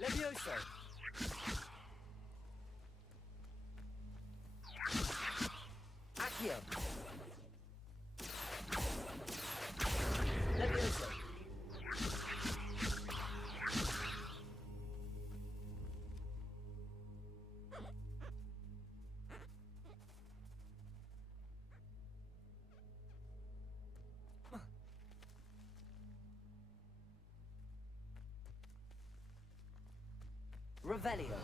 Levioso. Accio. Levioso. Revelio.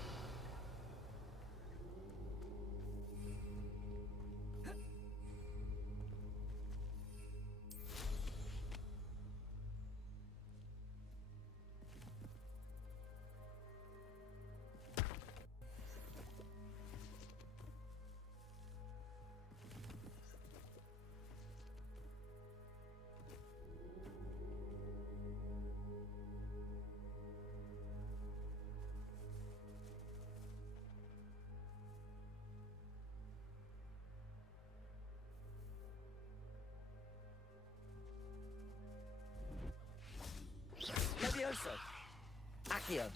Levioso. Accio.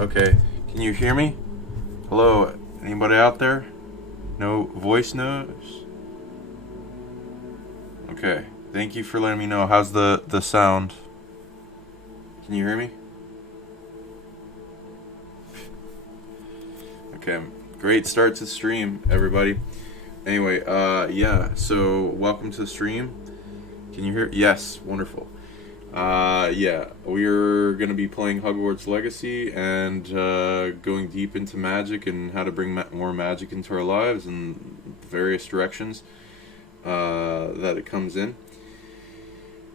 Okay, can you hear me? Hello, anybody out there? No voice notes? Okay, thank you for letting me know. How's the sound? Can you hear me? Okay, great start to stream, everybody. Anyway, yeah, so welcome to the stream. Can you hear? Yes, wonderful. Yeah, we're going to be playing Hogwarts Legacy and going deep into magic and how to bring more magic into our lives and various directions that it comes in.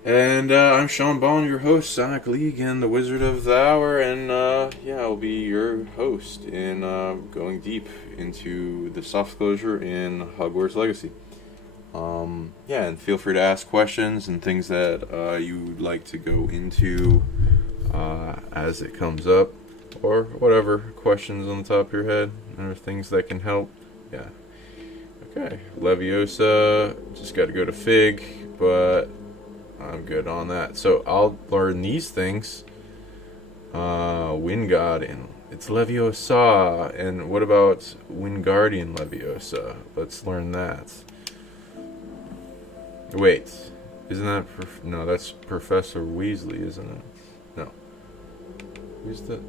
And I'm Sean Bond, your host, PsionicLeague and the Wizard of the Hour, and yeah, I'll be your host in going deep into the soft closure in Hogwarts Legacy. Yeah, and feel free to ask questions and things that you'd like to go into as it comes up, or whatever questions on the top of your head, or things that can help. Yeah. Okay, Leviosa, just got to go to Fig, but I'm good on that. So I'll learn these things. Wingardium. It's Leviosa. And what about Wingardium Leviosa? Let's learn that. Wait, isn't that... no, that's Professor Weasley, isn't it? No. Who's the...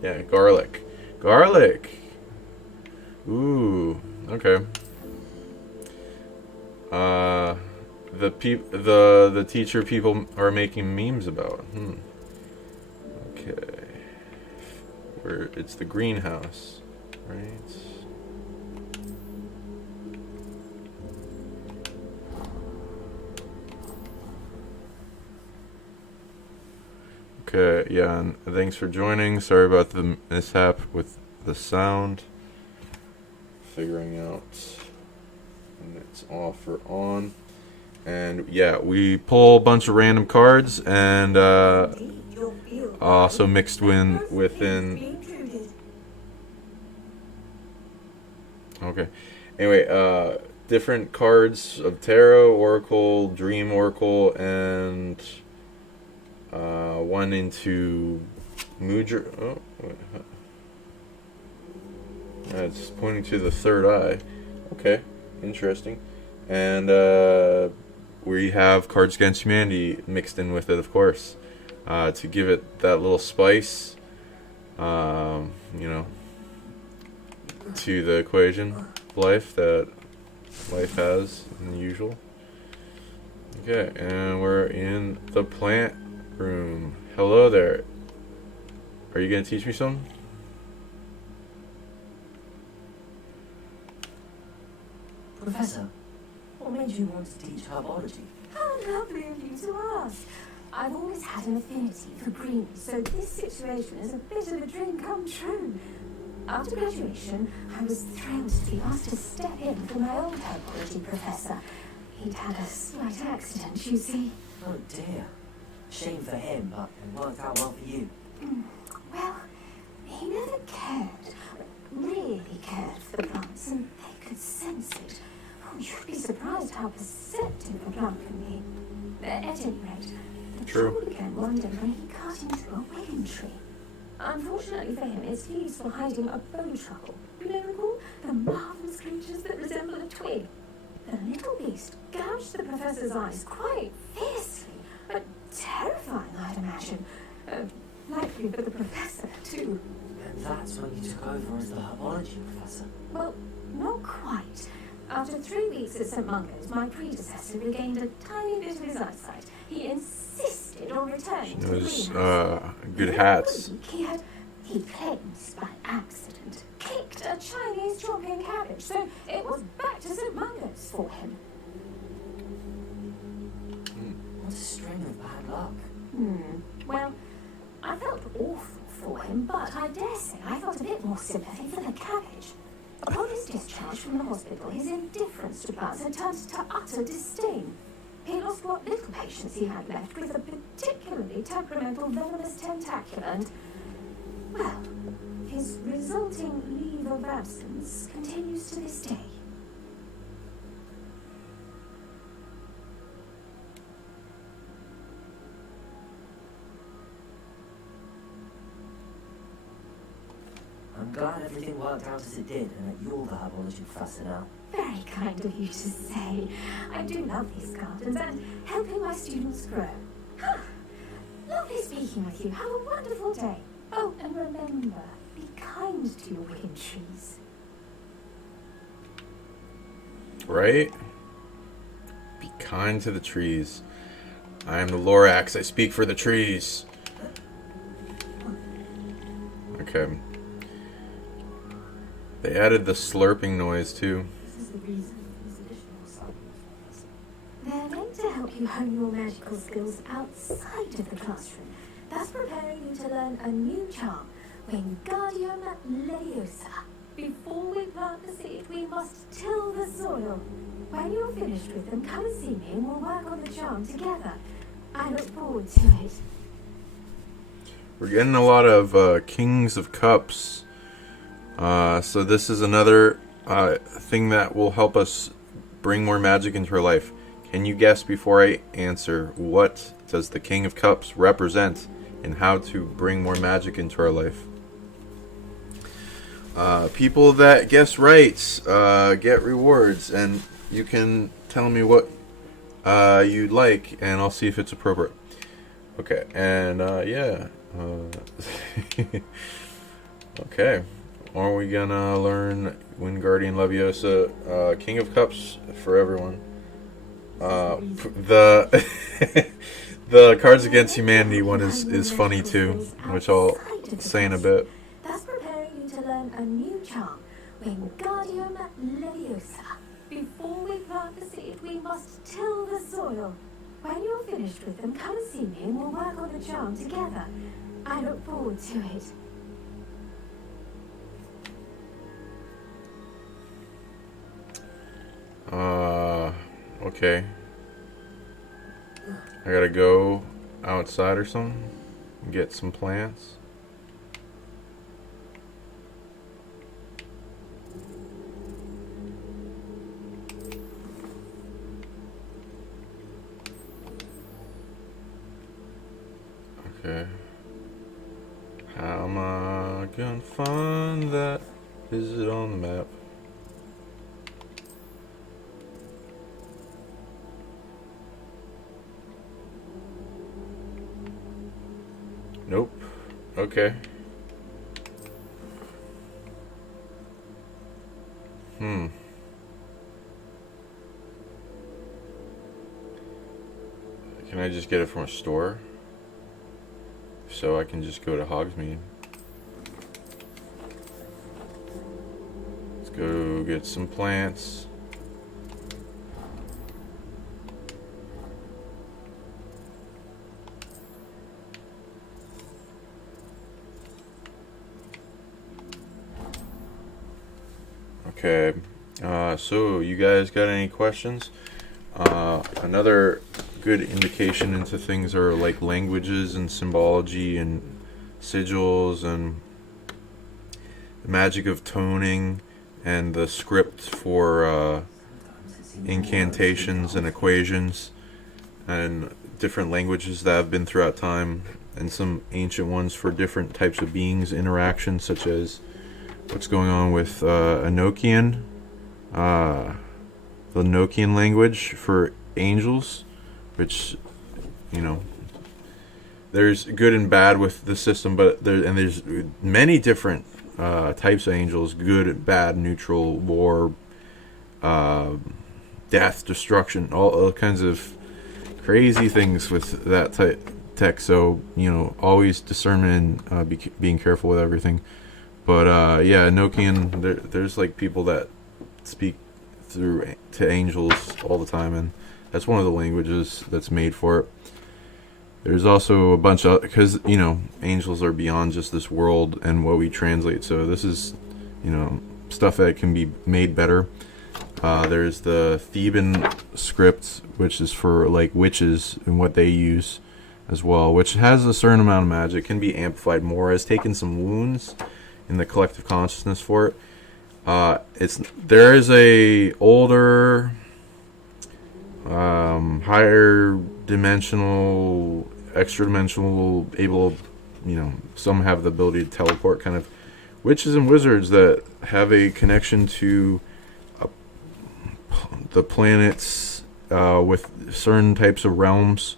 yeah, Garlic. Garlic! Ooh, okay. The teacher people are making memes about. Okay. Where it's the greenhouse, right? Okay, yeah, and thanks for joining. Sorry about the mishap with the sound. Figuring out when it's off or on. And yeah, we pull a bunch of random cards, and also mixed within. Okay. Anyway, different cards of Tarot, Oracle, Dream Oracle, and one into Mudra. Oh, wait, it's pointing to the third eye. Okay, interesting. And we have Cards Against Humanity mixed in with it, of course, to give it that little spice, you know, to the equation of life that life has in the usual. Okay, and we're in the plant room. Hello there. Are you going to teach me something? Professor, what made you want to teach herbology? How lovely of you to ask. I've always had an affinity for greens, so this situation is a bit of a dream come true. After graduation, I was thrilled to be asked to step in for my old herbology professor. He'd had a slight accident, you see. Oh dear. Shame for him, but it worked out well for you. Well, he never really cared for the plants, and they could sense it. Oh, you'd be surprised how perceptive a plant can be. At any rate, the True. trouble began one day when he cut into a wiggin tree. Unfortunately for him, his leaves were hiding a bone truckle. You may recall the marvelous creatures that resemble a twig. The little beast gouged the professor's eyes quite fiercely, but terrifying, I'd imagine. Likely for the professor, too. And that's when you took over as the herbology professor. Well, not quite. After 3 weeks at St. Mungo's, my predecessor regained a tiny bit of his eyesight. He insisted on returning to the Those greenhouse. good hats. He claims by accident, kicked a Chinese chopping cabbage, so it was back to St. Mungo's for him. What a string of bad luck. Well, I felt awful for him, but I dare say I felt a bit more sympathy for the cabbage. Upon his discharge from the hospital, his indifference to plants had turned to utter disdain. He lost what little patience he had left with a particularly temperamental venomous tentacula, and, well, his resulting leave of absence continues to this day. I'm glad everything worked out as it did and that you're the herbology professor now. Very kind of you to say. I do love these gardens and helping my students grow. Lovely speaking with you. Have a wonderful day. Oh, and remember, be kind to your wicked trees. Right? Be kind to the trees. I am the Lorax. I speak for the trees. Okay. They added the slurping noise too. This is the reason for these additional assignments. They're meant to help you hone your magical skills outside of the classroom, thus preparing you to learn a new charm, Wingardium Leviosa. Before we plant the seed, we must till the soil. When you're finished with them, come and see me and we'll work on the charm together. I look forward to it. We're getting a lot of Kings of Cups. So this is another thing that will help us bring more magic into our life. Can you guess before I answer, what does the King of Cups represent and how to bring more magic into our life? People that guess right get rewards, and you can tell me what you'd like, and I'll see if it's appropriate. Okay, and yeah. Okay. Are we gonna learn Wingardium Leviosa, King of Cups for everyone? The the Cards Against Humanity one is funny too, which I'll say in a bit. Thus preparing you to learn a new charm, Wingardium Leviosa. Before we plant the seed, we must till the soil. When you're finished with them, come and see me and we'll work on the charm together. I look forward to it. Okay. I gotta go outside or something and get some plants. Okay. How am I gonna find that? Is it on the map? Nope. Okay. Can I just get it from a store? So I can just go to Hogsmeade. Let's go get some plants. Okay, so you guys got any questions? Another good indication into things are like languages and symbology and sigils and the magic of toning and the script for incantations and equations and different languages that have been throughout time, and some ancient ones for different types of beings interaction, such as what's going on with Enochian, the Enochian language for angels, which, you know, there's good and bad with the system, but there's many different types of angels: good, bad, neutral, war, death, destruction, all kinds of crazy things with that tech. So, you know, always discernment and being careful with everything. But yeah, Enochian, there's like people that speak to angels all the time, and that's one of the languages that's made for it. There's also a bunch of, because, you know, angels are beyond just this world and what we translate. So this is, you know, stuff that can be made better. There's the Theban script, which is for like witches and what they use as well, which has a certain amount of magic, can be amplified more, has taken some wounds in the collective consciousness for it. There is a older, higher dimensional, extra dimensional, able, you know, some have the ability to teleport kind of witches and wizards that have a connection to the planets with certain types of realms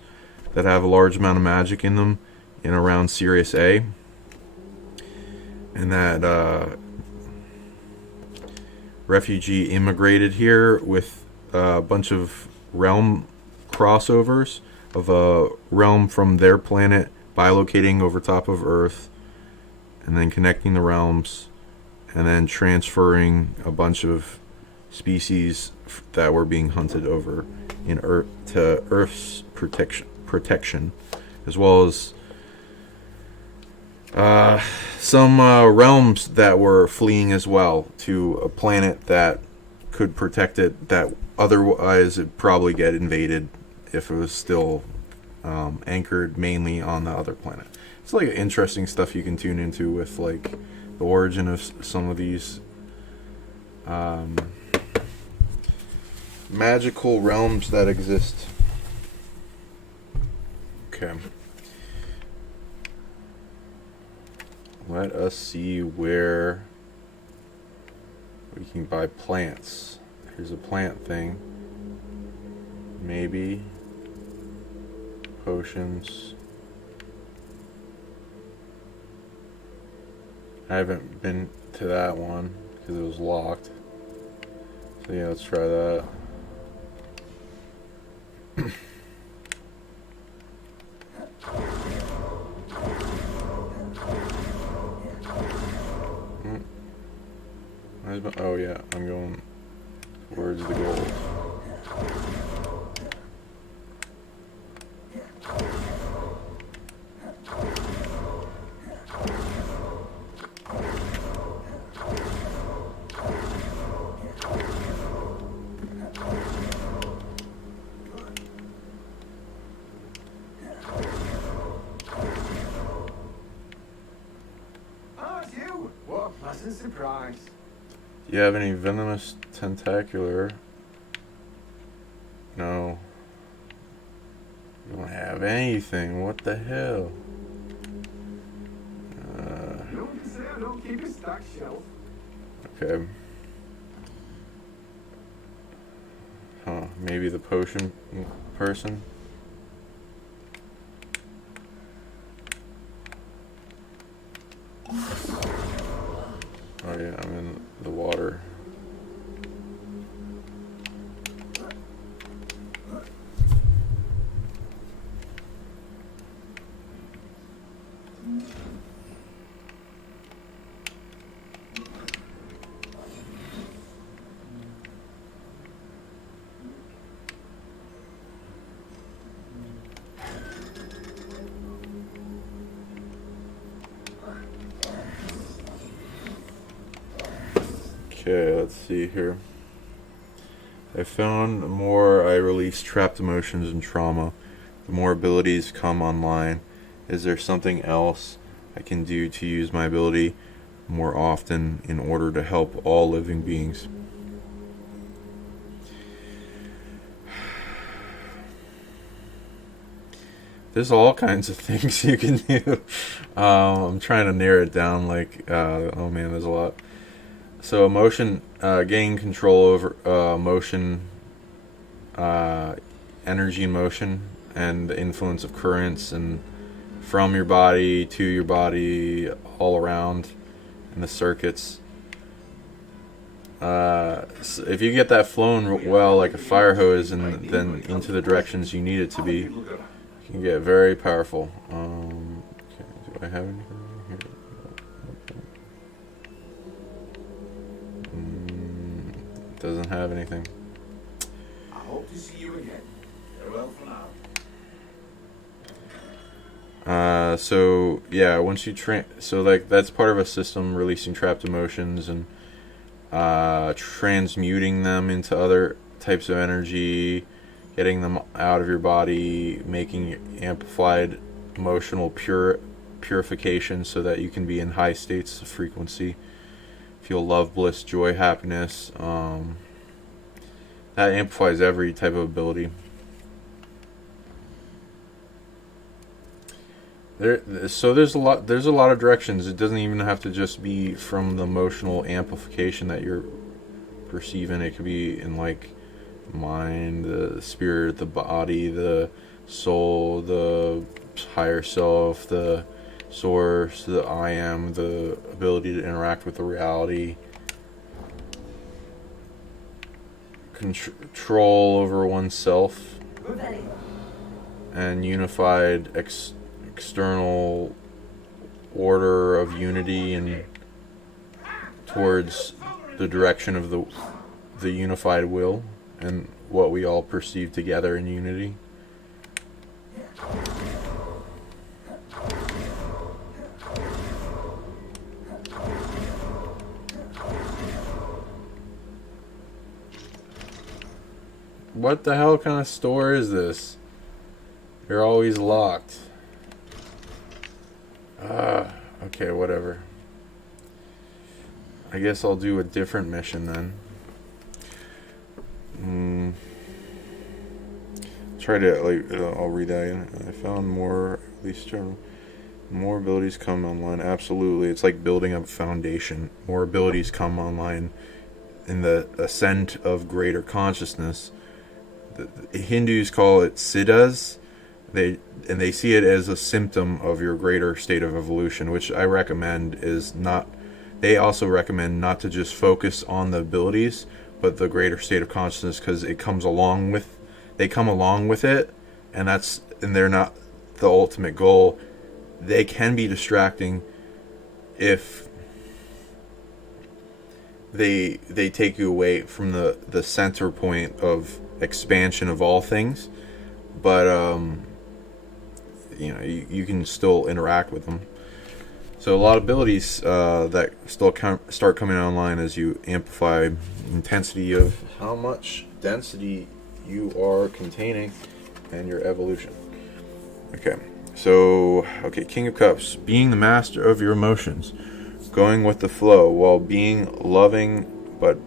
that have a large amount of magic in them in around Sirius A. And that refugee immigrated here with a bunch of realm crossovers of a realm from their planet, bilocating over top of Earth, and then connecting the realms, and then transferring a bunch of species that were being hunted over in Earth to Earth's protection, as well as some realms that were fleeing as well to a planet that could protect it, that otherwise it'd probably get invaded if it was still anchored mainly on the other planet. It's like interesting stuff you can tune into with like the origin of some of these magical realms that exist. Okay. Let us see where we can buy plants. Here's a plant thing. Maybe. Potions. I haven't been to that one because it was locked. So yeah, let's try that. Oh yeah, I'm going towards the gold. a surprise. Do you have any venomous tentacular? No. You don't have anything. What the hell? No one can say I don't keep a stock shelf. Okay. Huh. Maybe the potion person? Oh yeah, I'm in the water. Okay, let's see here. I found the more I release trapped emotions and trauma, the more abilities come online. Is there something else I can do to use my ability more often in order to help all living beings? There's all kinds of things you can do. I'm trying to narrow it down, like, oh man, there's a lot. So emotion, gain control over motion, energy and motion, and the influence of currents and from your body to your body, all around in the circuits. So if you get that flown well like a fire hose and then into the directions you need it to be, it can get very powerful. Okay, do I have anything here? Doesn't have anything. I hope to see you again. Farewell for now. So yeah, once you so like that's part of a system, releasing trapped emotions and transmuting them into other types of energy, getting them out of your body, making amplified emotional purification so that you can be in high states of frequency, feel love, bliss, joy, happiness. That amplifies every type of ability. So there's a lot of directions. It doesn't even have to just be from the emotional amplification that you're perceiving. It could be in like mind, the spirit, the body, the soul, the higher self, the source, the I am, the ability to interact with the reality, control over oneself, and unified external order of unity and towards the direction of the unified will and what we all perceive together in unity. What the hell kind of store is this? You're always locked. Okay, whatever. I guess I'll do a different mission then. Try to, like, I'll read that. I found more, at least more abilities come online. Absolutely. It's like building up a foundation. More abilities come online in the ascent of greater consciousness. The Hindus call it siddhas. They see it as a symptom of your greater state of evolution, which I recommend is not. They also recommend not to just focus on the abilities, but the greater state of consciousness, because it comes along with. They come along with it, and they're not the ultimate goal. They can be distracting if they take you away from the center point of expansion of all things, but you can still interact with them. So a lot of abilities that still start coming online as you amplify intensity of how much density you are containing and your evolution. Okay, King of Cups, being the master of your emotions. Going with the flow while being loving but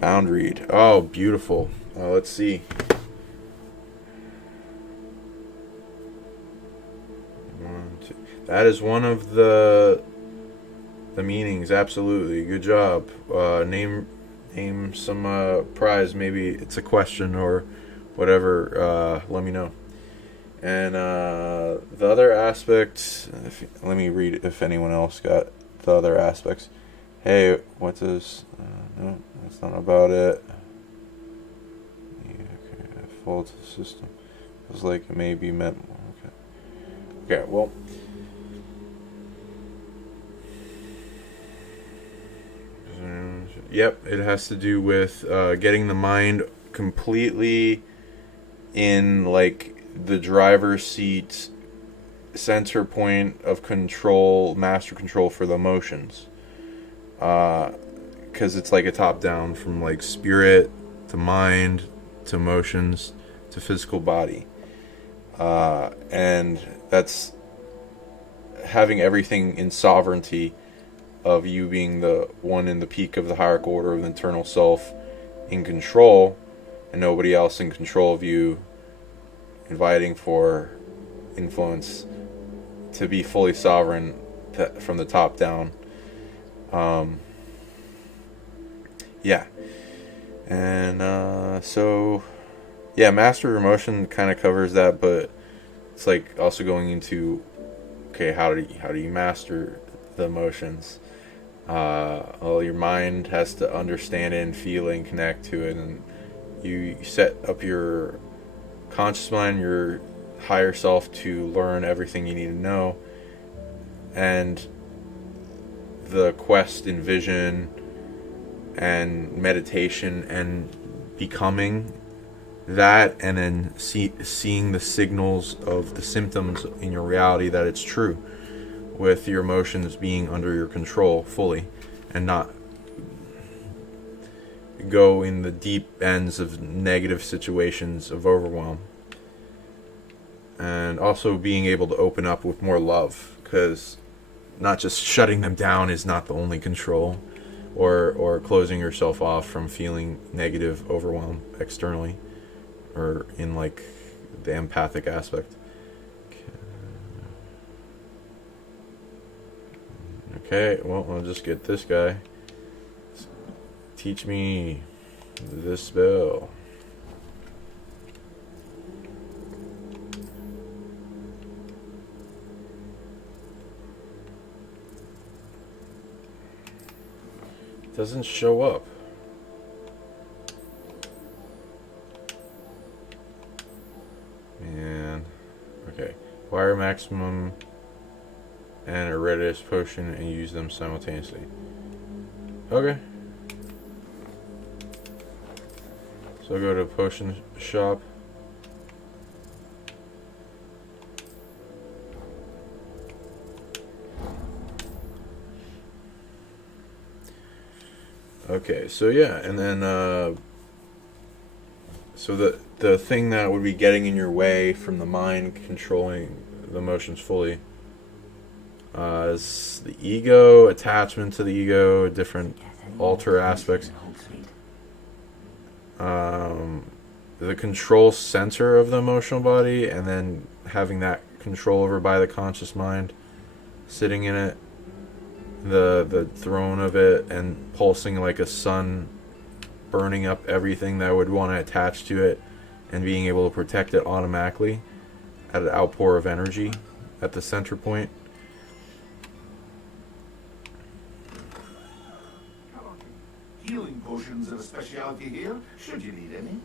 boundaried. Oh, beautiful. Let's see. That is one of the meanings. Absolutely, good job. Name some prize. Maybe it's a question or whatever. Let me know. And the other aspect. Let me read if anyone else got the other aspects. Hey, what does? No, that's not about it. Yeah, okay. Fall to the system. Feels like it may be meant more. Okay. Okay. Well. Yep, it has to do with getting the mind completely in like the driver's seat, center point of control, master control for the emotions. Because it's like a top down from like spirit to mind to emotions to physical body. And that's having everything in sovereignty of you being the one in the peak of the hierarchical order of the internal self in control and nobody else in control of you, inviting for influence to be fully sovereign from the top down. Yeah. And so yeah, master your emotion kind of covers that, but it's like also going into, okay, how do you master the emotions? Well, your mind has to understand it and feel it and connect to it, and you set up your conscious mind, your higher self, to learn everything you need to know, and the quest and vision and meditation and becoming that, and then seeing the signals of the symptoms in your reality that it's true, with your emotions being under your control fully and not go in the deep ends of negative situations of overwhelm. And also being able to open up with more love, because not just shutting them down is not the only control, or closing yourself off from feeling negative overwhelm externally or in like the empathic aspect. Okay, well, I'll just get this guy. Teach me this spell. It doesn't show up. Man. Okay. Wire maximum and a reddish potion and use them simultaneously. Okay. So go to potion shop. Okay, so yeah, and then so the thing that would be getting in your way from the mind controlling the emotions fully is the ego, attachment to the ego, different alter aspects. The control center of the emotional body, and then having that control over by the conscious mind, sitting in it, the throne of it, and pulsing like a sun, burning up everything that would want to attach to it, and being able to protect it automatically at an outpour of energy at the center point. Healing potions are a specialty here, should you need any.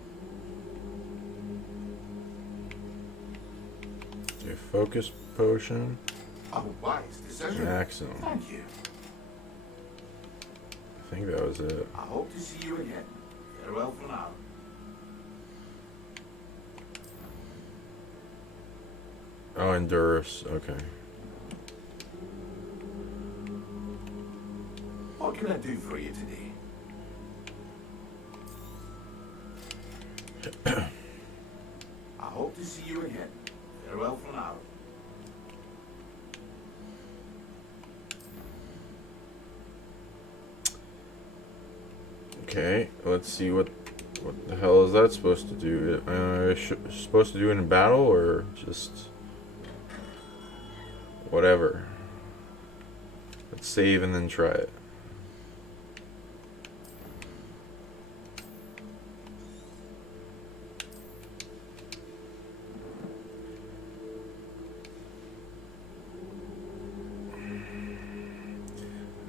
A focus potion. A wise decision. Maximum. Thank you. I think that was it. I hope to see you again. Farewell for now. Oh, Endurus. Okay. What can I do for you today? I hope to see you again. Farewell for now. Okay, let's see what the hell is that supposed to do? Supposed to do it in battle or just whatever? Let's save and then try it.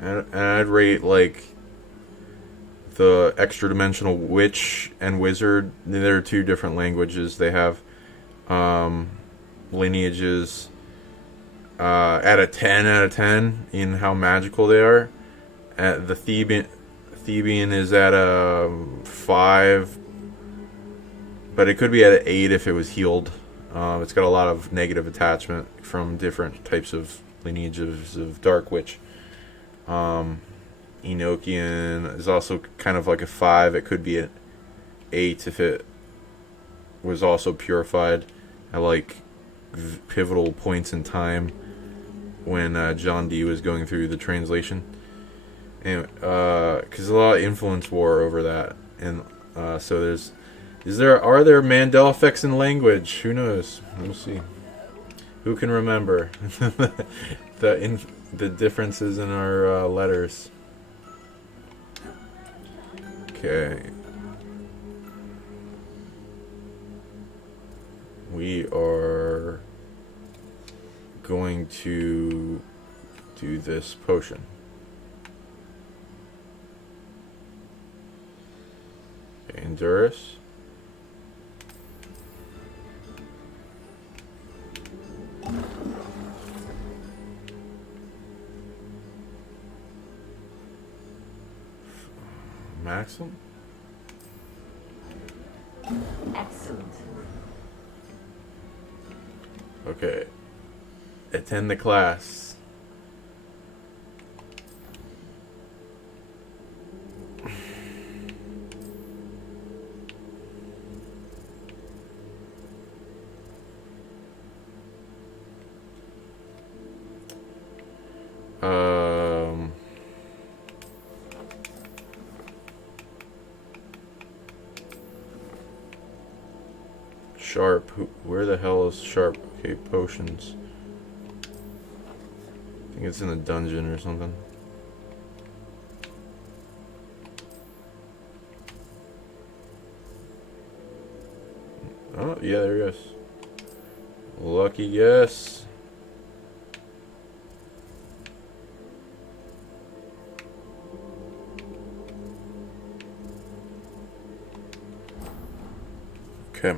And I'd rate like the extra dimensional witch and wizard. They're two different languages. They have lineages at a 10 out of 10 in how magical they are. The Thebian is at a 5, but it could be at an 8 if it was healed. It's got a lot of negative attachment from different types of lineages of Dark Witch. Enochian is also kind of like a 5. It could be an 8 if it was also purified at like pivotal points in time when John D was going through the translation. And because a lot of influence war over that, and so are there Mandela effects in language? Who knows? We'll see. Who can remember the differences in our letters? Okay. We are going to do this potion. Okay, Endurus. Maxim? Excellent. Okay. Attend the class. Sharp. Where the hell is Sharp? Okay, potions. I think it's in the dungeon or something. Oh, yeah, there he is. Lucky guess. Okay.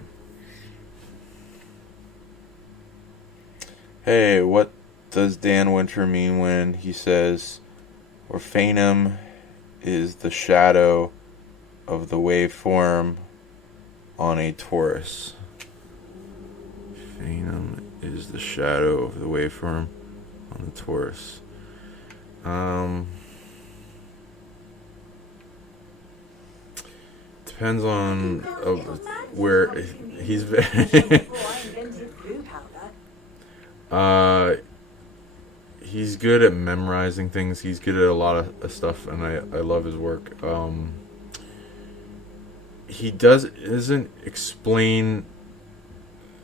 Hey, what does Dan Winter mean when he says, Orphanum is the shadow of the waveform on a torus? Orphanum is the shadow of the waveform on the torus. Depends on where he's he's good at memorizing things. He's good at a lot of stuff, and I love his work. He doesn't explain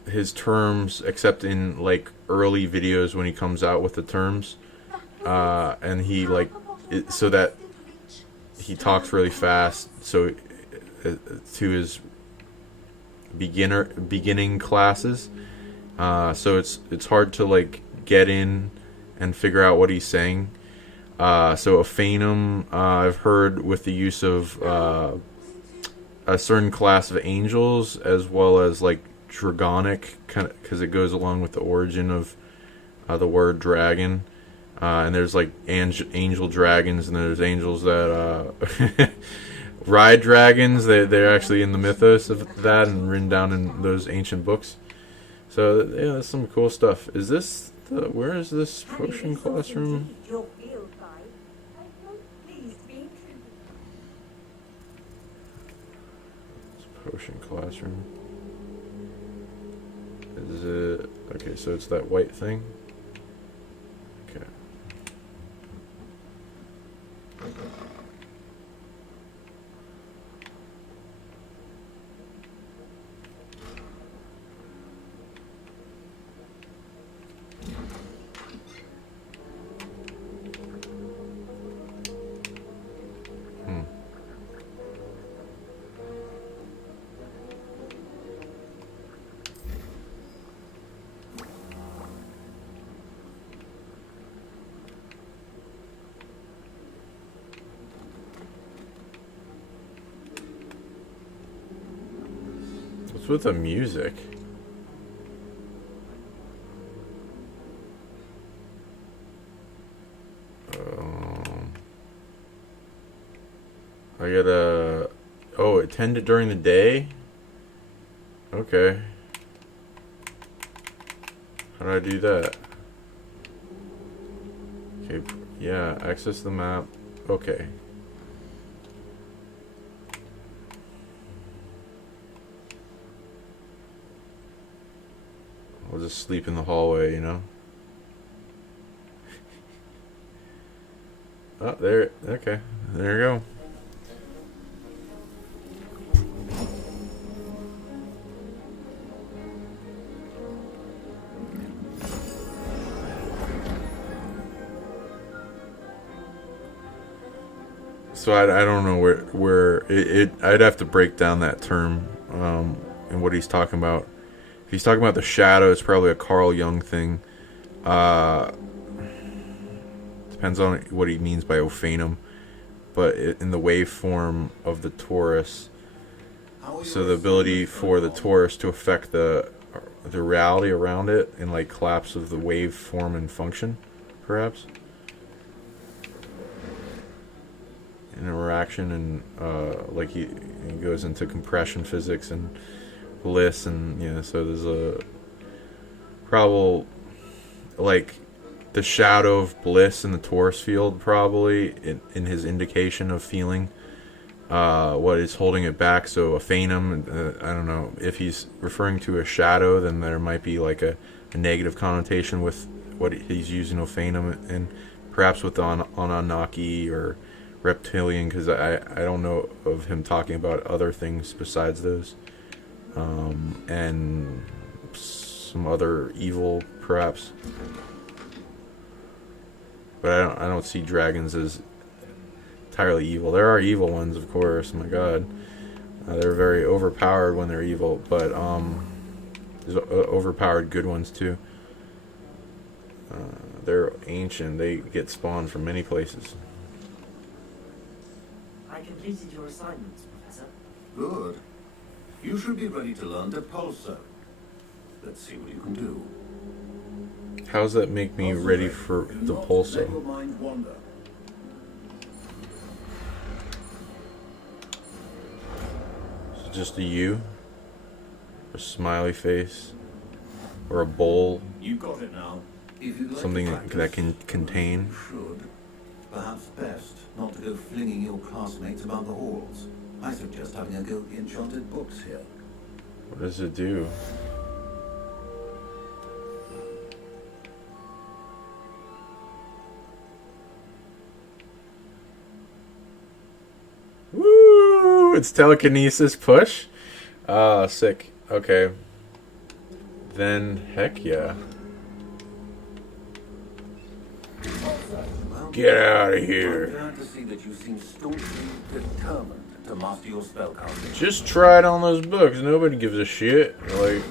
his terms except in like early videos when he comes out with the terms, and he so that he talks really fast. So to his beginning classes. So it's hard to like get in and figure out what he's saying. So a phantom, I've heard with the use of a certain class of angels, as well as like dragonic, kind of because it goes along with the origin of the word dragon. And there's like angel dragons, and there's angels that ride dragons. They're actually in the mythos of that and written down in those ancient books. So yeah, that's some cool stuff. Is this where is this potion classroom? Potion classroom. Is it okay? So it's that white thing. Okay. What's with the music? I gotta... Oh, attend it during the day? Okay. How do I do that? Okay, yeah, access the map. Okay. I'll just sleep in the hallway, you know? Oh, there. Okay. There you go. So I don't know where I'd have to break down that term and what he's talking about. If he's talking about the shadow, it's probably a Carl Jung thing. Depends on what he means by ophanum, but in the waveform of the torus. So the ability for the torus to affect the reality around it in like collapse of the waveform and function, perhaps. Interaction and like he goes into compression physics and bliss, and so there's a probable like the shadow of bliss in the torus field, probably in his indication of feeling what is holding it back. So a phantom, I don't know if he's referring to a shadow, then there might be like a negative connotation with what he's using of phantom, and perhaps with Anunnaki or reptilian, because I don't know of him talking about other things besides those, and some other evil perhaps, but I don't see dragons as entirely evil. There are evil ones, of course. My God, they're very overpowered when they're evil, but there's overpowered good ones too. They're ancient. They get spawned from many places. I completed your assignments, Professor. Good. You should be ready to learn to pulsar. Let's see what you can do. How does that make me ready for the pulsar? Let your mind wander. Is it just a U? A smiley face? Or a bowl? You got it now. If you'd like Something to that practice, can contain? you should. Perhaps best not to go flinging your classmates about the halls. I suggest having a go at the enchanted books here. What does it do? Woo! It's telekinesis push? Ah, sick. Okay. Then, heck yeah. Well, Get out of I'm here. glad to see that you seem staunchly determined to master your spellcasting. Just try it on those books. Nobody gives a shit. Like,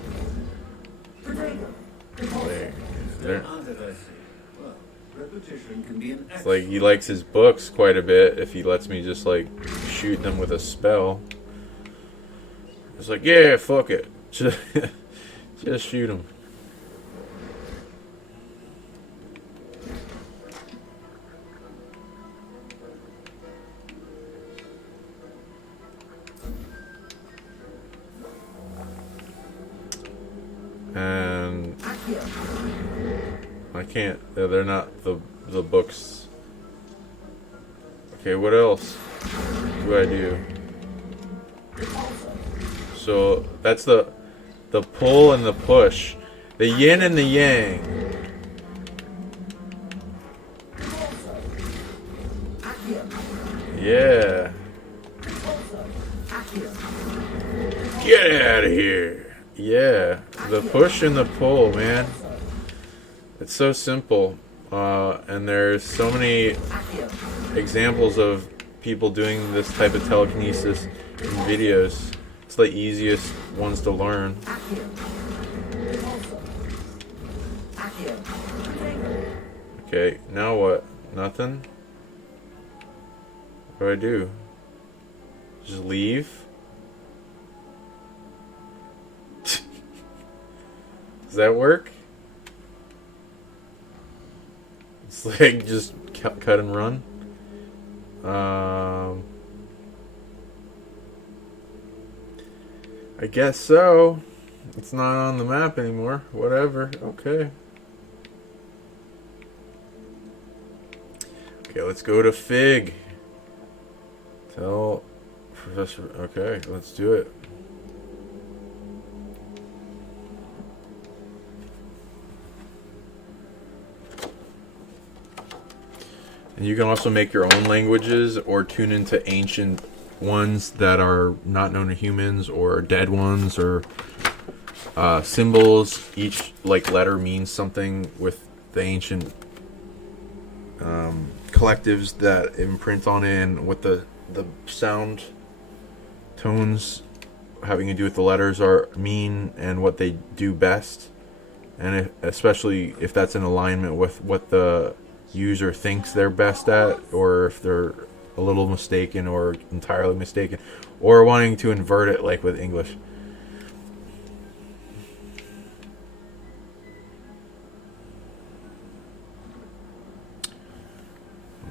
they're- Well, repetition can be an it's like he likes his books quite a bit if he lets me just like shoot them with a spell. It's like, yeah, fuck it. Just shoot him. And I can't. They're not the books. Okay, what else do I do? So that's the pull and the push, the yin and the yang. Yeah. Get out of here. Yeah, the push and the pull, man. It's so simple, and there's so many examples of people doing this type of telekinesis in videos. It's the easiest ones to learn. Okay, now what? Nothing? What do I do? Just leave? Does that work? It's like just cut and run. I guess so. It's not on the map anymore. Whatever. Okay. Okay, let's go to Fig. Tell Professor... Okay, let's do it. And you can also make your own languages or tune into ancient ones that are not known to humans or dead ones or symbols. Each like letter means something with the ancient collectives that imprint on it, and what the sound tones having to do with the letters are mean and what they do best, and especially if that's in alignment with what the user thinks they're best at, or if they're a little mistaken or entirely mistaken, or wanting to invert it like with English.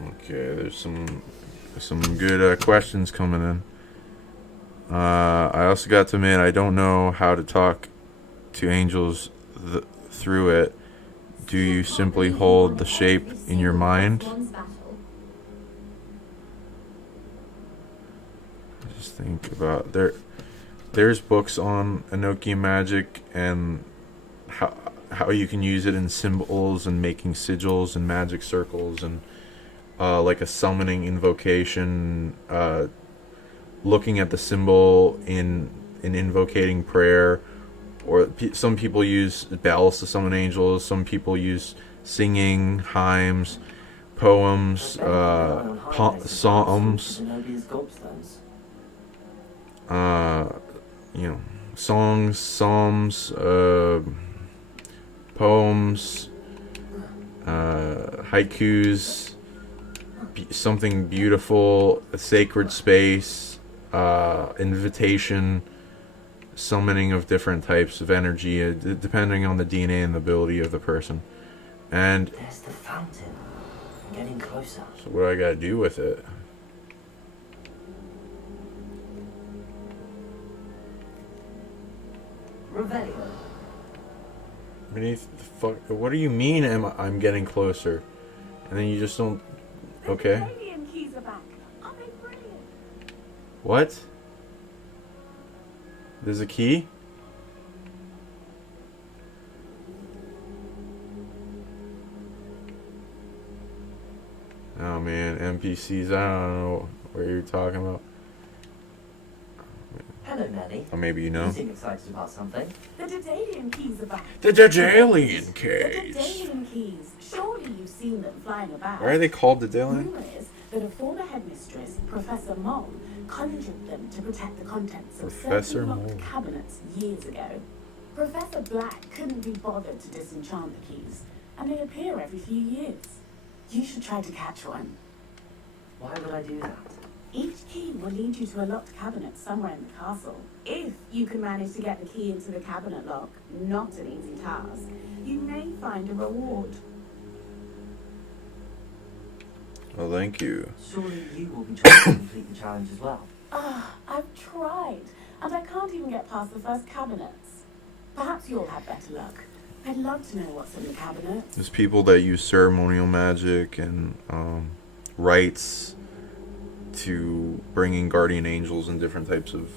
Okay, there's some good questions coming in. I also got to admit, I don't know how to talk to angels through it. Do you simply hold the shape in your mind? Just think about there's books on Enochian magic and how you can use it in symbols and making sigils and magic circles and like a summoning invocation, looking at the symbol in invocating prayer. Or some people use bells to summon angels. Some people use singing, hymns, poems, psalms, songs, psalms, poems, haikus, something beautiful, a sacred space, invitation, summoning of different types of energy, depending on the DNA and the ability of the person. And there's the fountain. I'm getting closer. So what do I gotta do with it? Revelio. Beneath the fuck? What do you mean? I'm getting closer? And then you just don't. Okay. The Canadian keys are back. Aren't they brilliant? What? There's a key? Oh man, NPCs, I don't know what you're talking about. Hello, Nelly. Or maybe you know. You seem excited about something. The Daedalian keys are back. The Daedalian The keys! Daedalian keys. Surely you've seen them flying about. Why are they called Daedalian? Rumor is that a former headmistress, Professor Mole, conjured them to protect the contents of Professor certain locked Mole. cabinets years ago. Professor Black couldn't be bothered to disenchant the keys, and they appear every few years. You should try to catch one. Why would I do that? Each key will lead you to a locked cabinet somewhere in the castle. If you can manage to get the key into the cabinet lock, not an easy task, you may find a reward. Well, thank you. Surely you will be trying to complete the challenge as well. I've tried, and I can't even get past the first cabinets. Perhaps you'll have better luck. I'd love to know what's in the cabinets. There's people that use ceremonial magic and rites to bring in guardian angels and different types of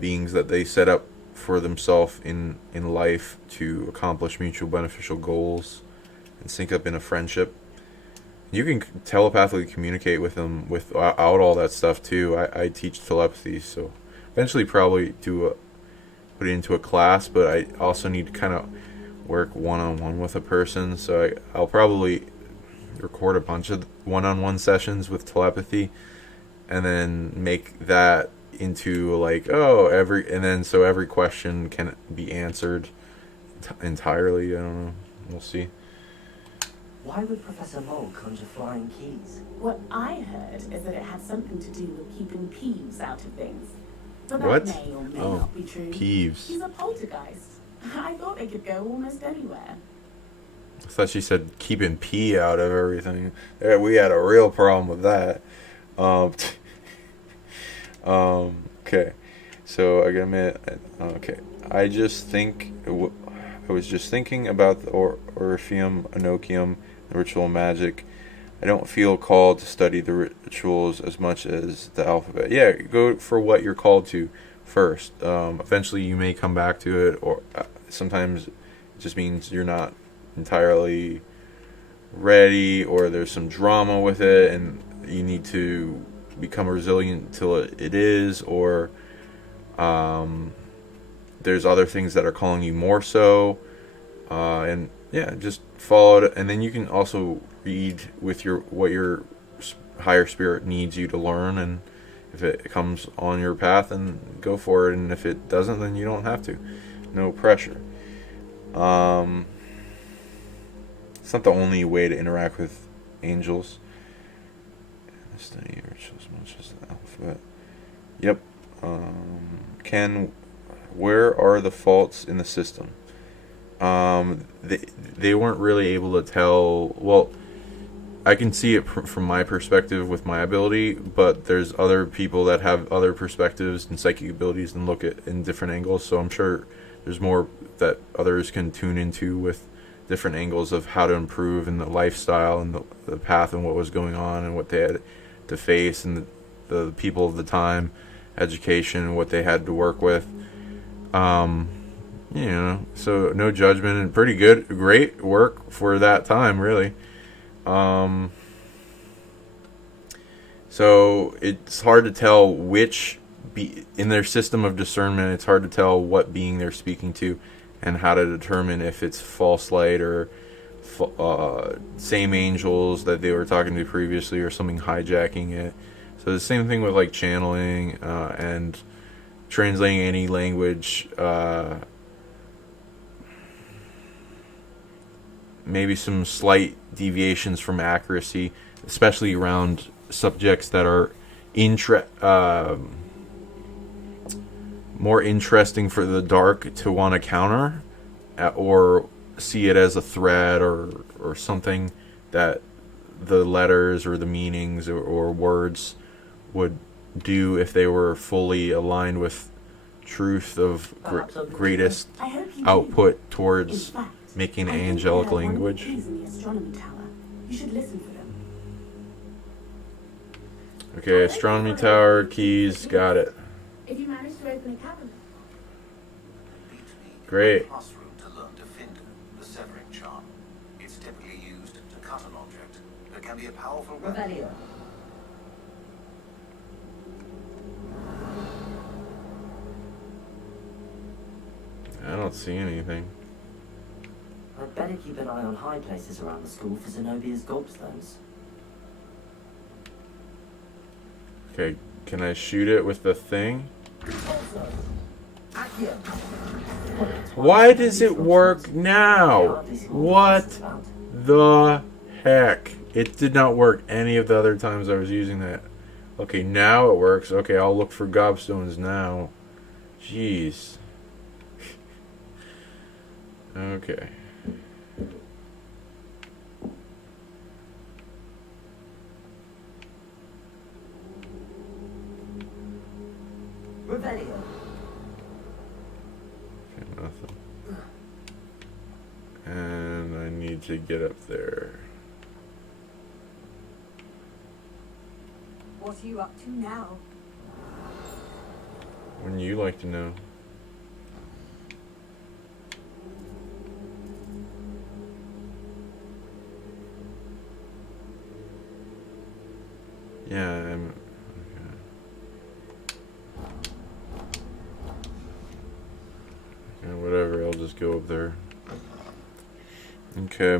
beings that they set up for themselves in life to accomplish mutual beneficial goals and sync up in a friendship. You can telepathically communicate with them without all that stuff too. I teach telepathy, so eventually probably put it into a class, but I also need to kind of work one-on-one with a person, so I'll probably record a bunch of one-on-one sessions with telepathy and then make that into like so every question can be answered entirely. I don't know, we'll see. Why would Professor Mole conjure flying keys? What I heard is that it had something to do with keeping Peeves out of things. But What? that may or may Oh, not be true. Peeves. He's a poltergeist. I thought they could go almost anywhere. I thought she said keeping pee out of everything. Yeah, we had a real problem with that. Um, okay. So I gotta admit, okay. I was just thinking about the Orpheum, Enochium, the ritual magic. I don't feel called to study the rituals as much as the alphabet. Yeah, go for what you're called to first. Eventually you may come back to it, or sometimes it just means you're not entirely ready, or there's some drama with it and you need to become resilient until it is, or there's other things that are calling you more so, and yeah, just follow it. And then you can also read with what your higher spirit needs you to learn, and if it comes on your path, then go for it, and if it doesn't, then you don't have to. No pressure. It's not the only way to interact with angels. Study rituals as much as the alphabet. Yep. Where are the faults in the system? They weren't really able to tell. Well, I can see it from my perspective with my ability, but there's other people that have other perspectives and psychic abilities and look at in different angles. So I'm sure there's more that others can tune into with different angles of how to improve in the lifestyle and the path and what was going on and what they had to face, and the people of the time, education, and what they had to work with. So no judgment, and pretty good, great work for that time, really. So it's hard to tell in their system of discernment, it's hard to tell what being they're speaking to and how to determine if it's false light or same angels that they were talking to previously or something hijacking it. So the same thing with like channeling and translating any language. Maybe some slight deviations from accuracy, especially around subjects that are more interesting for the dark to want to counter, or see it as a threat or something that the letters or the meanings or words would do if they were fully aligned with truth of greatest output towards making an angelic language. In the astronomy tower. You should listen for them. Okay, astronomy tower keys, got it. If you manage to open a cabinet. Great. Classroom to learn Defender, the severing charm. It's typically used to cut an object. It can be a powerful weapon. Revelio. I don't see anything. I'd better keep an eye on high places around the school for Zenobia's gobstones. Okay, can I shoot it with the thing? Why does it work now? What the heck? It did not work any of the other times I was using that. Okay, now it works. Okay, I'll look for gobstones now. Jeez. Okay. Revelio. Okay, nothing. And I need to get up there. What are you up to now? Wouldn't you like to know? Yeah, I'm... Okay. Yeah, whatever, I'll just go up there. Okay.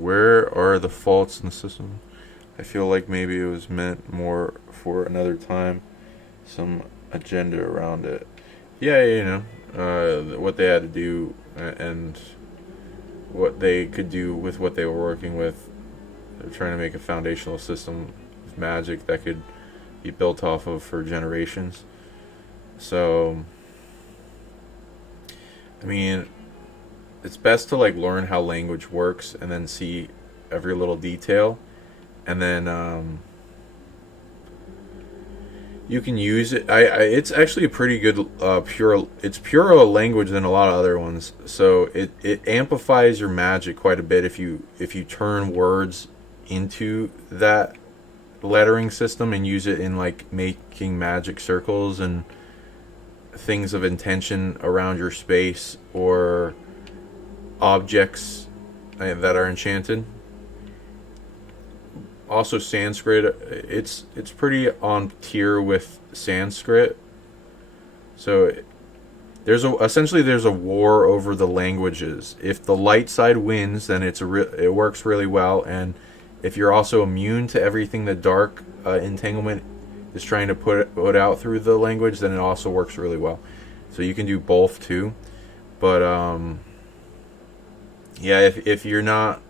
Where are the faults in the system? I feel like maybe it was meant more for another time. Some agenda around it. Yeah, you know, what they had to do and what they could do with what they were working with. They're trying to make a foundational system of magic that could be built off of for generations. So, I mean, it's best to like learn how language works and then see every little detail, and then you can use it. It's actually a pretty good it's purer language than a lot of other ones. So it amplifies your magic quite a bit if you turn words into that lettering system and use it in like making magic circles and things of intention around your space or objects that are enchanted. Also, Sanskrit, it's pretty on tier with Sanskrit. So there's a war over the languages. If the light side wins, then it works really well. And if you're also immune to everything the dark entanglement is trying to put out through the language, then it also works really well. So you can do both too. But yeah, if you're not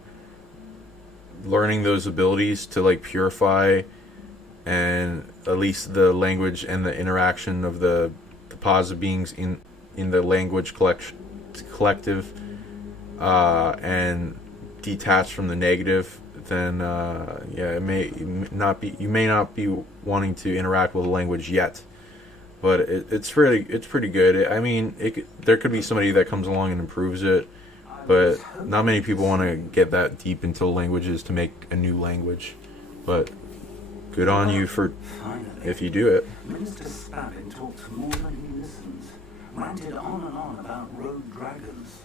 learning those abilities to like purify and at least the language and the interaction of the positive beings in the language collective and detached from the negative, then yeah, you may not be wanting to interact with the language yet, but it's pretty good. I mean, there could be somebody that comes along and improves it, but not many people want to get that deep into languages to make a new language. But good on you for if you do it. Minister Spavin talks more than he listens. Ranted on and on about rogue dragons.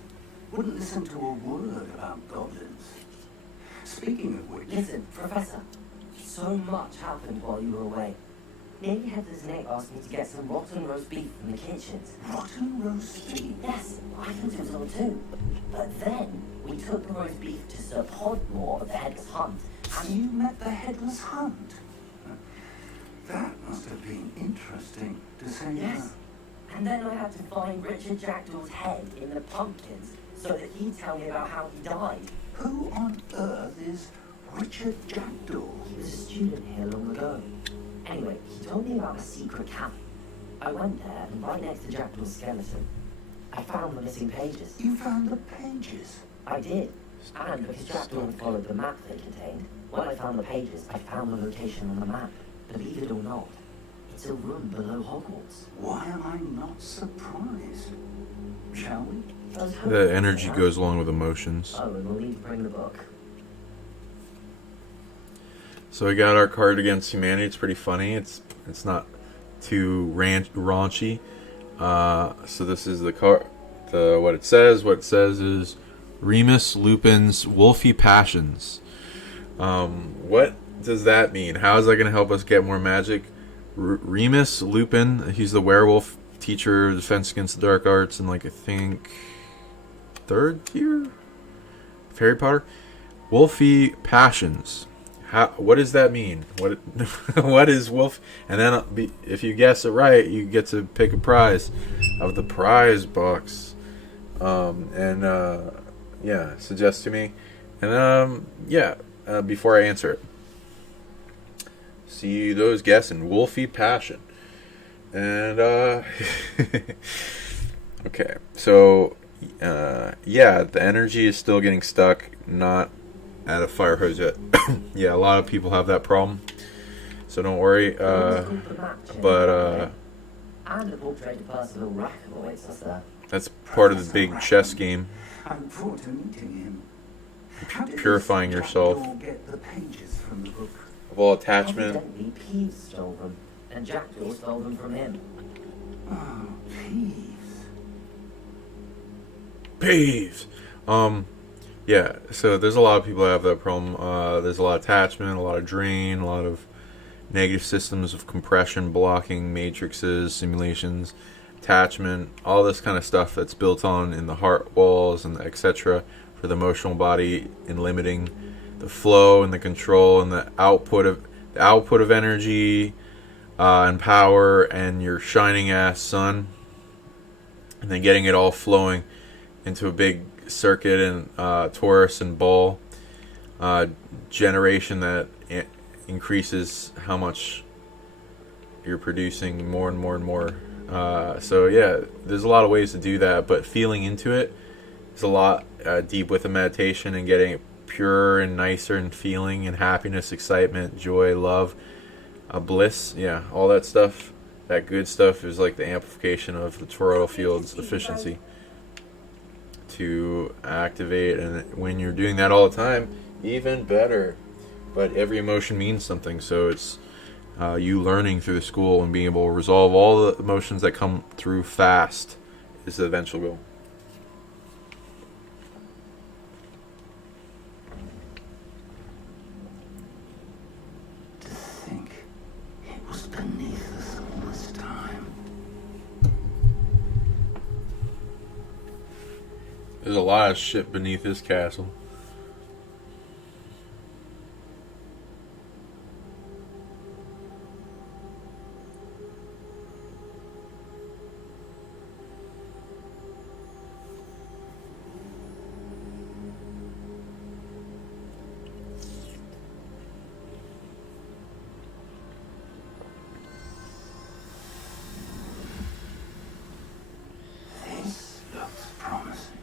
Wouldn't listen to a word about goblins. Speaking of which... Listen, Professor, so much happened while you were away. Nearly Headless Nick asked me to get some rotten roast beef from the kitchens. Rotten roast beef? Yes, I thought it was all too. But then we took the roast beef to Sir Podmore of the Headless Hunt. And you met the Headless Hunt? That must have been interesting, to say Yes. And then I had to find Richard Jackdaw's head in the pumpkins so that he'd tell me about how he died. Who on earth is Richard Jackdaw? He was a student here long ago. Anyway, he told me about a secret cabin. I went there, and right next to Jackdaw's skeleton, I found the missing pages. You found the pages? I did. And because Jackdaw had followed the map they contained, when I found the pages, I found the location on the map. Believe it or not, it's a room below Hogwarts. Why am I not surprised? Shall we? The energy goes along with emotions. Oh, and we'll need to bring the book. So we got our card against humanity. It's pretty funny. It's not too raunchy. So this is the card. What it says. What it says is Remus Lupin's Wolfy Passions. What does that mean? How is that going to help us get more magic? Remus Lupin. He's the werewolf teacher, defense against the dark arts, and like I think third tier of Harry Potter. Wolfy Passions. What does that mean? What is wolf? And then if you guess it right, you get to pick a prize of the prize box. Yeah, suggest to me. And before I answer it, see those guessing Wolfy Passion. And okay, so the energy is still getting stuck. Not at a fire hose yet. Yeah, a lot of people have that problem, so don't worry. And the portrait of Percival Rackham awaits us there. That's part of the big chess game. I'm forward to meeting him. Purifying yourself Get the pages from the book. of all attachment. Evidently, Peeves stole them, and Jackdaw stole them from him. Oh, Peeves. Yeah, so there's a lot of people that have that problem. There's a lot of attachment, a lot of drain, a lot of negative systems of compression, blocking, matrices, simulations, attachment, all this kind of stuff that's built on in the heart walls and etc. for the emotional body in limiting the flow and the control and the output of energy and power and your shining ass sun, and then getting it all flowing into a big circuit and Taurus and Bull generation that increases how much you're producing more and more and more. So yeah, there's a lot of ways to do that, but feeling into it is a lot deep with the meditation and getting it purer and nicer and feeling and happiness, excitement, joy, love, bliss. Yeah, all that stuff, that good stuff is like the amplification of the toroidal field's efficiency to activate. And when you're doing that all the time, even better. But every emotion means something, so it's you learning through the school and being able to resolve all the emotions that come through fast is the eventual goal. To think it was beneath us all this time. There's a lot of shit beneath this castle. This looks promising.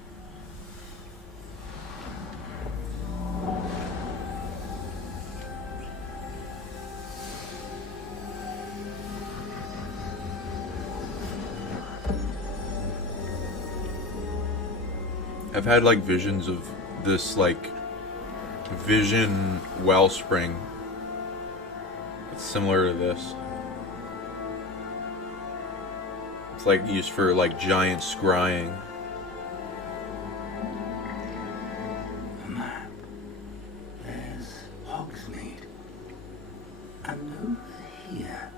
I've had like visions of this like vision wellspring. It's similar to this. It's like used for like giant scrying. A map. There's Hogsmeade. And over here,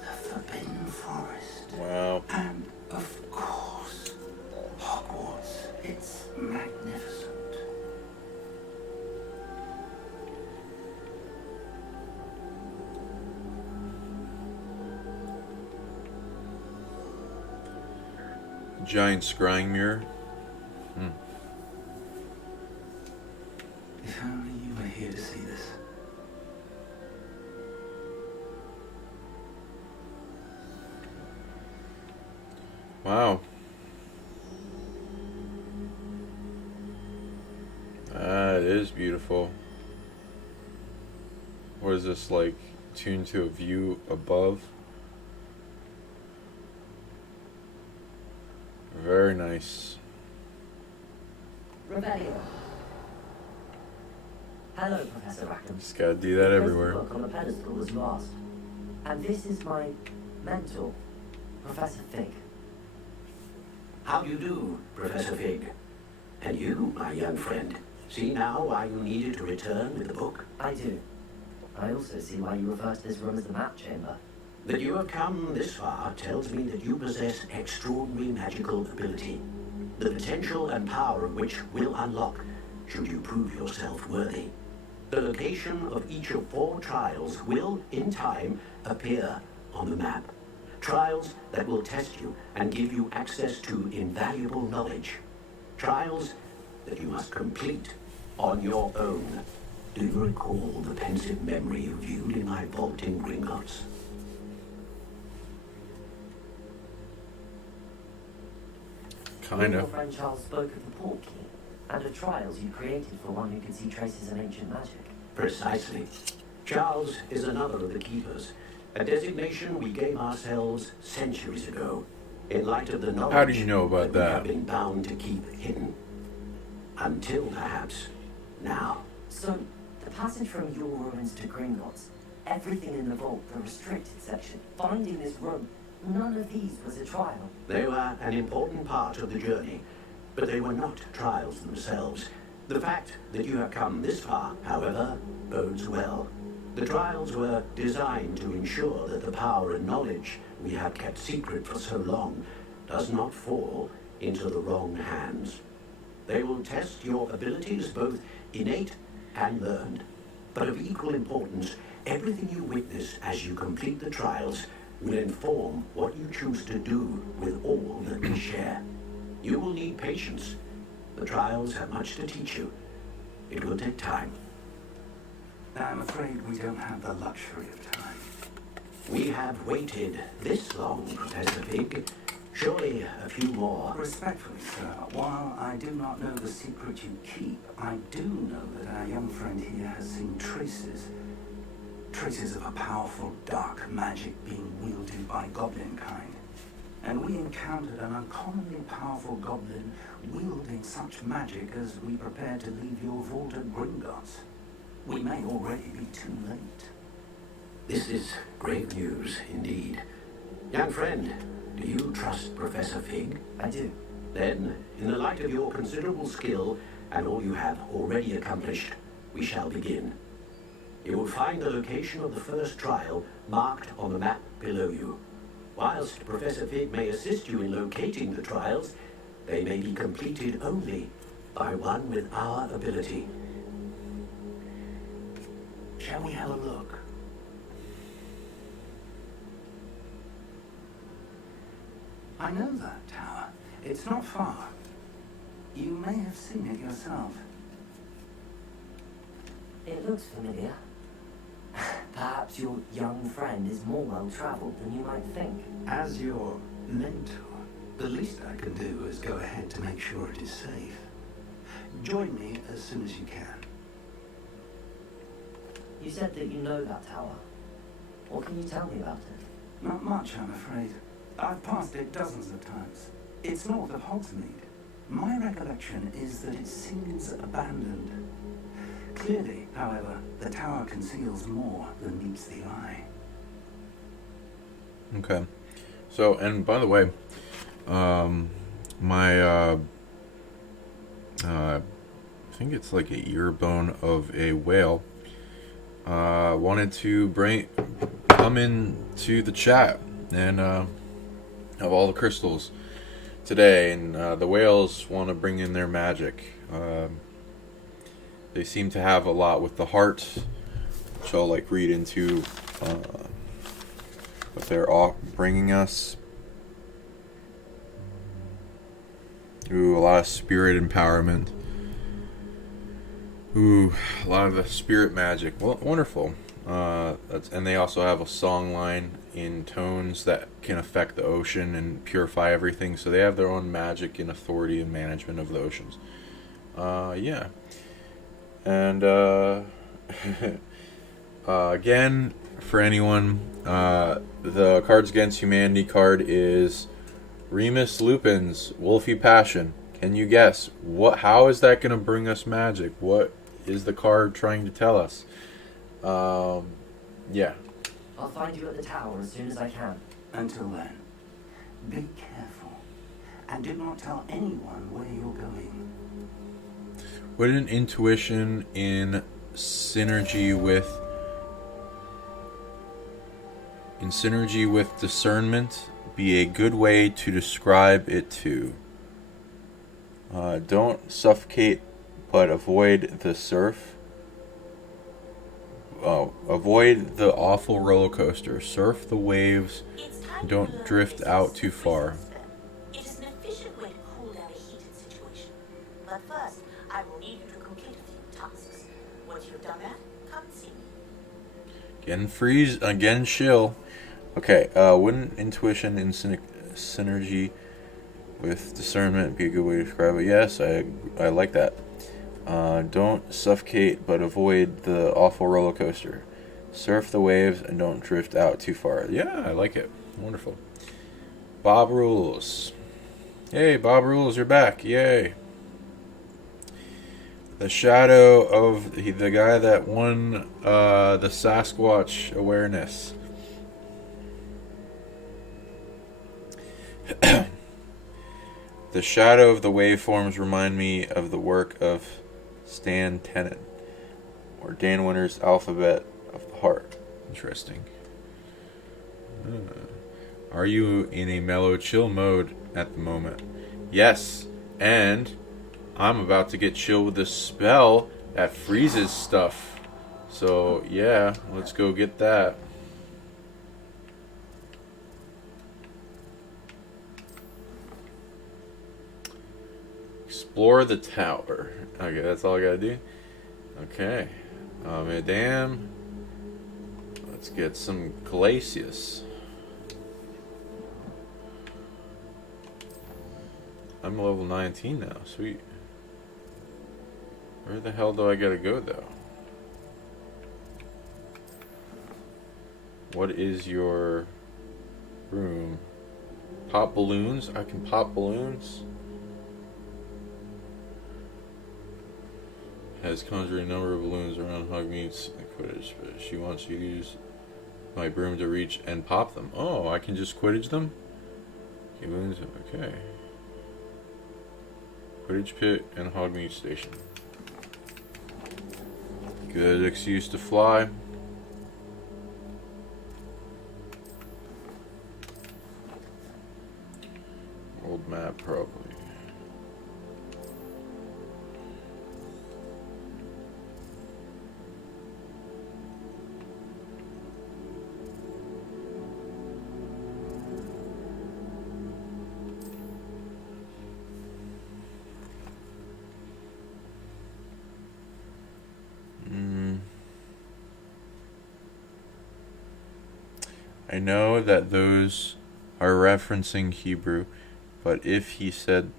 the Forbidden Forest. Wow. And, of course, Hogwarts. It's magnificent. Giant scrying mirror. If only you were here to see this. Wow. That is beautiful. What is this, like tuned to a view above? Very nice. Rebellion. Hello, Professor Rackham. Just gotta do that everywhere. The book on the pedestal was lost. And this is my mentor, Professor Fig. How do you do, Professor Fig? And you, my young friend, see now why you needed to return with the book? I do. I also see why you refer to this room as the map chamber. That you have come this far tells me that you possess extraordinary magical ability, the potential and power of which will unlock should you prove yourself worthy. The location of each of 4 trials will, in time, appear on the map. Trials that will test you and give you access to invaluable knowledge. Trials that you must complete on your own. Do you recall the pensive memory you viewed in my vault in Gringotts? Kind Your of. friend Charles spoke of the port key and of trials you created for one who could see traces of ancient magic. Precisely. Charles is another of the keepers, a designation we gave ourselves centuries ago, in light of the knowledge How do you know about we have that? been bound to keep hidden. Until perhaps now. So, the passage from your ruins to Gringotts, everything in the vault, the restricted section, finding this room, none of these was a trial. They were an important part of the journey, but they were not trials themselves. The fact that you have come this far, however, bodes well. The trials were designed to ensure that the power and knowledge we have kept secret for so long does not fall into the wrong hands. They will test your abilities, both innate and learned. But of equal importance, everything you witness as you complete the trials will inform what you choose to do with all that we share. You will need patience, The trials have much to teach you. It will take time. I'm afraid we don't have the luxury of time. We have waited this long, Professor Fig. Surely a few more. Respectfully, sir, while I do not know the secret you keep, I do know that our young friend here has seen traces of a powerful dark magic being wielded by goblin kind. And we encountered an uncommonly powerful goblin wielding such magic as we prepare to leave your vault at Gringotts. We may already be too late. This is grave news indeed. Young friend, do you trust Professor Fig? I do. Then, in the light of your considerable skill and all you have already accomplished, we shall begin. You will find the location of the first trial marked on the map below you. Whilst Professor Fig may assist you in locating the trials, they may be completed only by one with our ability. Shall we have a look? I know that tower. It's not far. You may have seen it yourself. It looks familiar. Perhaps your young friend is more well-traveled than you might think. As your mentor, the least I can do is go ahead to make sure it is safe. Join me as soon as you can. You said that you know that tower. What can you tell me about it? Not much, I'm afraid. I've passed it dozens of times. It's north of Hogsmeade. My recollection is that it seems abandoned. Clearly, however, the tower conceals more than meets the eye. Okay. So, and by the way, I think it's like a ear bone of a whale, wanted to come into the chat and have all the crystals today, and the whales want to bring in their magic. They seem to have a lot with the heart, which I'll like read into what they're bringing us. Ooh, a lot of spirit empowerment. Ooh, a lot of the spirit magic. Well, wonderful. And they also have a song line in tones that can affect the ocean and purify everything. So they have their own magic and authority and management of the oceans. Yeah. And again, for anyone, the Cards Against Humanity card is Remus Lupin's Wolfie Passion. Can you guess how is that going to bring us magic? What is the card trying to tell us? Yeah. I'll find you at the tower as soon as I can. Until then, be careful and do not tell anyone where you're going. Would an intuition in synergy with discernment be a good way to describe it too? Don't suffocate, but avoid the surf. Avoid the awful roller coaster. Surf the waves. Don't drift out too far. It is an efficient way to cool down a heated situation. But first, I will need you to complete a few tasks. Once you've done that, come see me. Again chill. Okay, wouldn't intuition in synergy with discernment be a good way to describe it? Yes, I like that. Don't suffocate, but avoid the awful roller coaster. Surf the waves and don't drift out too far. Yeah, I like it. Wonderful. Bob Rules. Hey, Bob Rules, you're back. Yay. The shadow of the guy that won the Sasquatch awareness. The shadow of the waveforms remind me of the work of Stan Tenen, or Dan Winter's Alphabet of the Heart. Interesting. Are you in a mellow chill mode at the moment? Yes, and I'm about to get chill with this spell that freezes stuff. So yeah, let's go get that. explore the tower. Okay, that's all I gotta do. Okay. Madame. Let's get some glacius. I'm level 19 now. Sweet. Where the hell do I gotta go, though? What is your room? Pop balloons? I can pop balloons? Has conjured a number of balloons around Hogwarts and Quidditch, but she wants you to use my broom to reach and pop them. Oh, I can just Quidditch them? Okay, balloons, okay. Quidditch pit and Hogwarts station. Good excuse to fly. Old map, probably. I know that those are referencing Hebrew, but if he said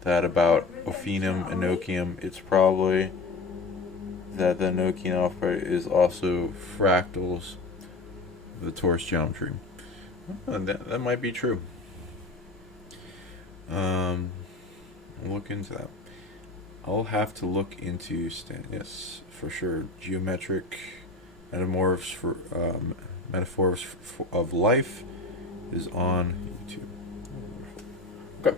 that about Ophinum Enochium, it's probably that the Enochian alphabet is also fractals of the torus geometry. That might be true. Look into that. I'll have to look into yes, for sure. Geometric metamorphs for metaphors of life is on YouTube. Okay.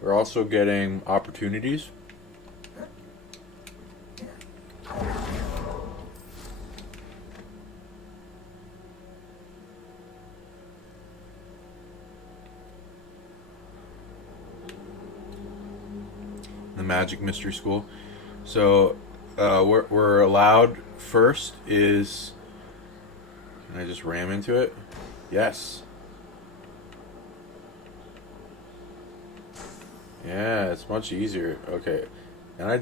We're also getting opportunities. The Magic Mystery School. So we're allowed first is, can I just ram into it? Yes. Yeah, it's much easier. Okay. And I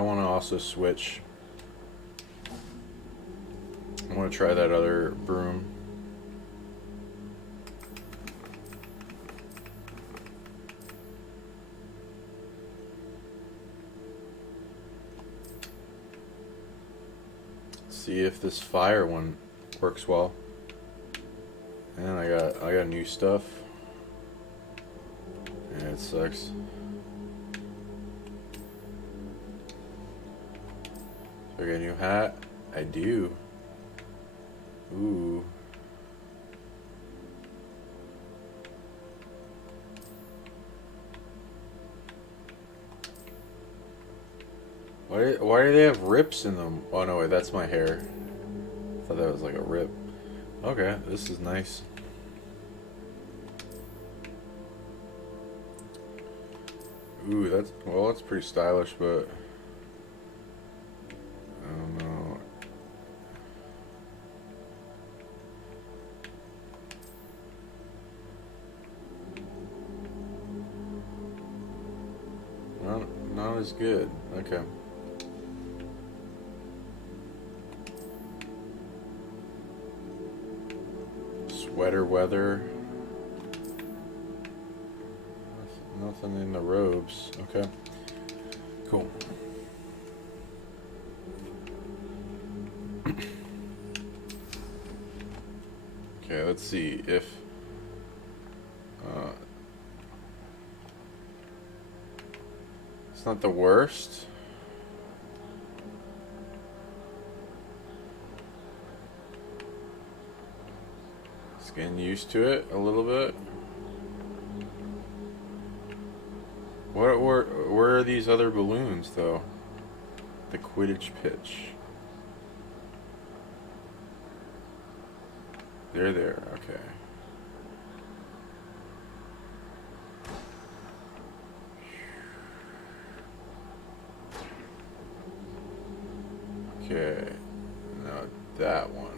wanna also switch. I wanna try that other broom. See if this fire one works well. And I got new stuff. Yeah, it sucks. So I got a new hat. I do. Ooh. Why do they have rips in them? Oh no, wait, that's my hair. I thought that was like a rip. Okay, this is nice. Ooh, that's pretty stylish, but I don't know. Not as good. Okay. Sweater weather. Nothing in the robes. Okay. Cool. Okay, let's see if it's not the worst. Just getting used to it a little bit. Where are these other balloons, though? The Quidditch pitch. They're there, okay. Okay, now that one.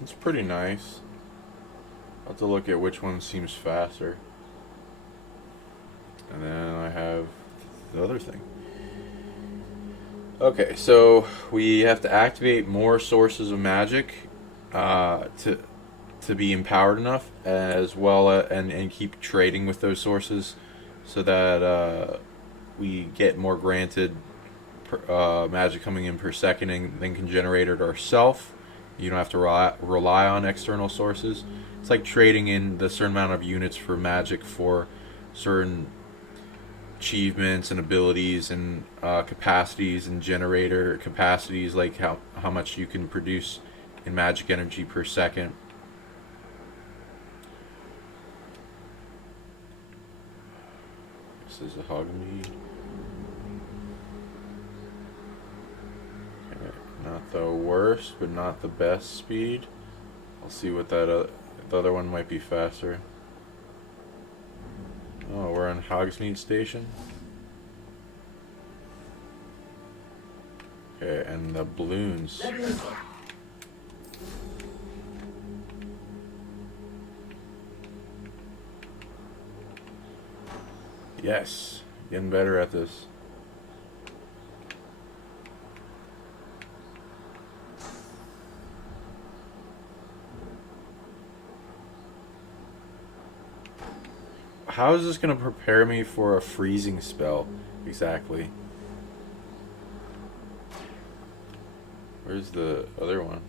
It's pretty nice. I'll have to look at which one seems faster. And then I have the other thing. Okay, so we have to activate more sources of magic to be empowered enough, as well and keep trading with those sources so that we get more granted magic coming in per second, and then can generate it ourselves. You don't have to rely on external sources. It's like trading in the certain amount of units for magic for certain achievements and abilities and capacities and generator capacities, like how much you can produce in magic energy per second. This is a Hogwarts. Okay, not the worst, but not the best speed. I'll see what that the other one might be faster. Oh, we're on Hogsmeade Station. Okay, and the balloons. Yes, getting better at this. How is this going to prepare me for a freezing spell exactly? Where's the other one?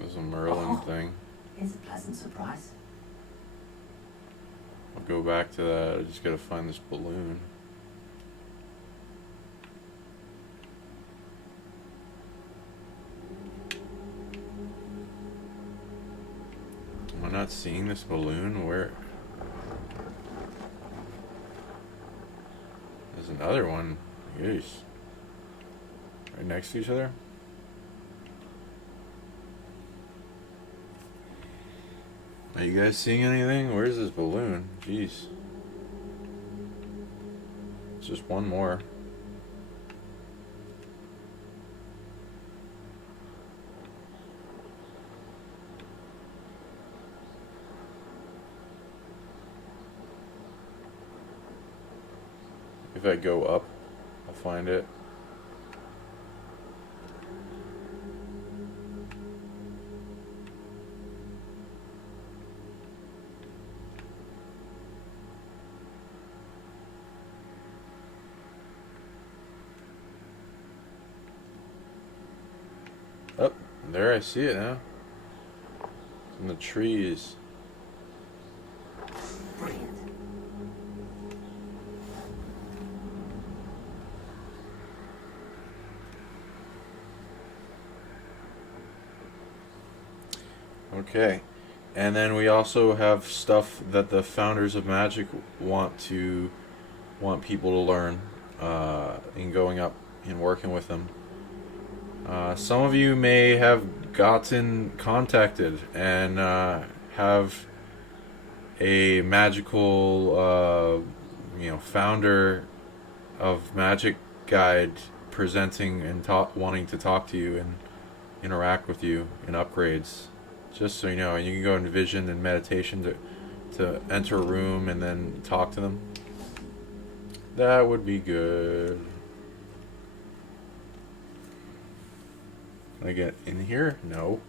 There's a Merlin thing. It's a pleasant surprise. I'll go back to that. I just gotta find this balloon. Am I not seeing this balloon? Where? There's another one. Yeesh. Right next to each other? Are you guys seeing anything? Where's this balloon? Jeez. It's just one more. If I go up, I'll find it. Oh, there I see it now. It's in the trees. Brilliant. Okay. And then we also have stuff that the founders of magic want people to learn in going up and working with them. Some of you may have gotten contacted and have a magical, founder of Magic Guide presenting and wanting to talk to you and interact with you in upgrades. Just so you know, and you can go in vision and meditation to enter a room and then talk to them. That would be good. Can I get in here? No.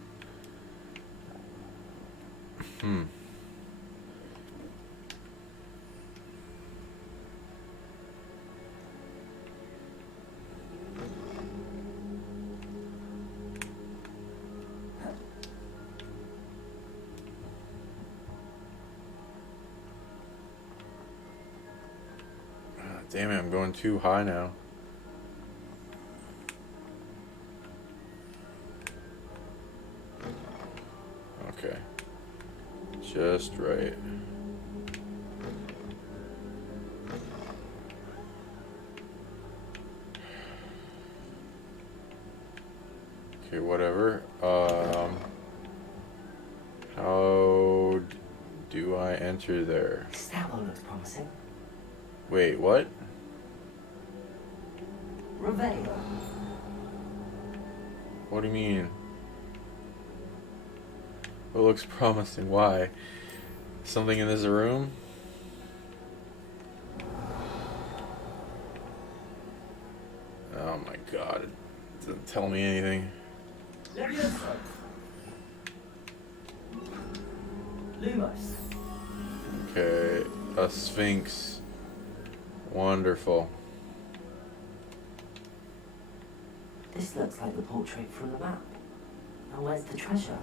Damn it, I'm going too high now. Okay. Just right. Okay, whatever. How do I enter there? This tower looks promising. Wait, what? Revelio. What do you mean? It looks promising. Why? Something in this room? Oh my god. It doesn't tell me anything. Levioso. Lumos. Okay. A sphinx. Wonderful. This looks like the portrait from the map. Now where's the treasure?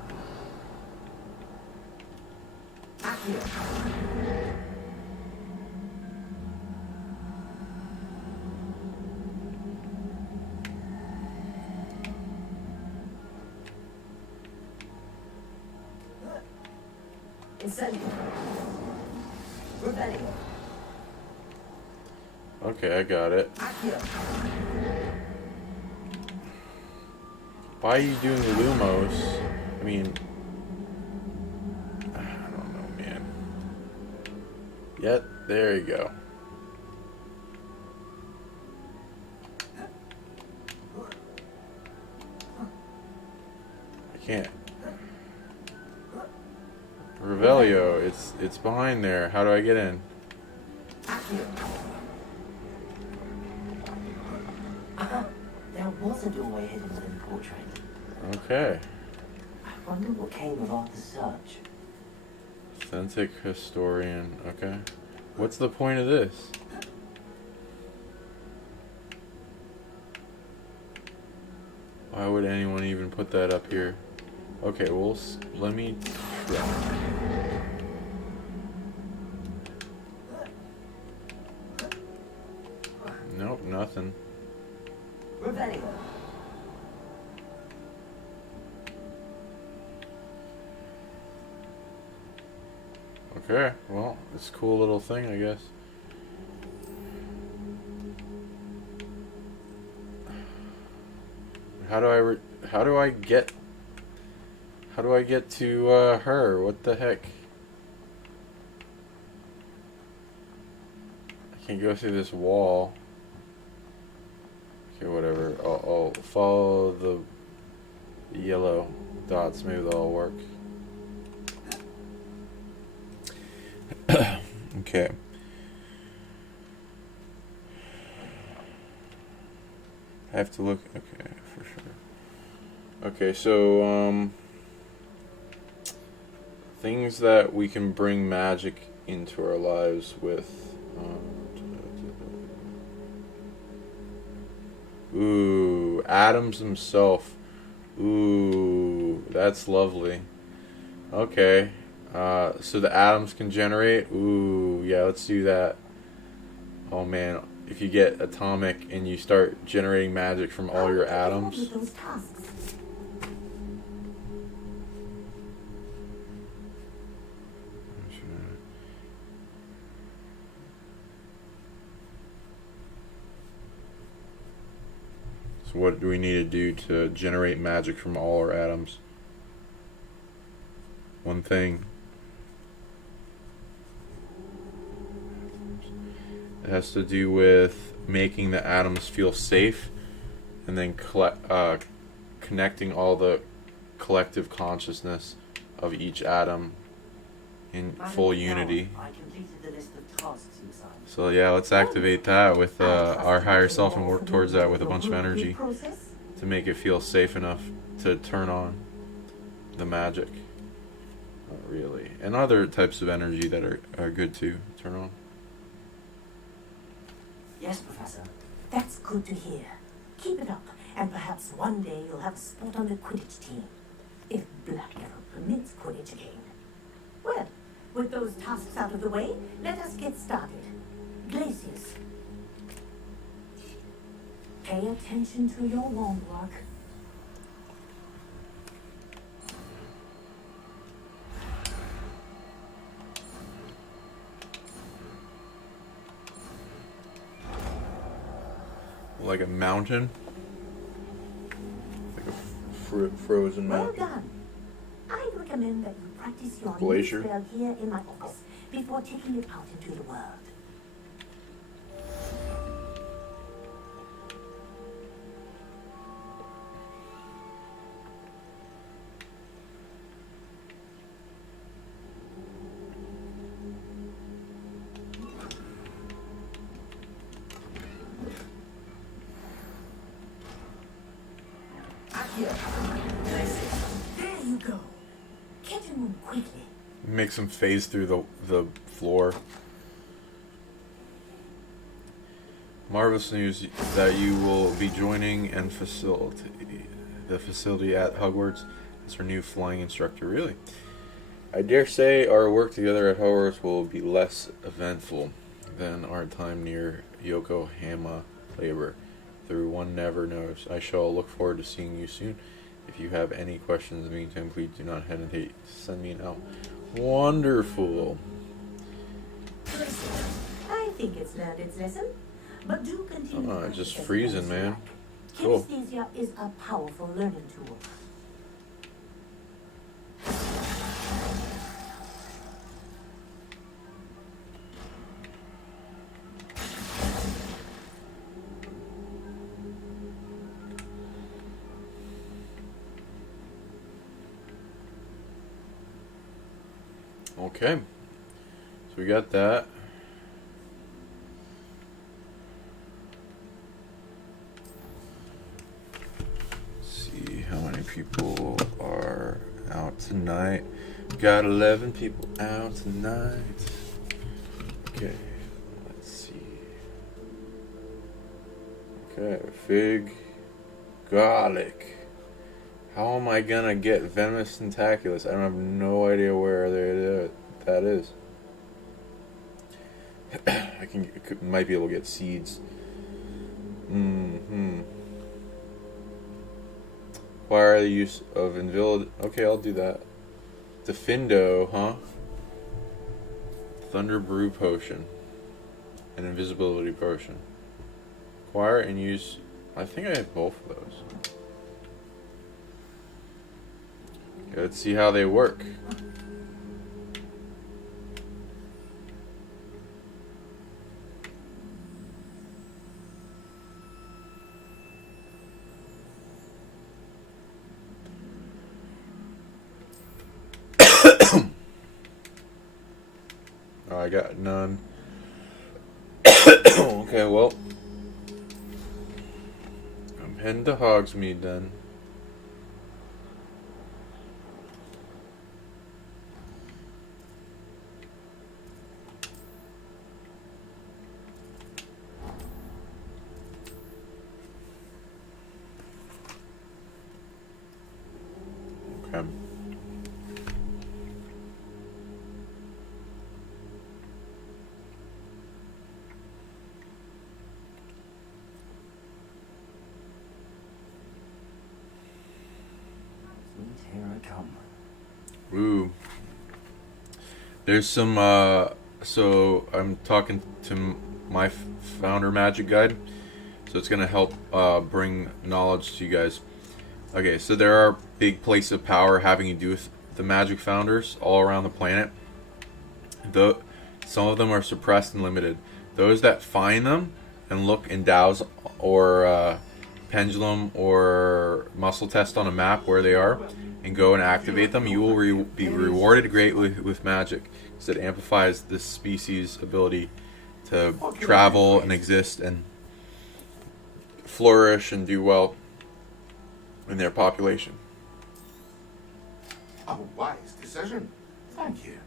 Accio. Incendio. Revelio. Okay, I got it. Accio. Why are you doing Lumos? I mean, I don't know, man. Yep, there you go. I can't. Revelio, it's behind there. How do I get in? There was a doorway hidden within the portrait. Okay. I wonder what came of Arthur's search. Authentic historian. Okay. What's the point of this? Why would anyone even put that up here? Okay, well, let me try. Nope, nothing. Revelio. Okay, well, it's a cool little thing, I guess. How do I get to her? What the heck? I can't go through this wall. Okay, whatever. I'll follow the yellow dots. Maybe they'll all work. Okay. I have to look. Okay, for sure. Okay, so things that we can bring magic into our lives with. Ooh, Adams himself. Ooh, that's lovely. Okay. So the atoms can generate. Ooh, yeah, let's do that. Oh man, if you get atomic and you start generating magic from all your atoms. Those tasks. So what do we need to do to generate magic from all our atoms? One thing. It has to do with making the atoms feel safe and then connecting all the collective consciousness of each atom in full unity. I completed the list of tasks you assigned. So yeah, let's activate that with our higher self and work towards that with a bunch of energy to make it feel safe enough to turn on the magic. Really. And other types of energy that are good to turn on. Yes, Professor. That's good to hear. Keep it up, and perhaps one day you'll have a spot on the Quidditch team. If Black Arrow permits Quidditch again. Well, with those tasks out of the way, let us get started. Glacius. Pay attention to your wand work. Like a mountain. Like a frozen Well mountain. done. I recommend that you practice your Glacier. new spell here in my office before taking it out into the world. There you go. Get to move quickly. Makes him phase through the floor. Marvelous news that you will be joining and the facility at Hogwarts as our new flying instructor. Really? I dare say our work together at Hogwarts will be less eventful than our time near Yokohama labor. Through one never knows. I shall look forward to seeing you soon. If you have any questions in the meantime, please do not hesitate to send me an email. Wonderful. I think it's learned its lesson, but do continue. Oh, it's just practicing freezing, as man. you like. Cool. Kinesthesia is a powerful learning tool. Okay. So we got that. Let's see how many people are out tonight. Got 11 people out tonight. Okay. Let's see. Okay. Fig. Garlic. How am I gonna get Venomous Tentaculus? I have no idea where that is. I might be able to get seeds. Acquire the use of invisibility. Okay, I'll do that. Defindo, huh? Thunder Brew Potion. An invisibility potion. Acquire and use. I think I have both of those. Okay, let's see how they work. Oh, I got none. Okay, well, I'm heading to Hogsmeade then. Okay. Here I come. Ooh. There's some, so I'm talking to my founder magic guide. So it's going to help bring knowledge to you guys. Okay, so there are big places of power having to do with the magic founders all around the planet. Some of them are suppressed and limited. Those that find them and look in Dow's or pendulum or muscle test on a map where they are and go and activate them, you will be rewarded greatly with magic, because it amplifies this species' ability to travel and exist and flourish and do well in their population. A wise decision. Thank you.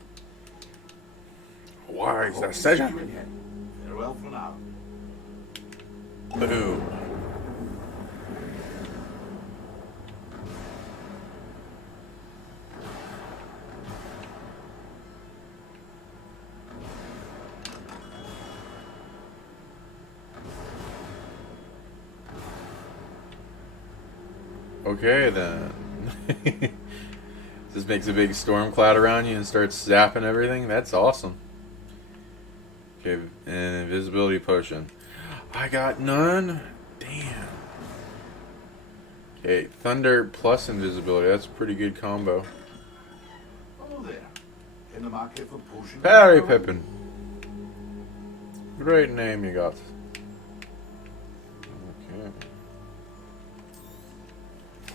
Wise Hope to decision. see you again. Farewell for now. Boom. Okay then. Just makes a big storm cloud around you and starts zapping everything. That's awesome. Okay, and invisibility potion. I got none. Damn. Okay, thunder plus invisibility. That's a pretty good combo. Oh there. In the market for potions. Parry Pippin. Great name you got. Okay.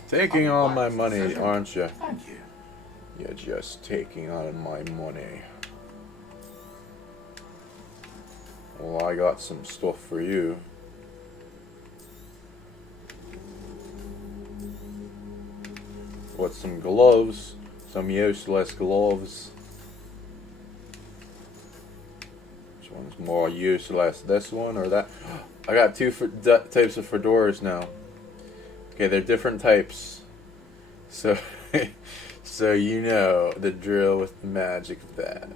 Taking all my money, aren't you? Thank you. You're just taking all my money. Well, I got some stuff for you. What's some gloves? Some useless gloves. Which one's more useless? This one or that? I got two types of fedoras now. Okay, they're different types. So, so you know the drill with the magic of that.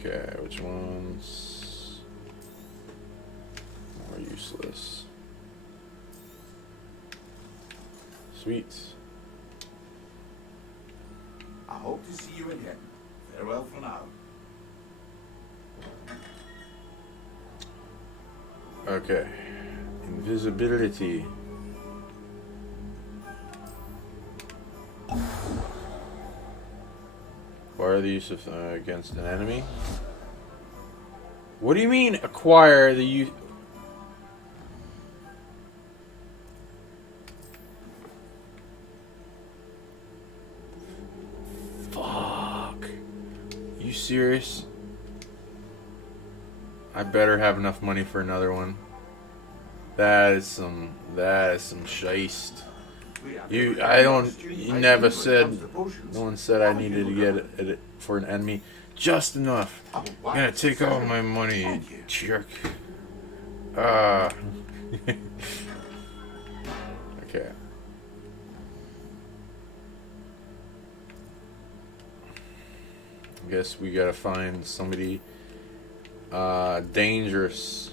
Okay, which one's more useless? Sweet. I hope to see you again. Farewell for now. Okay. Invisibility. Acquire the use of against an enemy. What do you mean acquire the use? Fuck. You serious? I better have enough money for another one. That is some shiest. You never said, no one said I needed to get it for an enemy. Just enough. You're gonna take all my money, you jerk. Okay. I guess we gotta find somebody dangerous.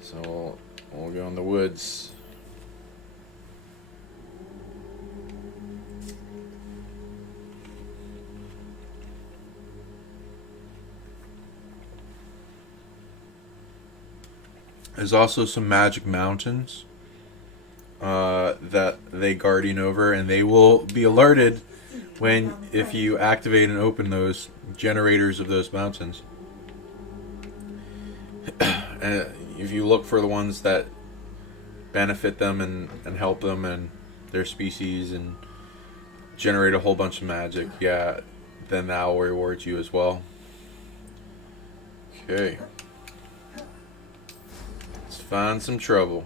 So we'll go in the woods. There's also some magic mountains that they guardian over, and they will be alerted if you activate and open those generators of those mountains. And if you look for the ones that benefit them and help them and their species and generate a whole bunch of magic, yeah, then that will reward you as well. Okay. Let's find some trouble.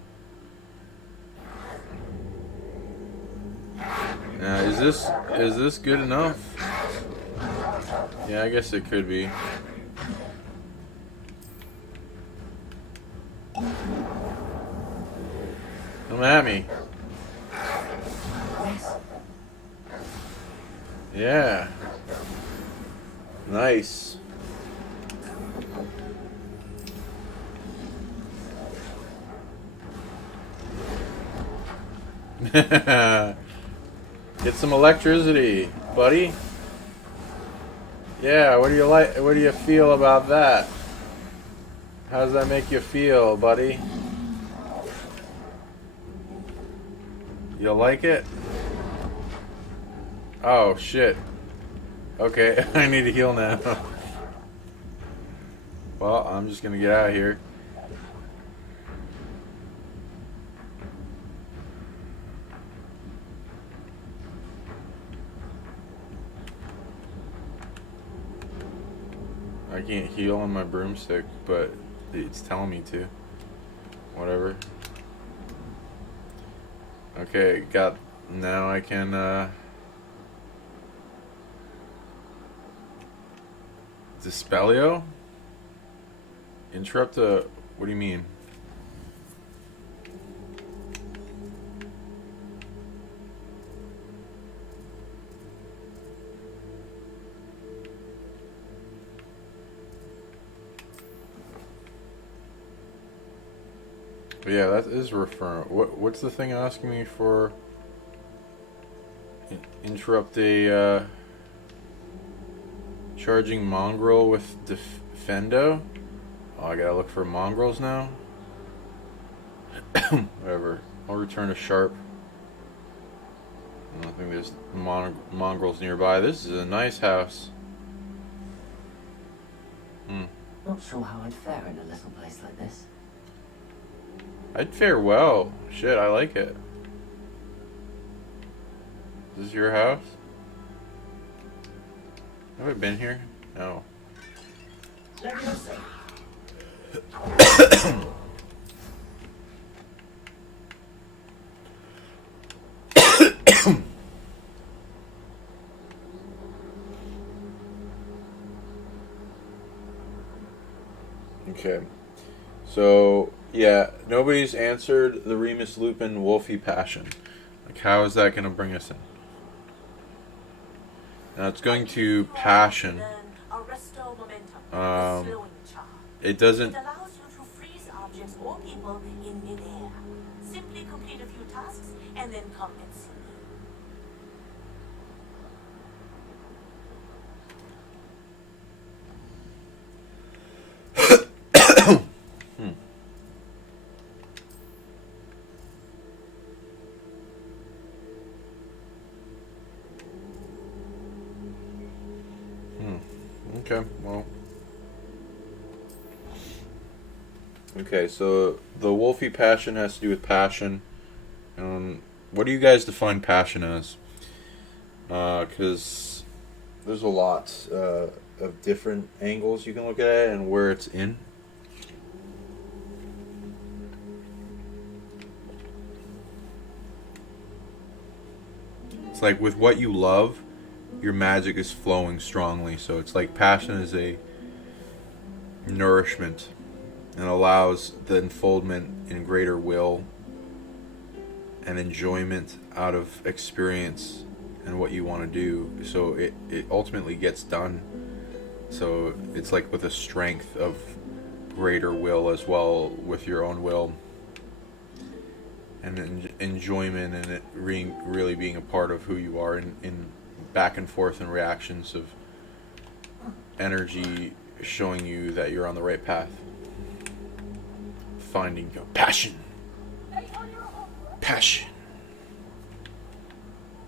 Now, is this good enough? Yeah, I guess it could be. Come at me. Yeah. Nice. Get some electricity, buddy. Yeah, what do you like? What do you feel about that? How does that make you feel, buddy? You like it? Oh, shit. Okay, I need to heal now. Well, I'm just gonna get out of here. I can't heal on my broomstick, but it's telling me to. Whatever. Okay, now I can Dispelio? Interrupt what do you mean? Yeah, that is referring. What's the thing asking me for? Interrupt a charging mongrel with defendo. Oh, I gotta look for mongrels now. Whatever. I'll return a sharp. I don't think there's mongrels nearby. This is a nice house. Not sure how I'd fare in a little place like this. I'd fare well. Shit, I like it. Is this your house? Have I been here? No. Okay. So, yeah, nobody's answered the Remus Lupin Wolfie Passion. Like, how is that going to bring us in? Now, it's going to Passion. It doesn't... It allows you to freeze objects or people in midair. Simply complete a few tasks and then come and see me. Okay, well. Okay, so the Wolfie Passion has to do with passion. What do you guys define passion as? Because there's a lot of different angles you can look at it and where it's in. It's like with what you love, your magic is flowing strongly. So it's like passion is a nourishment and allows the unfoldment in greater will and enjoyment out of experience and what you want to do. So it ultimately gets done. So it's like with a strength of greater will as well with your own will. And enjoyment and it really being a part of who you are in back and forth and reactions of energy showing you that you're on the right path. Finding your passion. Passion.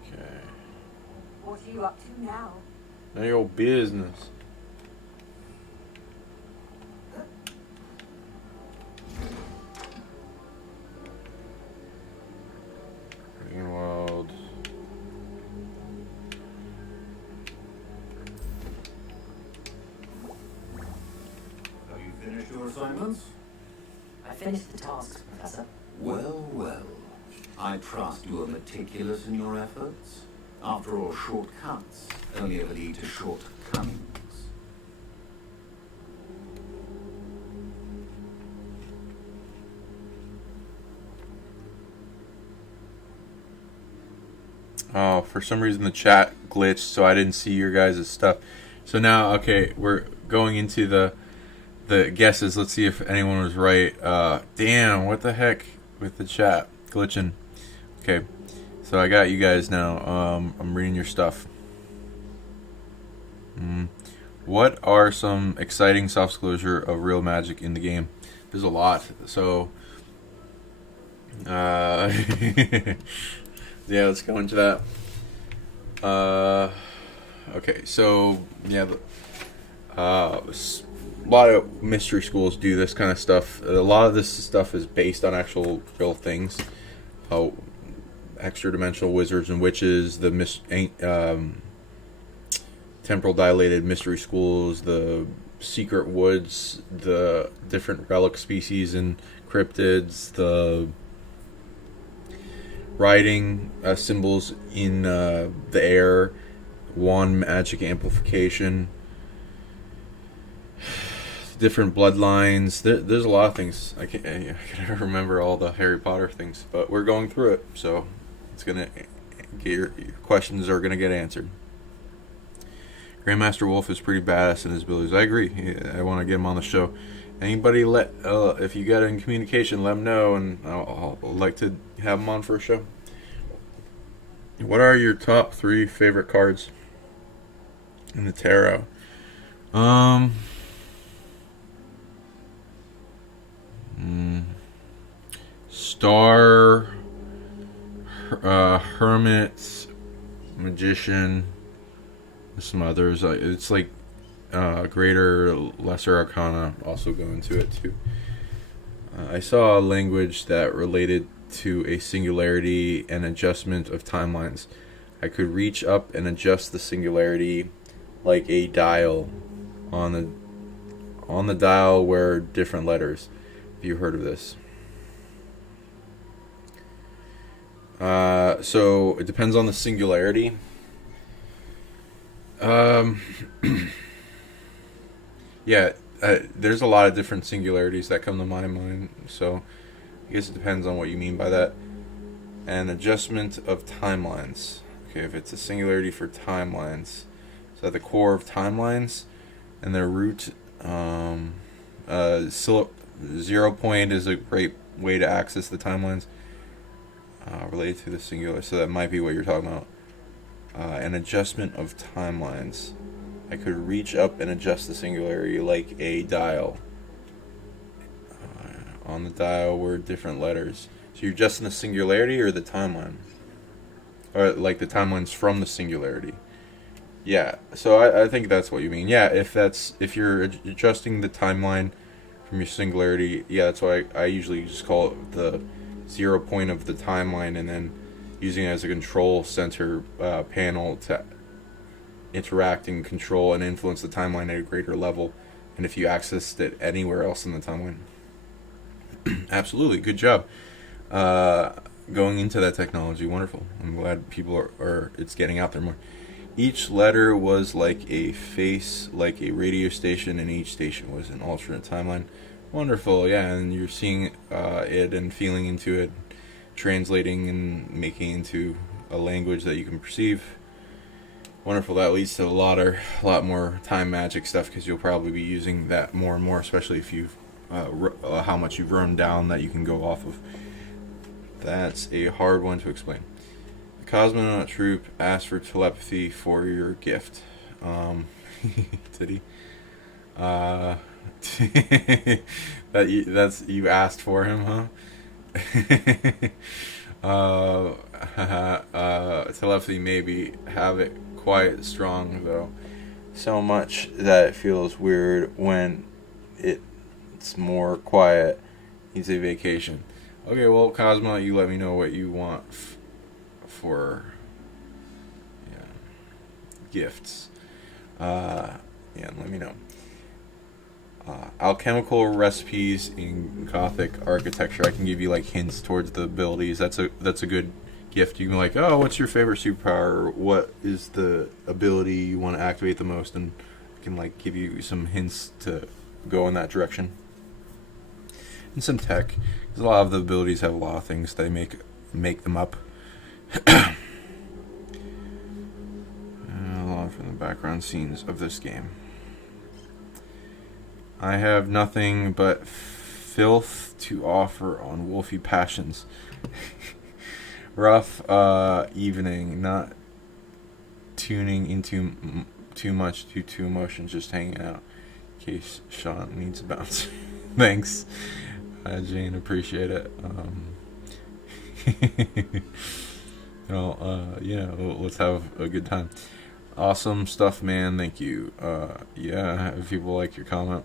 Okay. What are you up to now? None of your business. Wild. Have you finished your assignments? I finished the tasks, Professor. Well, well. I trust you are meticulous in your efforts. After all, shortcuts only ever lead to shortcomings. Oh, for some reason the chat glitched, so I didn't see your guys' stuff. So now, okay, we're going into the guesses. Let's see if anyone was right. Damn, what the heck with the chat glitching. Okay, so I got you guys now. I'm reading your stuff. What are some exciting soft disclosure of real magic in the game? There's a lot. So, yeah, let's go into that. Okay, so yeah, a lot of mystery schools do this kind of stuff. A lot of this stuff is based on actual real things. Extra dimensional wizards and witches, the temporal dilated mystery schools, the secret woods, the different relic species and cryptids, the writing symbols in the air, wand magic amplification, different bloodlines. There's a lot of things. I can't remember all the Harry Potter things, but we're going through it, so it's gonna get your questions are gonna get answered. Grandmaster Wolf is pretty badass in his abilities. I agree. I want to get him on the show. Anybody if you got in communication, let him know, and I'll like to have him on for a show. What are your top 3 favorite cards in the tarot? star, hermit, magician, some others. It's like greater, lesser arcana also go into it too. I saw a language that related to a singularity and adjustment of timelines. I could reach up and adjust the singularity like a dial. On the dial were different letters. Have you heard of this? So it depends on the singularity. Yeah, there's a lot of different singularities that come to my mind, so I guess it depends on what you mean by that. And adjustment of timelines. Okay, if it's a singularity for timelines, so at the core of timelines, and their root, 0 point is a great way to access the timelines related to the singular, so that might be what you're talking about. An adjustment of timelines. I could reach up and adjust the singularity like a dial. On the dial were different letters. So you're adjusting the singularity or the timeline? Or like the timelines from the singularity? Yeah, so I think that's what you mean. Yeah, if you're adjusting the timeline from your singularity, yeah, that's why I usually just call it the 0 point of the timeline, and then using it as a control center panel to interact and control and influence the timeline at a greater level. And if you accessed it anywhere else in the timeline. Absolutely, good job. Going into that technology, wonderful. I'm glad people are it's getting out there more. Each letter was like a face, like a radio station, and each station was an alternate timeline. Wonderful, yeah, and you're seeing it and feeling into it, translating and making into a language that you can perceive. Wonderful. That leads to a lot more time magic stuff, because you'll probably be using that more and more, especially if you've how much you've run down that you can go off of. That's a hard one to explain. The cosmonaut troop asked for telepathy for your gift. Did he? That's you asked for him, huh? Telepathy, maybe. Have it quite strong though, so much that it feels weird when it's more quiet. Needs a vacation. Okay, well, Cosmo, you let me know what you want for gifts. Let me know. Alchemical recipes in Gothic architecture. I can give you like hints towards the abilities. That's a good gift. You can be like, oh, what's your favorite superpower? What is the ability you want to activate the most? And I can like give you some hints to go in that direction. And some tech, because a lot of the abilities have a lot of things. They make them up. A lot from the background scenes of this game. I have nothing but filth to offer on Wolfy Passions. Rough evening, not tuning into too much due to emotions, just hanging out in case Sean needs a bounce. Thanks, Jane, appreciate it. Let's have a good time. Awesome stuff, man. Thank you. If people like your comment,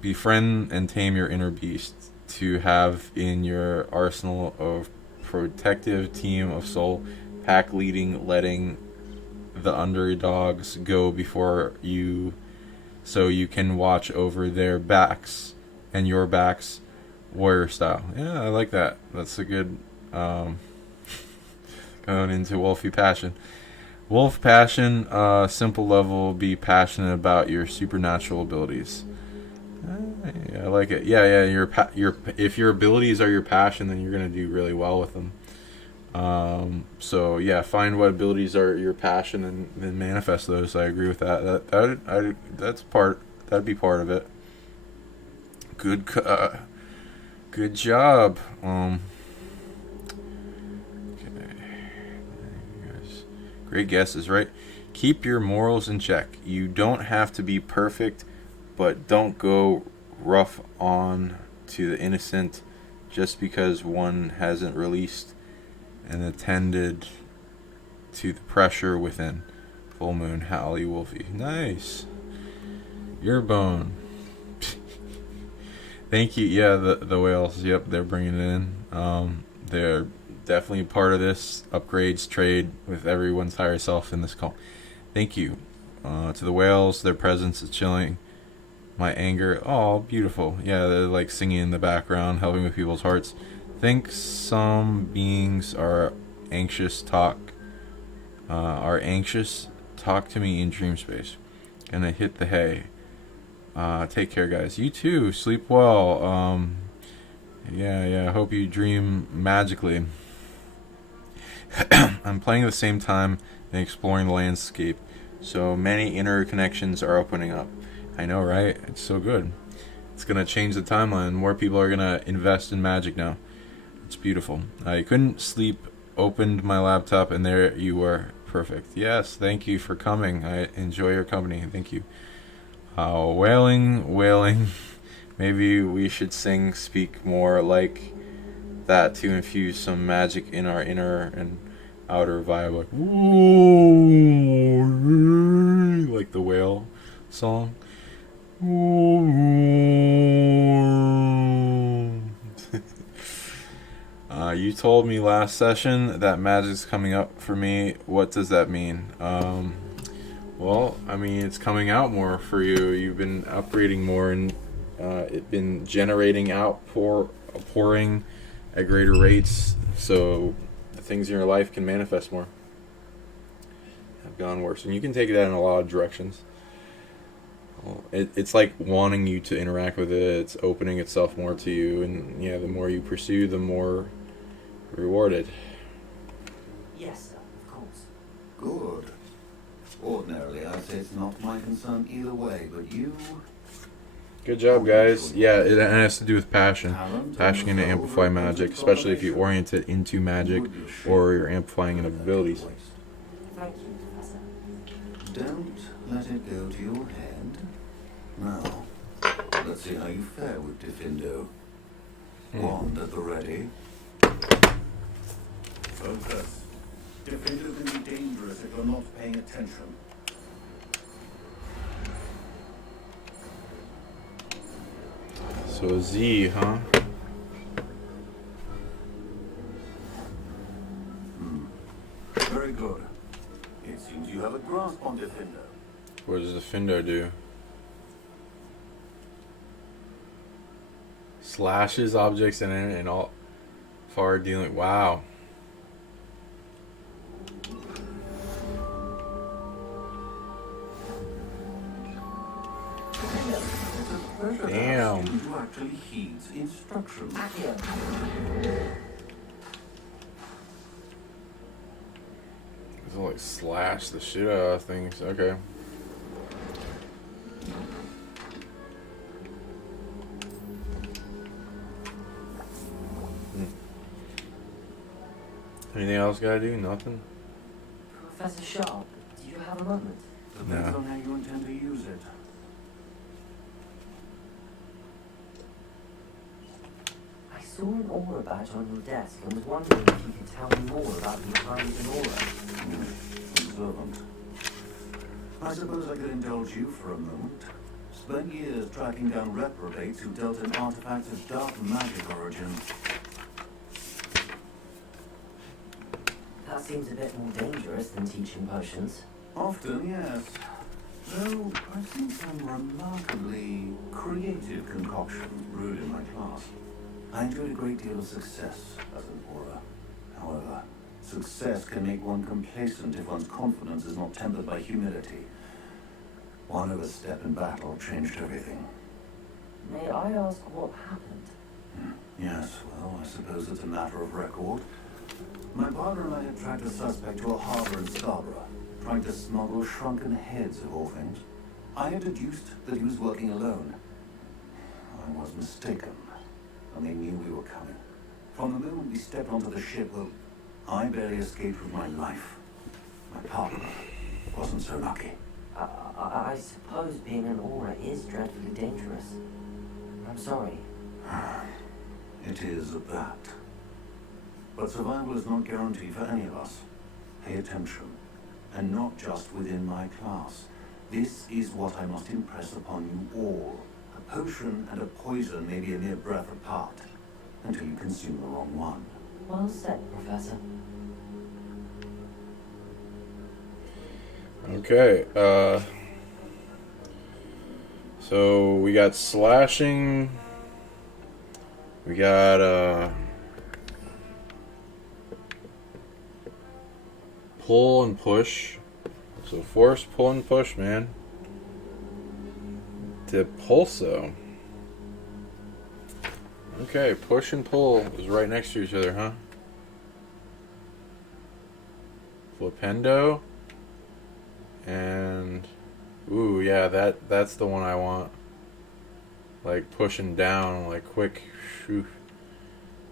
befriend and tame your inner beast to have in your arsenal of protective team of soul, pack leading, letting the underdogs go before you, so you can watch over their backs and your backs, warrior style. Yeah, I like that. That's a good going into Wolfy Passion. Wolf Passion, simple level, be passionate about your supernatural abilities. I like it. Yeah. If your abilities are your passion, then you're gonna do really well with them. So yeah, find what abilities are your passion and then manifest those. I agree with that. That'd be part of it. Good job. Okay. Great guesses, right? Keep your morals in check. You don't have to be perfect, but don't go rough on to the innocent. just because one hasn't released and attended to the pressure within. Full Moon, Hallie Wolfie. Nice. Your bone. Thank you. Yeah, the whales. Yep, they're bringing it in. They're definitely part of this upgrades trade with everyone's higher self in this call. Thank you to the whales. Their presence is chilling my anger. Oh, beautiful. Yeah, they're like singing in the background, helping with people's hearts. Think some beings are anxious. Talk to me in dream space. Gonna hit the hay. Take care, guys. You too. Sleep well. Yeah. Hope you dream magically. I'm playing at the same time and exploring the landscape. So many inner connections are opening up. I know, right? It's so good. It's gonna change the timeline. More people are gonna invest in magic now. It's beautiful. I couldn't sleep. Opened my laptop and there you were. Perfect. Yes, thank you for coming. I enjoy your company. Thank you. Wailing. Maybe we should speak more like that to infuse some magic in our inner and outer vibe. Like, ooh, like the whale song. You told me last session that magic's coming up for me. What does that mean? Well, I mean, it's coming out more for you. You've been upgrading more and it's been generating pouring at greater rates, so the things in your life can manifest more. Have gone worse, and you can take that in a lot of directions. It's like wanting you to interact with it. It's opening itself more to you, and yeah, the more you pursue, the more rewarded. Yes, sir, of course. Good. Ordinarily, I'd say it's not my concern either way, but you... Good job, guys. Yeah, it has to do with passion. Passion can amplify magic, especially if you orient it into magic or you're amplifying in abilities. Thank you, Professor. Don't let it go to your head. Now, let's see how you fare with Diffindo. Wand at the ready. Focus. Diffindo can be dangerous if you're not paying attention. So Z, huh? Very good. It seems you have a grasp on Diffindo. What does the Findo do? Slashes objects and all far dealing. Wow. Damn. Who actually heeds instructions. It's like slash the shit out of things. Okay. Anything else gotta do? Nothing? Professor Sharp, do you have a moment? Depends on how you intend to use it. I saw an aura badge on your desk and was wondering if you could tell me more about behind an aura. Observant. I suppose I could indulge you for a moment. Spent years tracking down reprobates who dealt in artifacts of dark magic origin. That seems a bit more dangerous than teaching potions. Often, yes. Though I've seen some remarkably creative concoctions brewed in my class. I enjoyed a great deal of success as an aura. However, success can make one complacent if one's confidence is not tempered by humility. One overstep in battle changed everything. May I ask what happened? Yes, well, I suppose it's a matter of record. My partner and I had tracked a suspect to a harbor in Scarborough, trying to smuggle shrunken heads of all things. I had deduced that he was working alone. I was mistaken, and they knew we were coming. From the moment we stepped onto the ship, well, I barely escaped with my life. My partner wasn't so lucky. I suppose being an aura is dreadfully dangerous. I'm sorry. It is at that. But survival is not guaranteed for any of us. Pay attention. And not just within my class. This is what I must impress upon you all. A potion and a poison may be a mere breath apart, until you consume the wrong one. Well said, Professor. Okay, so we got slashing, we got, pull and push. So force, pull, and push, man. Depulso. Okay, push and pull is right next to each other, huh? Flipendo. And ooh, yeah, that's the one I want. Like pushing down, like quick. Shoo.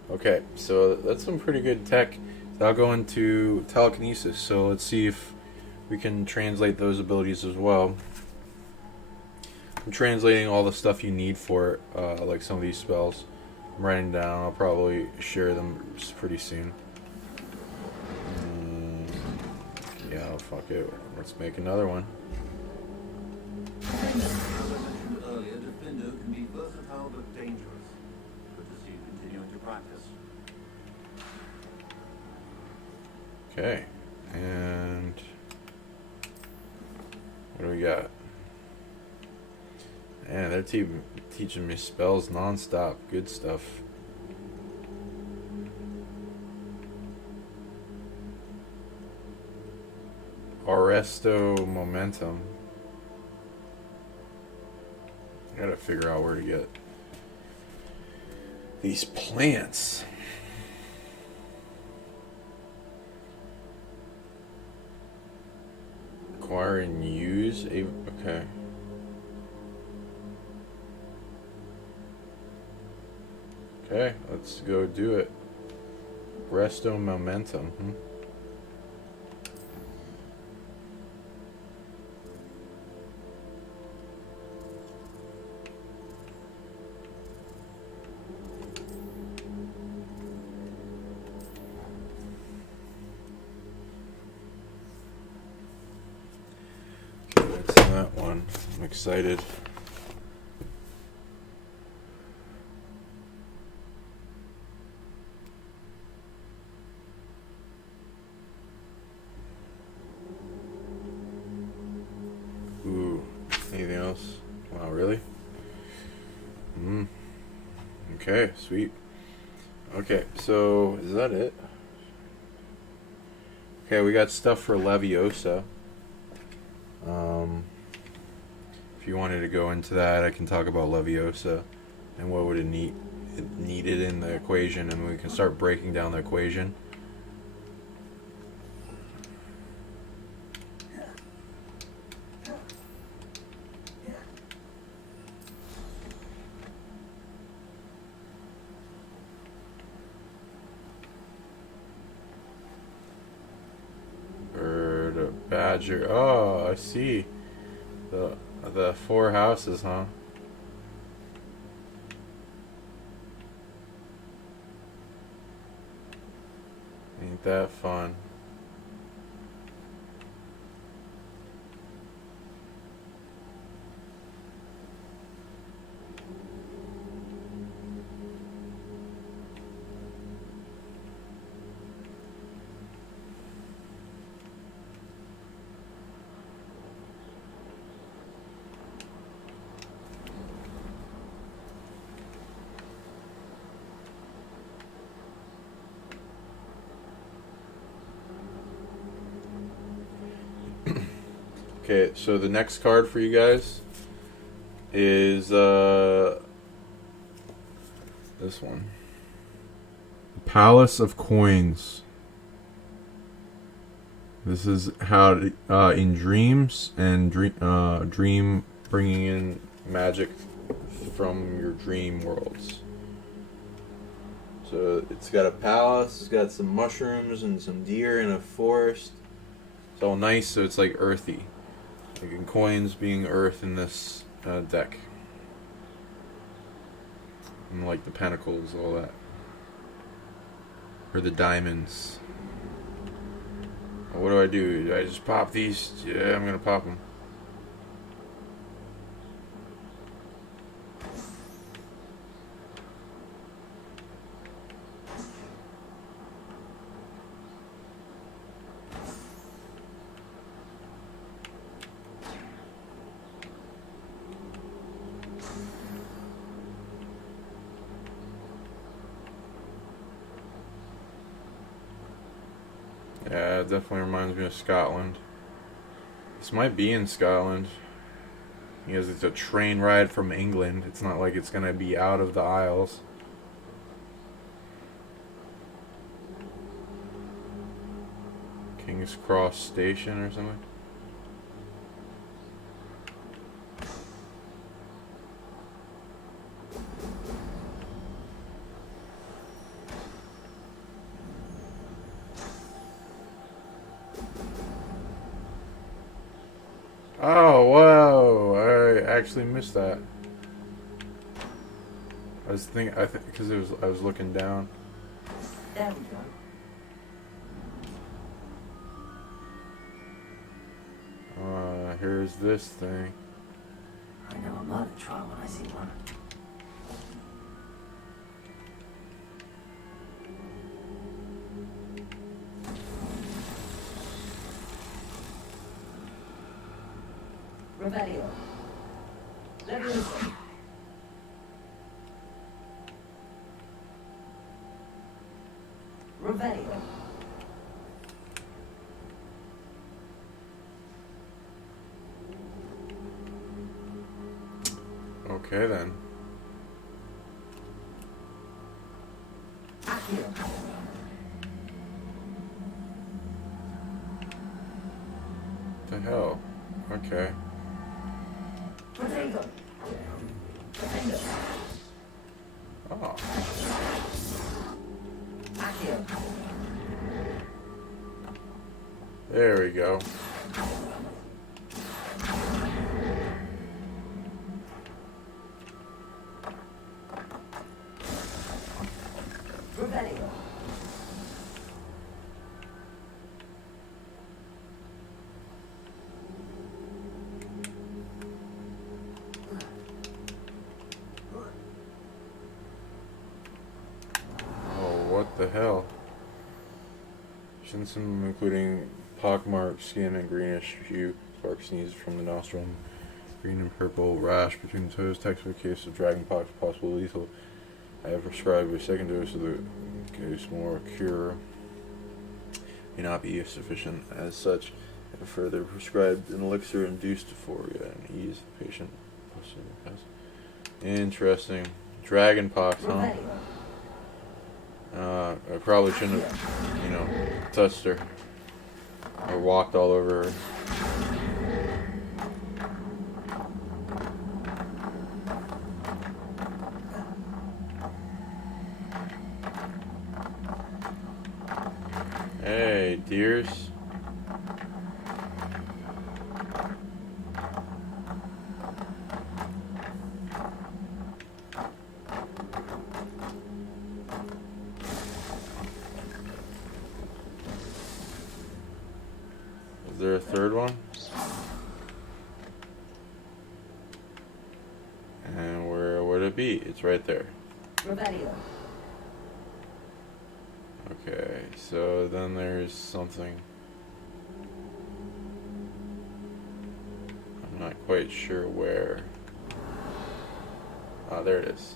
Okay, so that's some pretty good tech. So I'll go into telekinesis. So let's see if we can translate those abilities as well. I'm translating all the stuff you need for it, like some of these spells. I'm writing down. I'll probably share them pretty soon. Yeah, fuck it. Let's make another one. As I mentioned earlier, Defender can be versatile but dangerous. Good to see you continuing to practice. Okay, and what do we got? Man, they're teaching me spells non-stop. Good stuff. Arresto Momentum. I gotta figure out where to get these plants. Acquire and use a okay. Okay, let's go do it. Resto Momentum. That one. I'm excited. Ooh, anything else? Wow, really? Okay, sweet. Okay, so is that it? Okay, we got stuff for Leviosa. If you wanted to go into that, I can talk about Leviosa and what would it needed in the equation, and we can start breaking down the equation. Bird, badger. Oh, I see. The 4 houses, huh? Ain't that fun? Okay, so the next card for you guys is this one. Palace of Coins. This is how to, in dreams and dream bringing in magic from your dream worlds. So it's got a palace, it's got some mushrooms and some deer in a forest. It's all nice, so it's like earthy. Like in coins being earth in this deck. And like the pentacles, all that. Or the diamonds. What do? Do I just pop these? Yeah, I'm gonna pop them. Yeah, it definitely reminds me of Scotland. This might be in Scotland. Because it's a train ride from England. It's not like it's going to be out of the Isles. King's Cross Station or something. Oh, whoa! I actually missed that. I think because I was looking down. There we go. Here's this thing. I know a murder trial when I see one. Revelio. Leviosa. Revelio. Okay then. Accio. What the hell? Okay. Protego. Defender. Oh. Accio. There we go. Revelio. What the hell? Symptoms including pockmarked skin and greenish hue, spark sneezes from the nostril, green and purple rash between the toes, textbook case of dragon pox, possible lethal. I have prescribed a second dose of the case more cure may not be sufficient. As such, I have further prescribed an elixir induced euphoria and ease the patient. Interesting. Dragon pox, huh? I probably shouldn't have, touched her or walked all over her. Hey, dears. Is there a third one? And where would it be? It's right there. Revelio. Okay, so then there's something. I'm not quite sure where. Ah, there it is.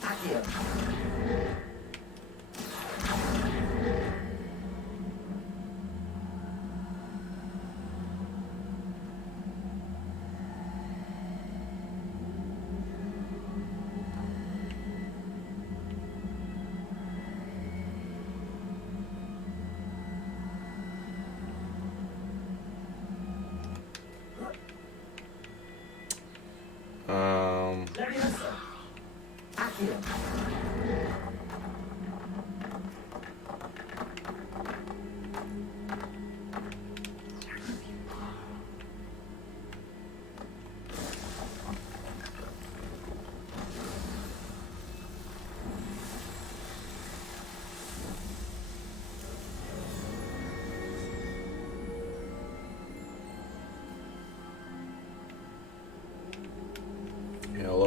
Accio. Leviosa. Accio.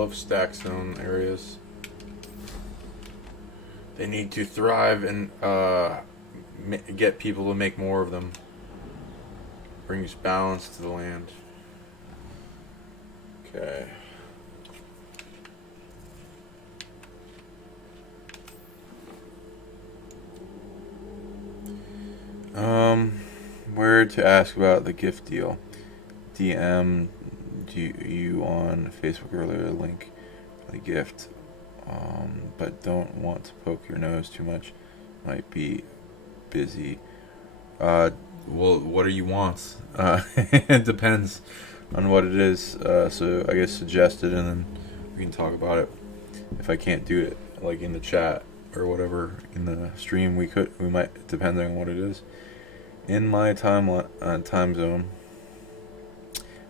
love stack zone areas. They need to thrive and get people to make more of them. Brings balance to the land. Okay. Where to ask about the gift deal? DM you on Facebook earlier, link the gift. But don't want to poke your nose too much. Might be busy. Well, what do you want? It depends on what it is. So I guess suggest it and then we can talk about it. If I can't do it, like in the chat or whatever in the stream, we might, depending on what it is. In my time zone.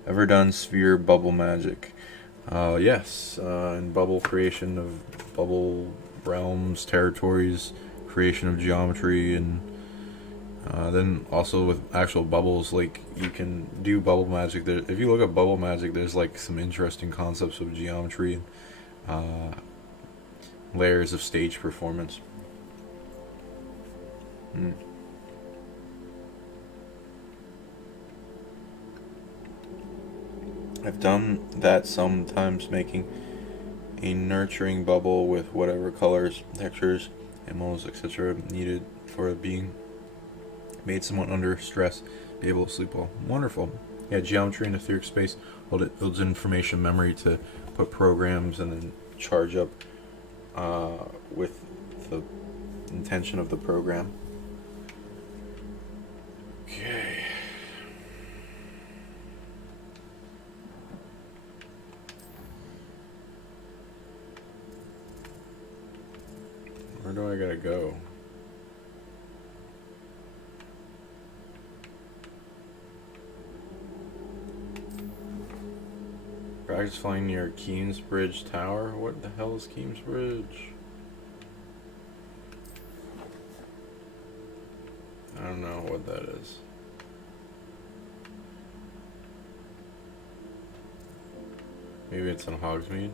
Ever done sphere bubble magic? Yes. In bubble creation of bubble realms, territories, creation of geometry, and then also with actual bubbles, like you can do bubble magic. If you look at bubble magic, there's like some interesting concepts of geometry and layers of stage performance. I've done that sometimes, making a nurturing bubble with whatever colors, textures, animals, etc. needed for being made someone under stress be able to sleep well. Wonderful. Yeah, geometry and etheric space builds information memory to put programs and then charge up with the intention of the program. Okay. Where do I gotta go? Practice flying near Keamsbridge Tower? What the hell is Keamsbridge? I don't know what that is. Maybe it's in Hogsmeade?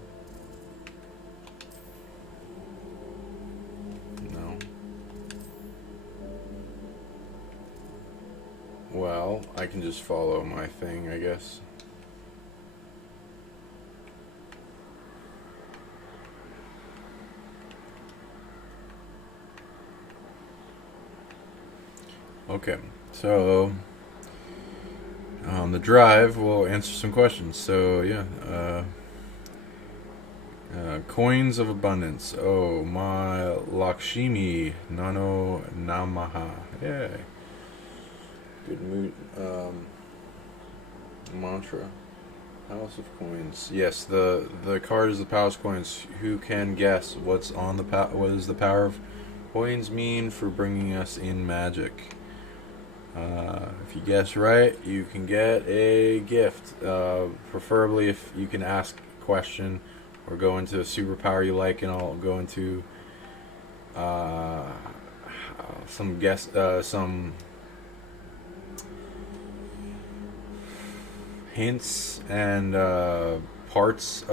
No. Well, I can just follow my thing, I guess. Okay, so on the drive, we'll answer some questions. So yeah, coins of abundance. Oh, my Lakshmi Nano Namaha. Yeah, good mood. Mantra. House of Coins. Yes, the card is the Palace Coins. Who can guess what's on the what does the power of coins mean for bringing us in magic? If you guess right, you can get a gift. Preferably if you can ask a question or go into a superpower you like, and I'll go into some hints and parts,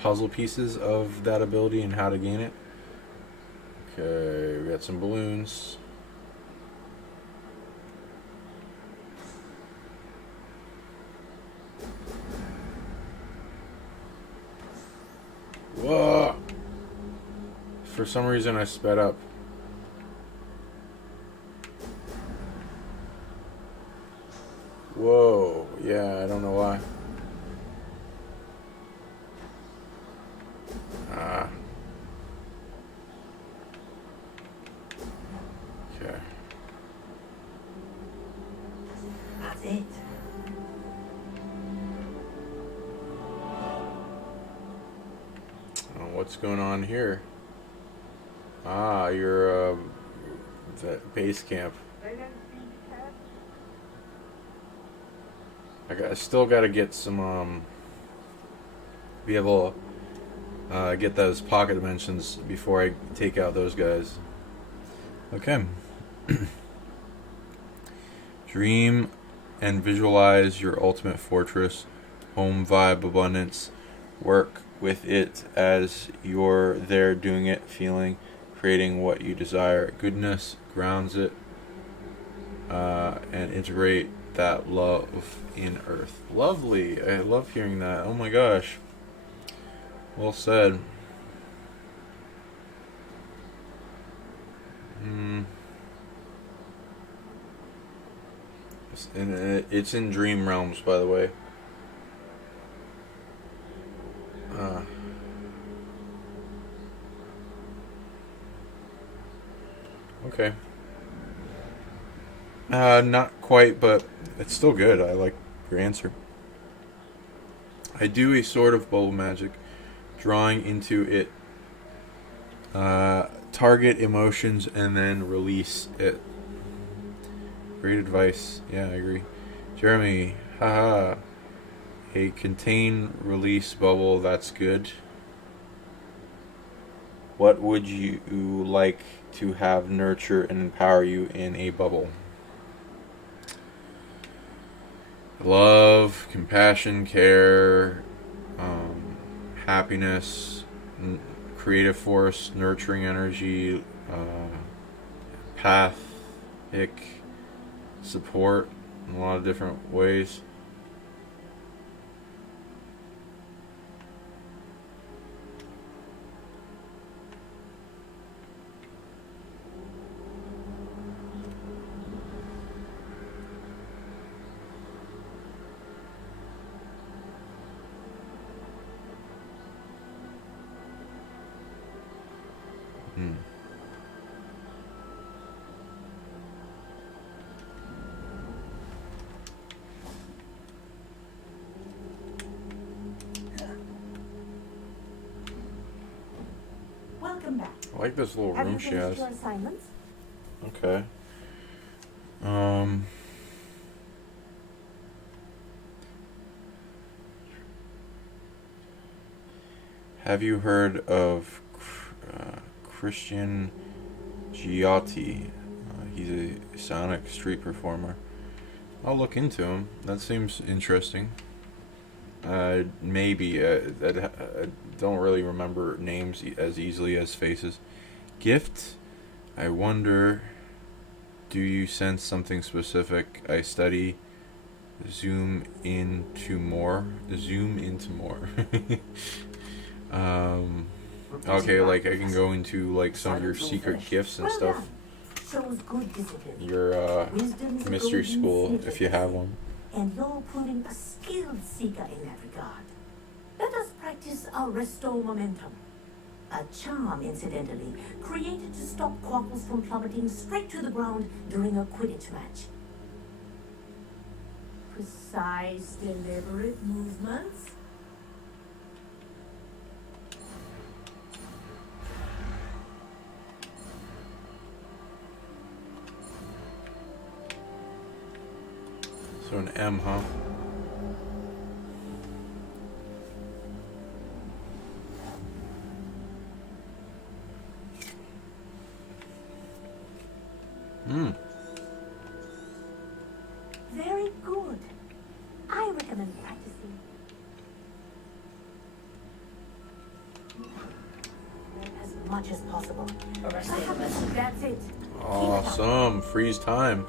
puzzle pieces of that ability and how to gain it. Okay, we got some balloons. Whoa! For some reason I sped up. Whoa, yeah, I don't know why. Okay. That's it. What's going on here? You're that base camp. I still got to get some be able to get those pocket dimensions before I take out those guys. Okay. Dream and visualize your ultimate fortress, home vibe abundance, Work with it as you're there doing it, feeling, creating what you desire. Goodness grounds it, and integrate that love in earth. Lovely. I love hearing that. Oh my gosh. Well said. It's in dream realms, by the way. Okay. Not quite, but it's still good. I like your answer. I do a sort of bubble magic, drawing into it, target emotions, and then release it. Great advice. Yeah, I agree. Jeremy, haha. A contain release bubble, that's good. What would you like to have nurture and empower you in a bubble? Love, compassion, care, happiness, creative force, nurturing energy, pathic support in a lot of different ways. Welcome back. I like this little room she has. Your assignments? Okay. Have you heard of Christian Giotti? He's a Psionic street performer. I'll look into him. That seems interesting. Maybe. I don't really remember names as easily as faces. Gift? I wonder, do you sense something specific? I study. Zoom into more. Okay, like I can go into like some of your secret gifts and stuff. Shows good discipline. Your mystery school, if you have one. And you're proving a skilled seeker in that regard. Let us practice our restore momentum. A charm, incidentally, created to stop quackles from plummeting straight to the ground during a Quidditch match. Precise, deliberate movements. So an M, huh? Very good. I recommend practicing. As much as possible. That's it. Awesome. Freeze time.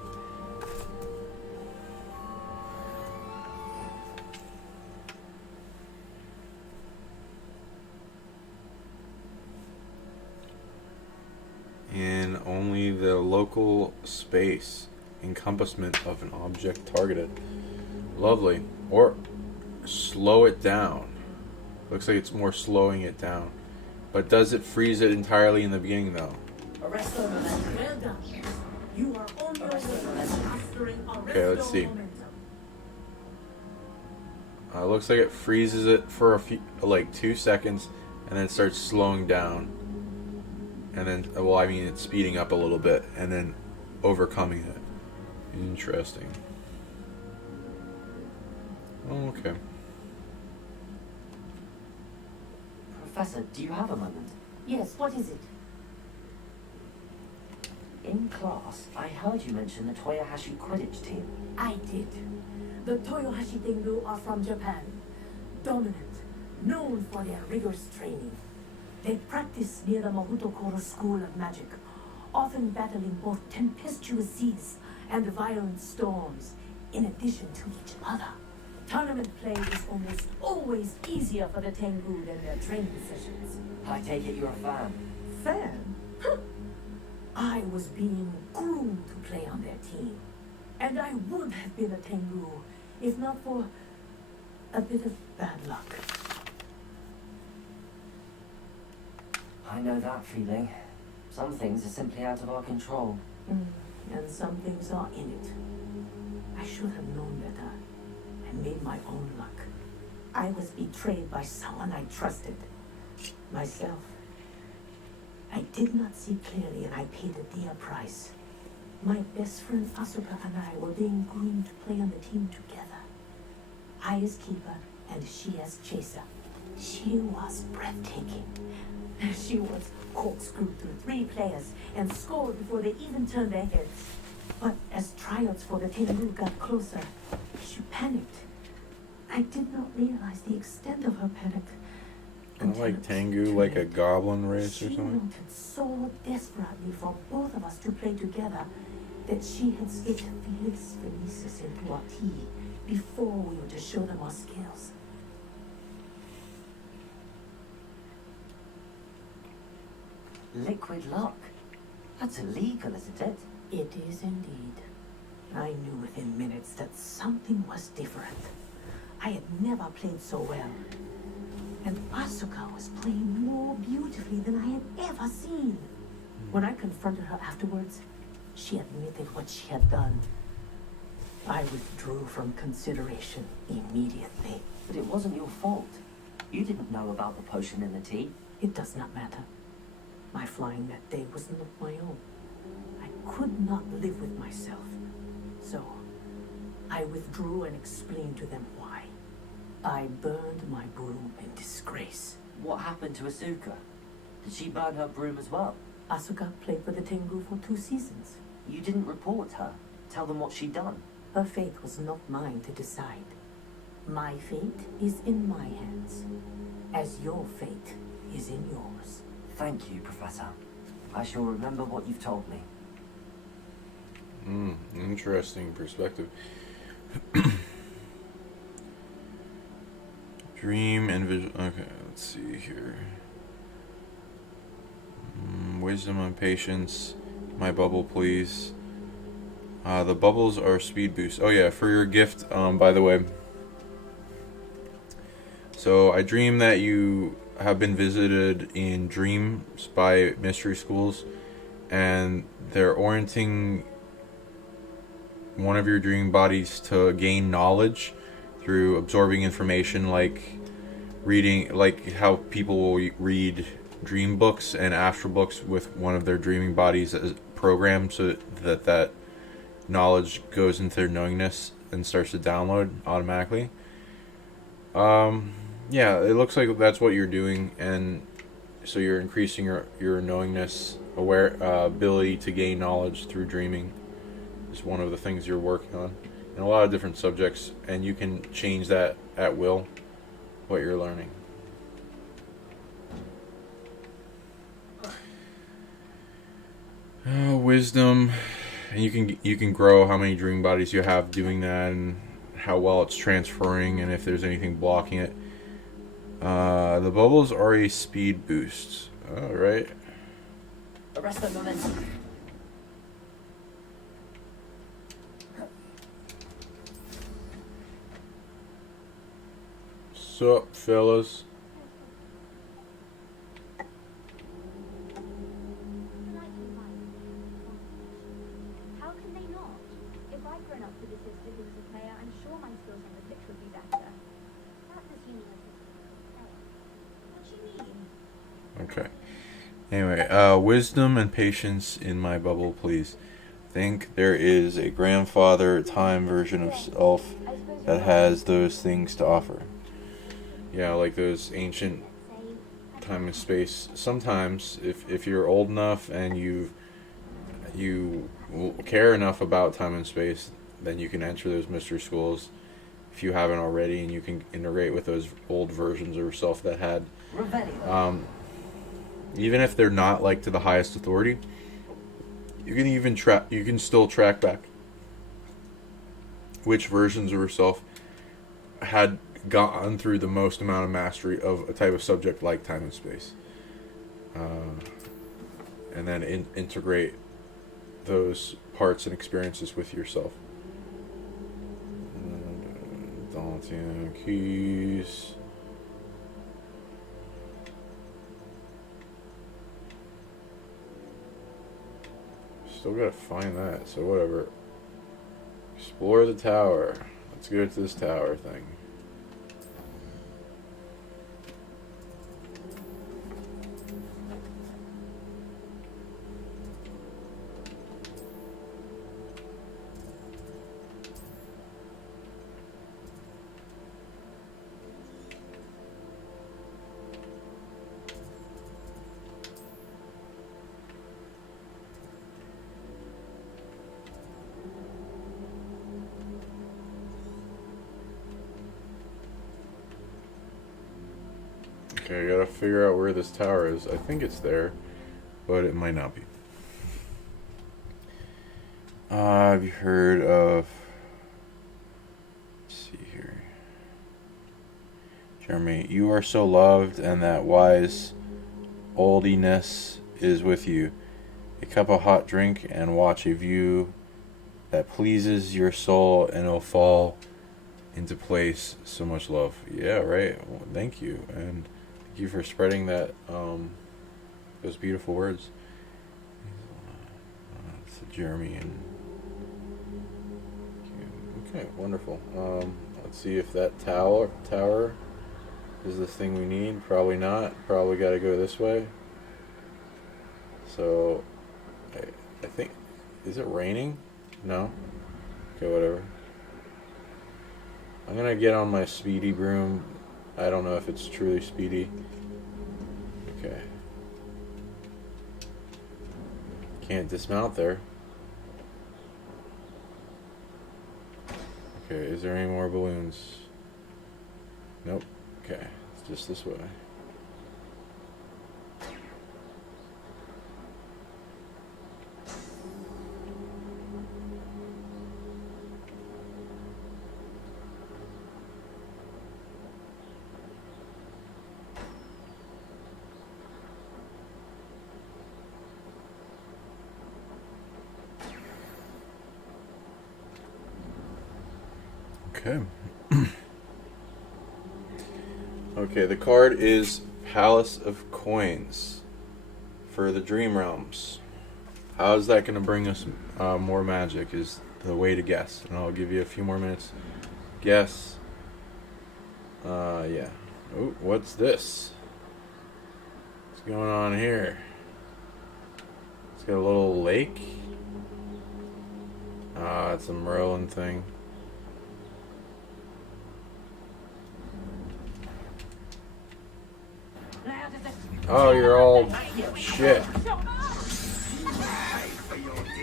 In only the local space encompassment of an object targeted. Lovely. Or slow it down. Looks like it's more slowing it down. But does it freeze it entirely in the beginning though? Arrest the momentum. Well done. You are on your way. Mastering Okay, let's see. Looks like it freezes it for a few, like 2 seconds, and then it starts slowing down. And then, well, I mean, it's speeding up a little bit, and then overcoming it. Interesting. Oh, okay. Professor, do you have a moment? Yes, what is it? In class, I heard you mention the Toyohashi Quidditch team. I did. The Toyohashi Tengu are from Japan. Dominant, known for their rigorous training. They practice near the Mahutokoro School of Magic, often battling both tempestuous seas and violent storms, in addition to each other. Tournament play is almost always easier for the Tengu than their training sessions. I take it you're a fan. Fan? Huh. I was being groomed to play on their team, and I would have been a Tengu if not for a bit of bad luck. I know that feeling. Some things are simply out of our control. And some things are in it. I should have known better. I made my own luck. I was betrayed by someone I trusted. Myself. I did not see clearly and I paid a dear price. My best friend Asuka and I were being groomed to play on the team together. I as keeper and she as chaser. She was breathtaking. She was corkscrewed through 3 players and scored before they even turned their heads. But as tryouts for the Tengu got closer, she panicked. I did not realize the extent of her panic. Like Tengu, like a goblin race or She something? wanted so desperately for both of us to play together that she had skipped Felix, Felicis, and Tuati before we were to show them our skills. Liquid luck. That's illegal, isn't it? It is indeed. I knew within minutes that something was different. I had never played so well. And Asuka was playing more beautifully than I had ever seen. When I confronted her afterwards, she admitted what she had done. I withdrew from consideration immediately. But it wasn't your fault. You didn't know about the potion in the tea. It does not matter. My flying that day was not my own. I could not live with myself. So, I withdrew and explained to them why. I burned my broom in disgrace. What happened to Asuka? Did she burn her broom as well? Asuka played for the Tengu for 2 seasons. You didn't report her. Tell them what she'd done. Her fate was not mine to decide. My fate is in my hands, as your fate is in yours. Thank you, Professor. I shall remember what you've told me. Interesting perspective. Dream and vision. Okay, let's see here. Wisdom and patience. My bubble, please. The bubbles are speed boost. Oh yeah, for your gift, by the way. So I dream that you have been visited in dreams by mystery schools, and they're orienting one of your dream bodies to gain knowledge through absorbing information, like reading, like how people will read dream books and astral books with one of their dreaming bodies as programmed, so that knowledge goes into their knowingness and starts to download automatically. Yeah, it looks like that's what you're doing, and so you're increasing your knowingness, ability to gain knowledge through dreaming is one of the things you're working on in a lot of different subjects, and you can change that at will, what you're learning. Wisdom, and you can grow how many dream bodies you have doing that, and how well it's transferring, and if there's anything blocking it. The bubbles are a speed boost. Alright. Arrest the momentum. Sup, fellas? How can they not? If I'd grown up with a sister who was a player, I'm sure my skills on the pitch would be better. That's assuming a sister's a player. What do you mean? Okay. Anyway, wisdom and patience in my bubble, please. I think there is a grandfather time version of self that has those things to offer. Yeah, like those ancient time and space. Sometimes, if you're old enough and you care enough about time and space, then you can enter those mystery schools if you haven't already, and you can integrate with those old versions of yourself that had, even if they're not like to the highest authority, you can even you can still track back which versions of yourself had gotten through the most amount of mastery of a type of subject like time and space, and then integrate those parts and experiences with yourself. Dalton keys. Still gotta find that, so whatever. Explore the tower. Let's go to this tower thing. Okay, I gotta figure out where this tower is. I think it's there, but it might not be. Have you heard of... Let's see here. Jeremy, you are so loved, and that wise oldiness is with you. A cup of hot drink and watch a view that pleases your soul, and it'll fall into place. So much love. Yeah, right. Well, thank you. And thank you for spreading that, those beautiful words. It's Jeremy and... Okay, wonderful. Let's see if that tower is the thing we need. Probably not. Probably got to go this way. So, I think... Is it raining? No? Okay, whatever. I'm gonna get on my speedy broom. I don't know if it's truly speedy. Okay. Can't dismount there. Okay, is there any more balloons? Nope. Okay, it's just this way. Okay. Okay, the card is Palace of Coins for the Dream Realms. How is that going to bring us more magic is the way to guess. And I'll give you a few more minutes. Guess. Yeah. Oh, what's this? What's going on here? It's got a little lake. It's a Merlin thing. Oh, you're all shit.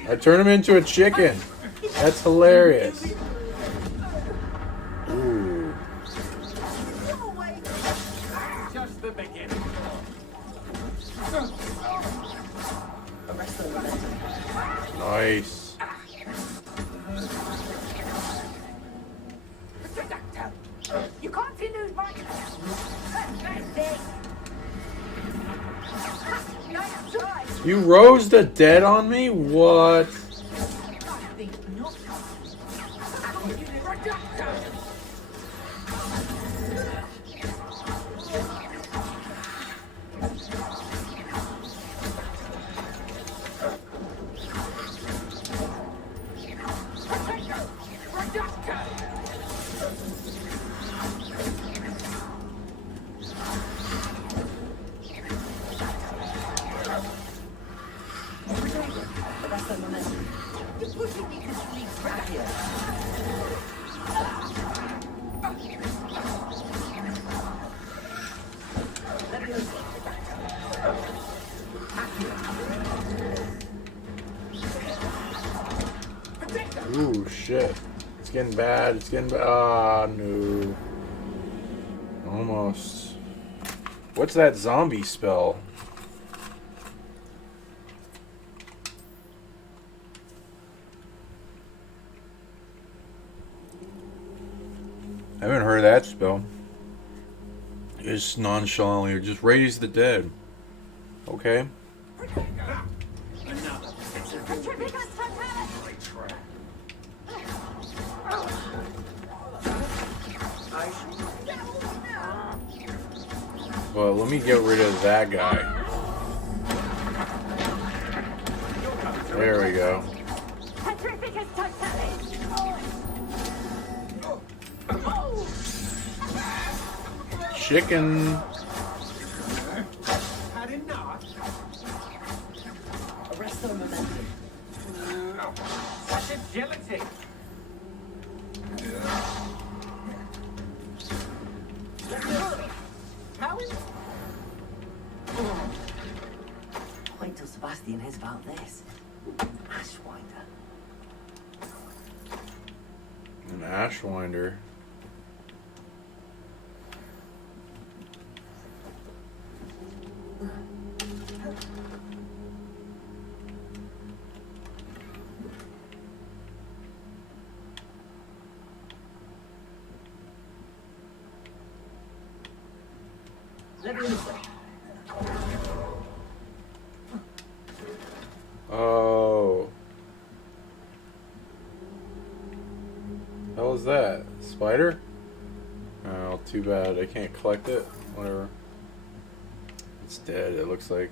I turned him into a chicken. That's hilarious. Ooh. Just the beginning. Nice. You continue my... You rose the dead on me? What? Ooh, shit. It's getting bad. It's getting bad. Ah, no. Almost. What's that zombie spell? I haven't heard of that spell. Just nonchalantly, or just raise the dead. Okay. Well, let me get rid of that guy. There we go. Chicken. Had enough. Arrest their momentum. Such agility. How is... Wait till Sebastian hears about this. Ashwinder. An Ashwinder. Oh. Hell is that? Spider? Oh, too bad. I can't collect it. Whatever. It's dead, it looks like.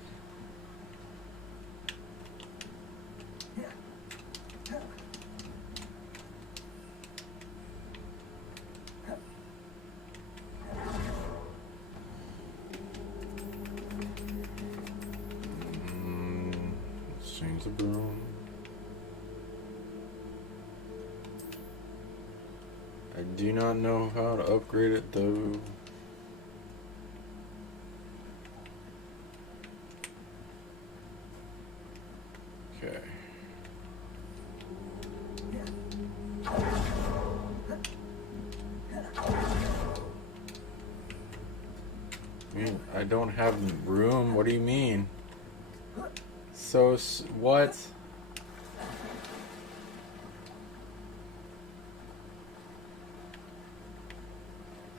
Let's change the broom. I do not know how to upgrade it though. Okay. I mean, I don't have room. What do you mean? So, what?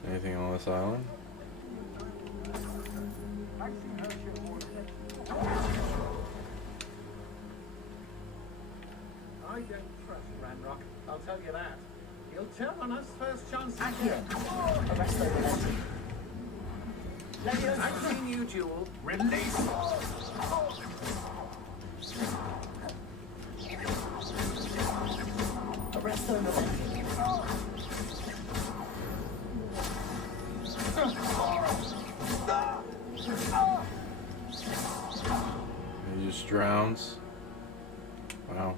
Anything on this island? I don't trust Ranrock, I'll tell you that. He'll tell on us first chance. Accio. Arrest their momentum. I've seen you, Jewel. Release! Arrest their momentum. He just drowns. Wow.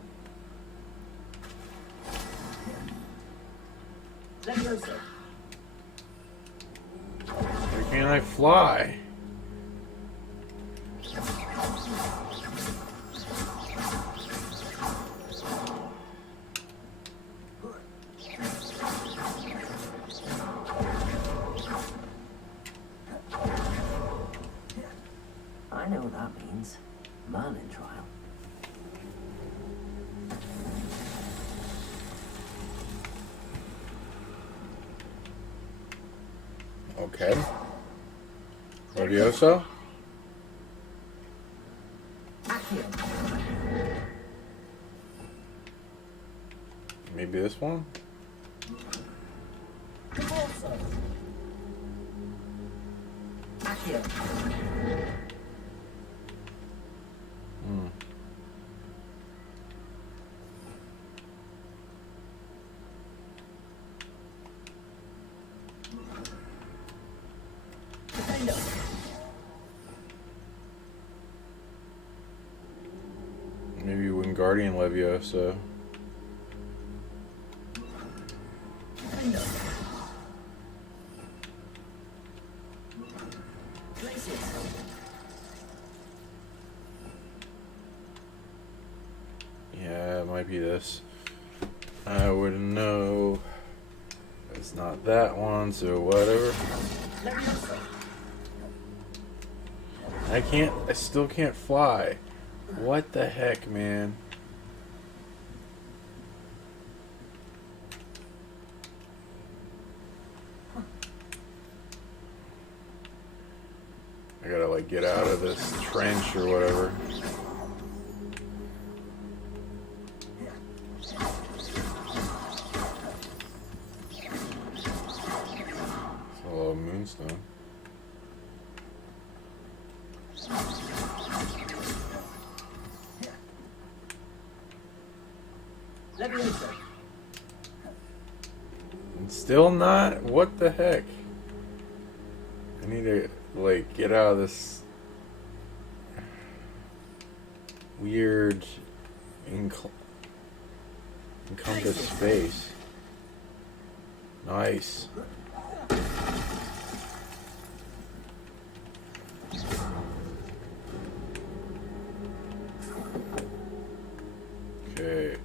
Leviosa. Why can't I fly? I know what that means. Merlin trial. Okay. Leviosa? Accio. Maybe this one? Convulso. Accio. Defendo. Maybe Wingardium Leviosa. Defendo. Places. Yeah, it might be this. I wouldn't know. It's not that one, so whatever. I still can't fly. What the heck, man? I gotta like get out of this trench or whatever. Hello, Moonstone. Let me in, sir. Still not? What the heck? I need to like get out of this weird encompassed space. Nice. Okay.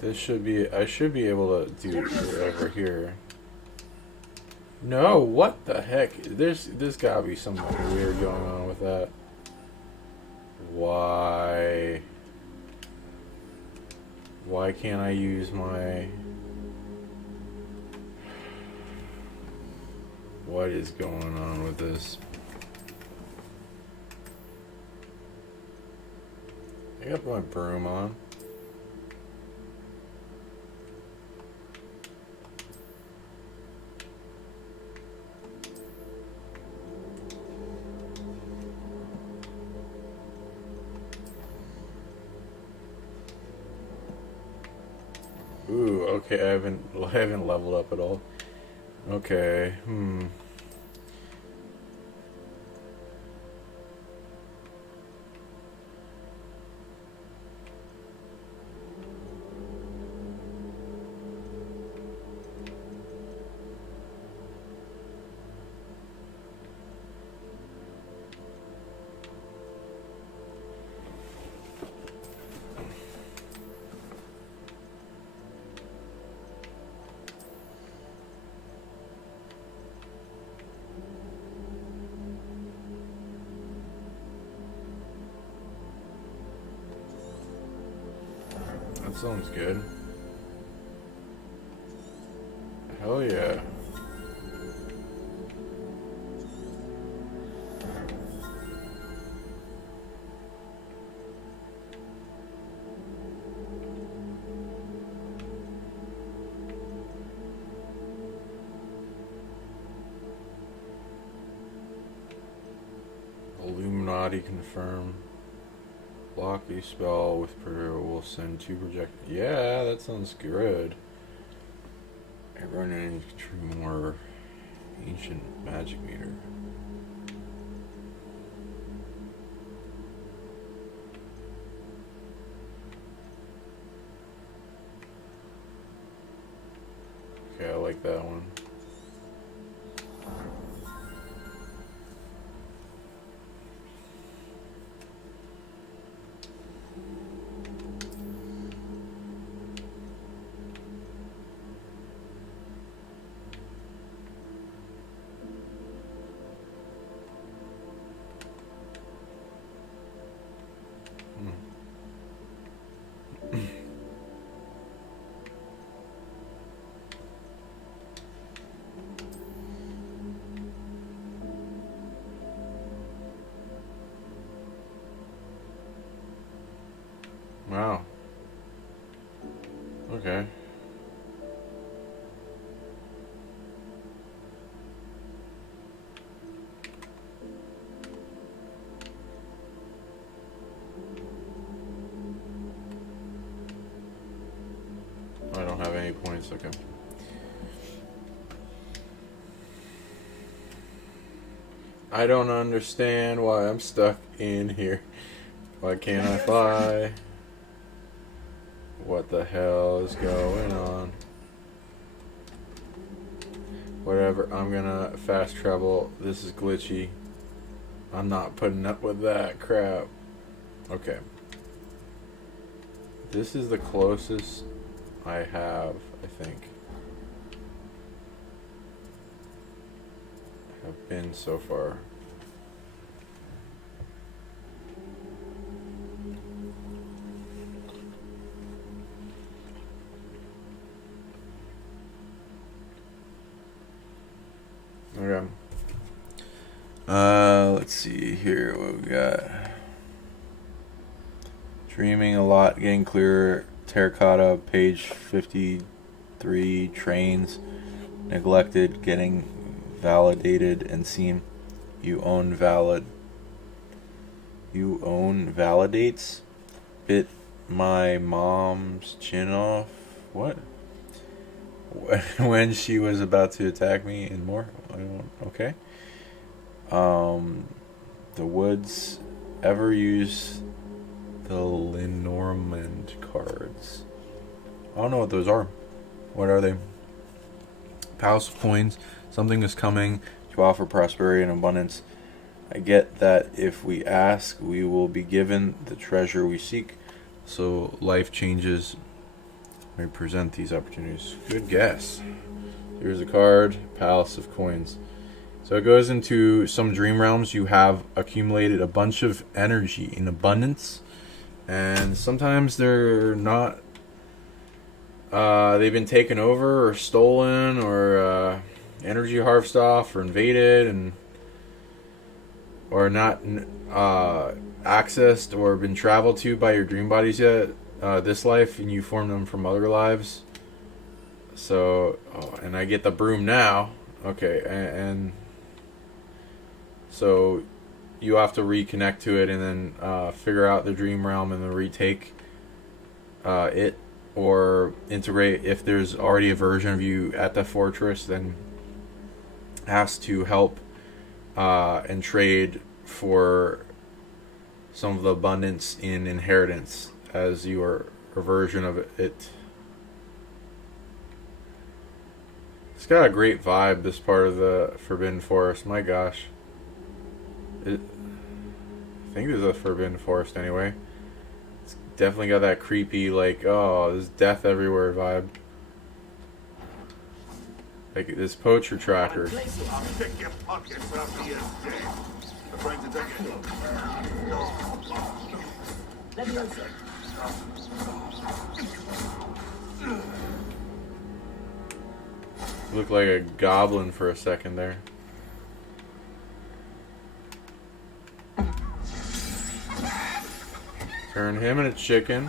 This should be, I should be able to do it over here. No, what the heck? There's gotta be something weird going on with that. Why? Why can't I use my... What is going on with this? I got my broom on. Ooh, okay, I haven't leveled up at all. Okay, that sounds good. Hell yeah. Illuminati confirm. Block a spell with prayer will send 2 project. Yeah, that sounds good. I run into more ancient magic meter. Okay, I like that one. Wow. Okay. I don't have any points, okay. I don't understand why I'm stuck in here. Why can't I fly? What the hell is going on? Whatever, I'm gonna fast travel. This is glitchy. I'm not putting up with that crap. Okay. This is the closest I have, I think. Have been so far. Okay. Let's see here what we got. Dreaming a lot, getting clearer. Terracotta, page 53. Trains, neglected, getting validated and seen. You own validates. Bit my mom's chin off. What? When she was about to attack me and more. I don't. Okay. The woods. Ever use the Lenormand cards? I don't know what those are. What are they? House of coins. Something is coming to offer prosperity and abundance. I get that if we ask, we will be given the treasure we seek. So life changes may present these opportunities. Good guess. Here's a card. Palace of coins. So it goes into some dream realms. You have accumulated a bunch of energy in abundance. And sometimes they're not... they've been taken over or stolen or energy harvested off or invaded and or not accessed or been traveled to by your dream bodies yet this life, and you form them from other lives. So and I get the broom now. Okay, and so you have to reconnect to it and then figure out the dream realm and then retake it. Or integrate. If there's already a version of you at the fortress, then has to help and trade for some of the abundance in inheritance as your version of it. It's got a great vibe, this part of the Forbidden Forest. My gosh. I think this is a Forbidden Forest anyway. Definitely got that creepy, like, oh, there's death everywhere vibe. Like this poacher tracker. I'll pick your pockets after you're dead. Afraid to take it? Let me answer. Looked like a goblin for a second there. Turn him into chicken.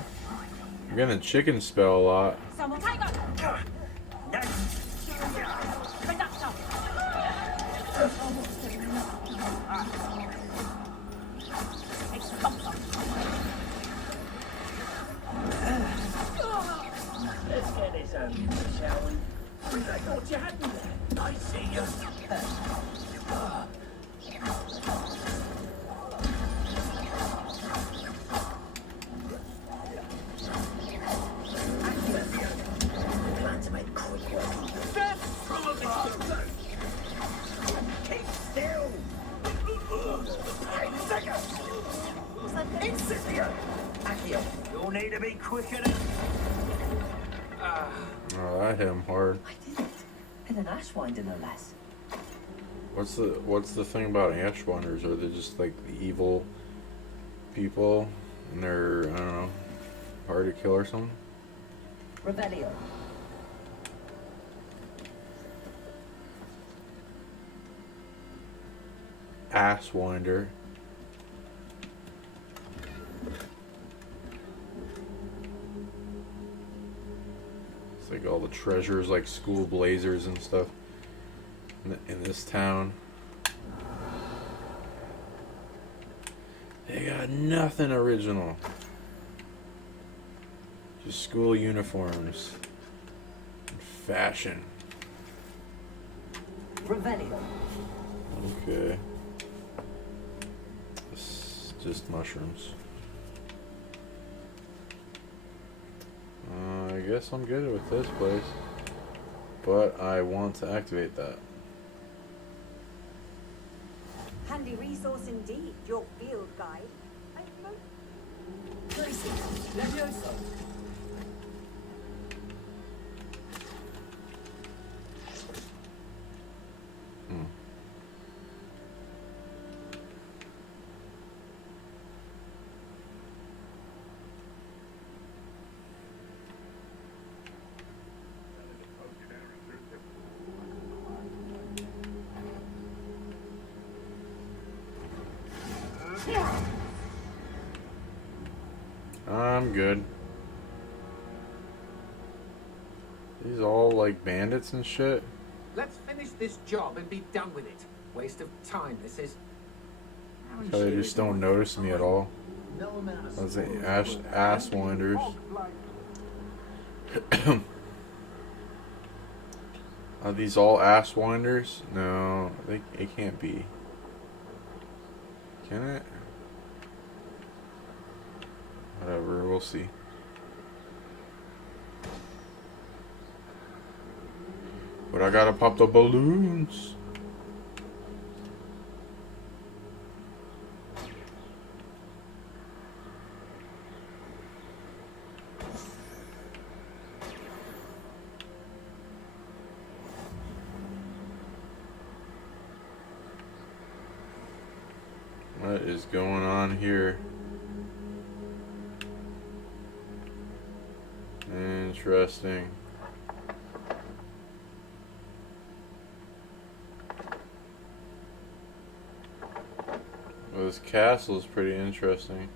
You're getting a chicken spell a lot. Let's get this over, shall we? I thought you had me there. I see you. Plan to make quick work. Keep still. Incipient. Accio, you'll need to be quicker than... Oh, that hit him hard. I did it. And an Ashwinder, no less. What's the thing about Ashwinders? Are they just like the evil people and they're, I don't know, hard to kill or something? Revelio. Asswinder. It's like all the treasures, like school blazers and stuff in this town. They got nothing original. Just school uniforms and fashion. Revelio. Okay. It's just mushrooms. I guess I'm good with this place. But I want to activate that. Handy resource indeed, your field guide. Tracy, Levioso. I'm good. These all like bandits and shit. Let's finish this job and be done with it. Waste of time, this is. So they just don't notice me at all. Those ass winders. Are these all ass winders? No, it can't be. Can it? Whatever, we'll see. But I gotta pop the balloons. What is going on here? Interesting. Well, this castle is pretty interesting.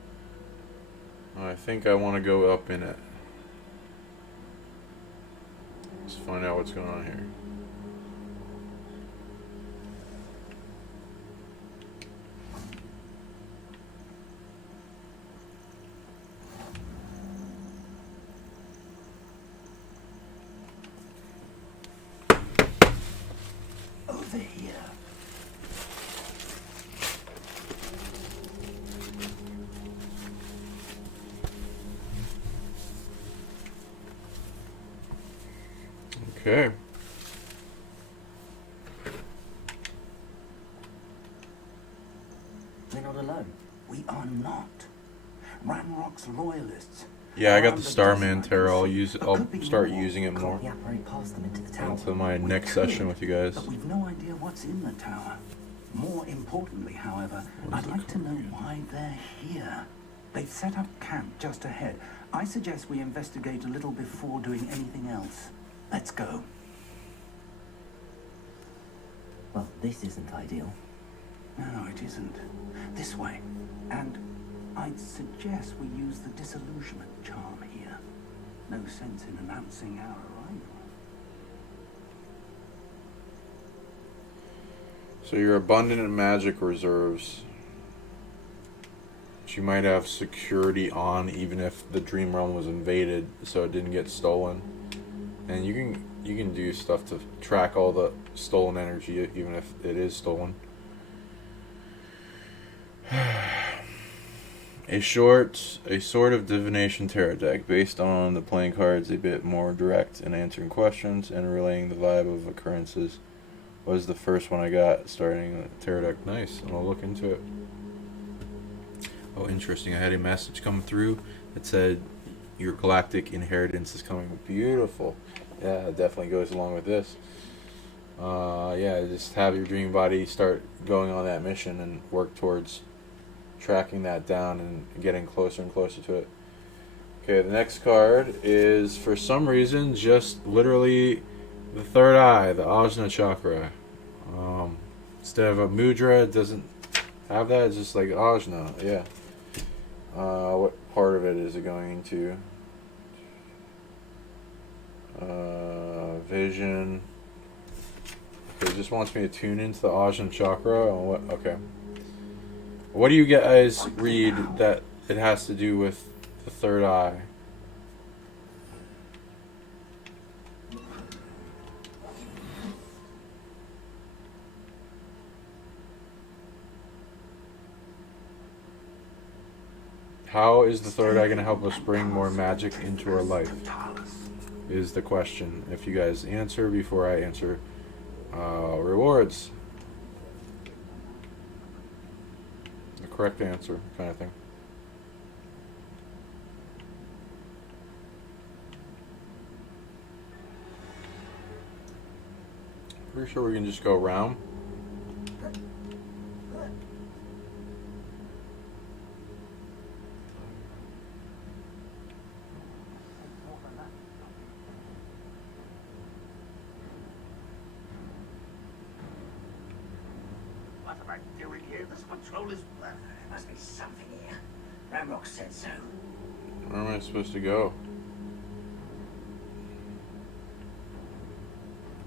I think I want to go up in it. Let's find out what's going on here. Over here. Okay. We're not alone. We are not. Ranrock's loyalists. Yeah, I got the Starman Terror. I'll start using it more Yeah, right past them into the tower. into my next session with you guys. But we've no idea what's in the tower. More importantly, however, I'd like to know why they're here. They've set up camp just ahead. I suggest we investigate a little before doing anything else. Let's go. Well, this isn't ideal. No, it isn't. This way. And I'd suggest we use the disillusionment charm here. No sense in announcing our arrival. So your abundant magic reserves. But you might have security on even if the dream realm was invaded, so it didn't get stolen. And you can do stuff to track all the stolen energy even if it is stolen. A sort of divination tarot deck based on the playing cards, a bit more direct in answering questions and relaying the vibe of occurrences. Was the first one I got starting the tarot deck. Nice. I'll look into it. Oh, interesting. I had a message come through that said your galactic inheritance is coming. Beautiful. Yeah, it definitely goes along with this. Yeah, just have your dream body start going on that mission and work towards tracking that down and getting closer and closer to it. Okay, the next card is, for some reason, just literally the third eye, the Ajna chakra. Instead of a mudra, it doesn't have that. It's just like Ajna. Yeah. What part of it is it going into? Vision. Okay, it just wants me to tune into the Ajna chakra. Okay. What do you guys read that it has to do with the third eye? How is the third eye going to help us bring more magic into our life? Is the question. If you guys answer before I answer, rewards. The correct answer, kind of thing. Pretty sure we can just go around. What am I doing here? This patrol is... There must be something here. Ramrock said so. Where am I supposed to go?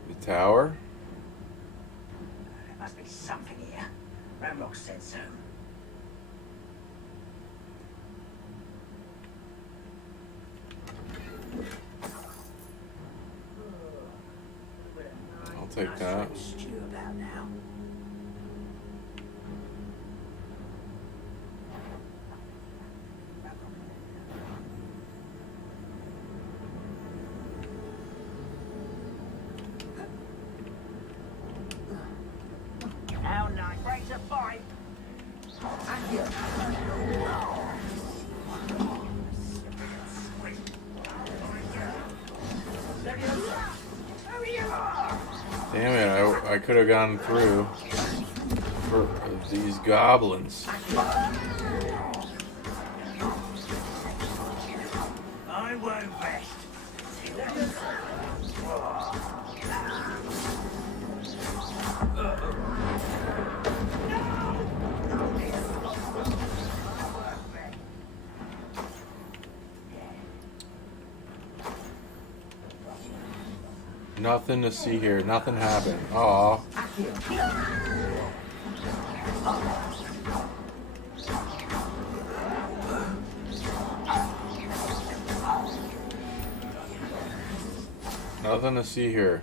The tower? There must be something here. Ramrock said so. I'll take that. Stew about now. How nice. Raise a fight. Damn it, I could have gone through for these goblins. I won't rest. Nothing to see here. Nothing happened. Aw. Nothing to see here.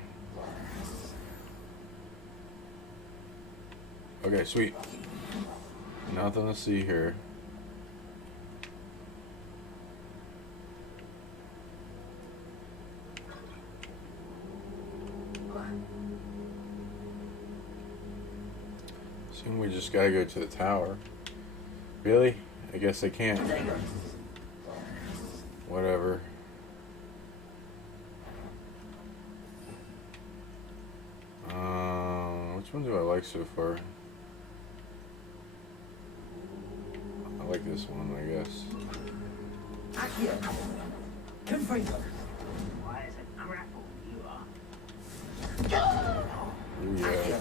Okay, sweet. Nothing to see here. Assume we just gotta go to the tower. Really? I guess I can't. Whatever. Which one do I like so far? I like this one, I guess. Why is it grapple you are? Ooh, yeah.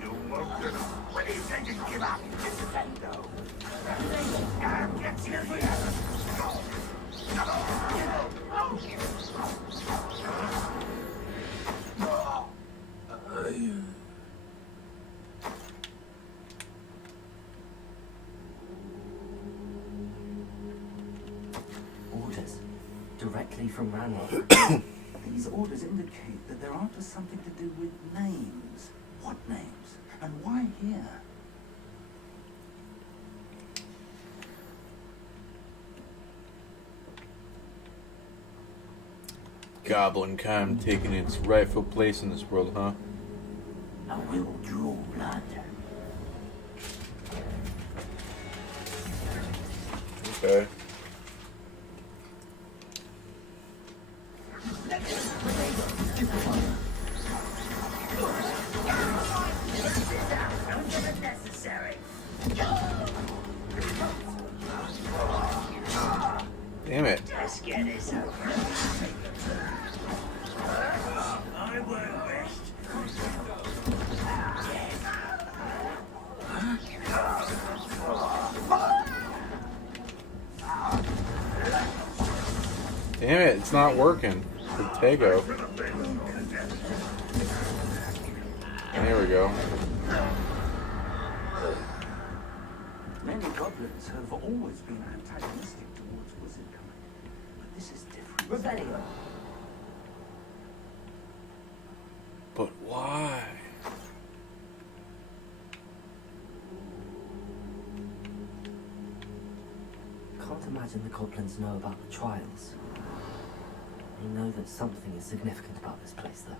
You won't get up. What do you think? Just give up. Orders. Directly from Ranrock. These orders indicate that they're after something to do with names. What names? And why here? Goblin kind taking its rightful place in this world, huh? I will draw blood. Okay. Damn it. Let's get this over. I won't rest. Damn it, it's not working. Protego. There we go. Many goblins have always been antagonistic towards wizard coming, but this is different. Rebellion. But why? Can't imagine the goblins know about the trials. They know that something is significant about this place, though.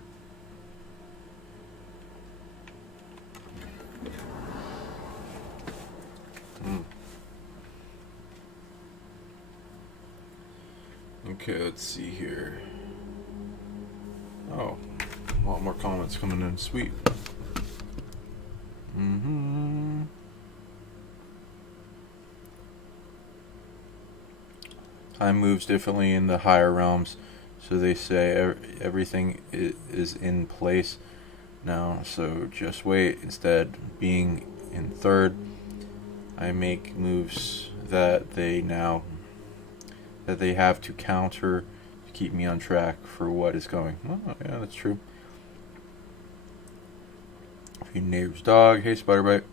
Okay, let's see here. Oh, a lot more comments coming in. Sweet. Time moves differently in the higher realms, so they say everything is in place now, so just wait. Instead, being in third, I make moves that they have to counter to keep me on track for what is going. Oh, yeah, that's true. Your neighbor's dog. Hey, Spiderbite.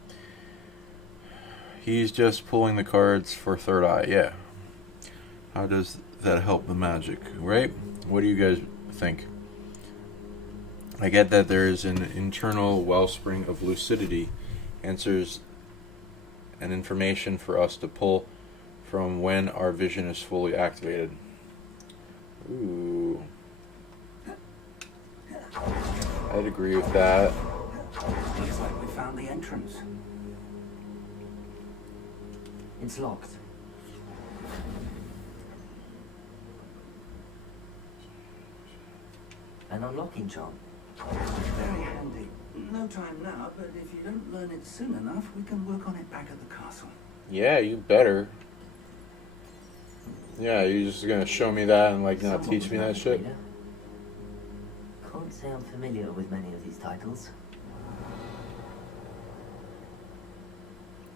He's just pulling the cards for third eye. Yeah. How does that help the magic, right? What do you guys think? I get that there is an internal wellspring of lucidity, answers and information for us to pull from when our vision is fully activated. Ooh. I'd agree with that. Looks like we found the entrance. It's locked. An unlocking charm. Very handy. No time now, but if you don't learn it soon enough, we can work on it back at the castle. Yeah, you better. Yeah, you're just gonna show me that and like not teach me that shit? Can't say I'm familiar with many of these titles.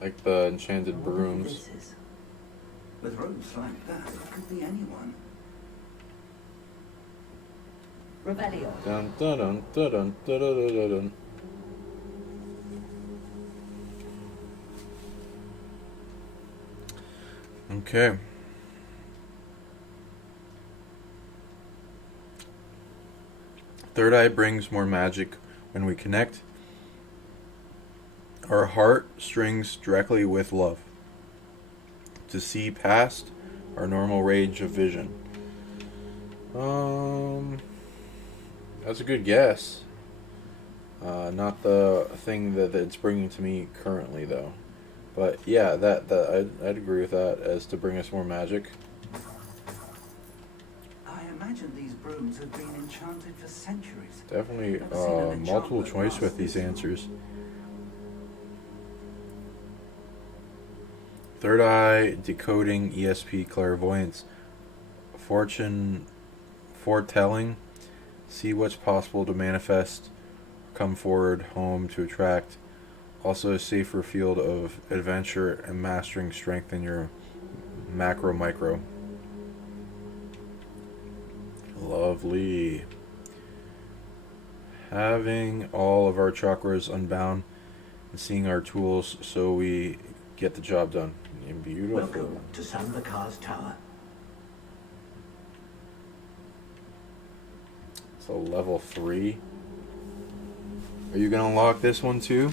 Like the enchanted I wonder who brooms. this is. With robes like that, it could be anyone. Revelio. Dun dun dun dun dun dun dun dun dun. Okay. Third eye brings more magic when we connect our heart strings directly with love to see past our normal range of vision. That's a good guess. Not the thing that it's bringing to me currently, though. But yeah, I'd agree with that as to bring us more magic. I imagine these brooms have been enchanted for centuries. Definitely Never seen an multiple enchantment choice last with these this long. answers. Third eye, decoding, ESP, clairvoyance, fortune, foretelling, see what's possible to manifest, come forward, home to attract. Also a safer field of adventure and mastering strength in your macro micro. Lovely. Having all of our chakras unbound and seeing our tools so we get the job done. Beautiful. Welcome to San Bakar's Tower. So level 3. Are you gonna unlock this one too?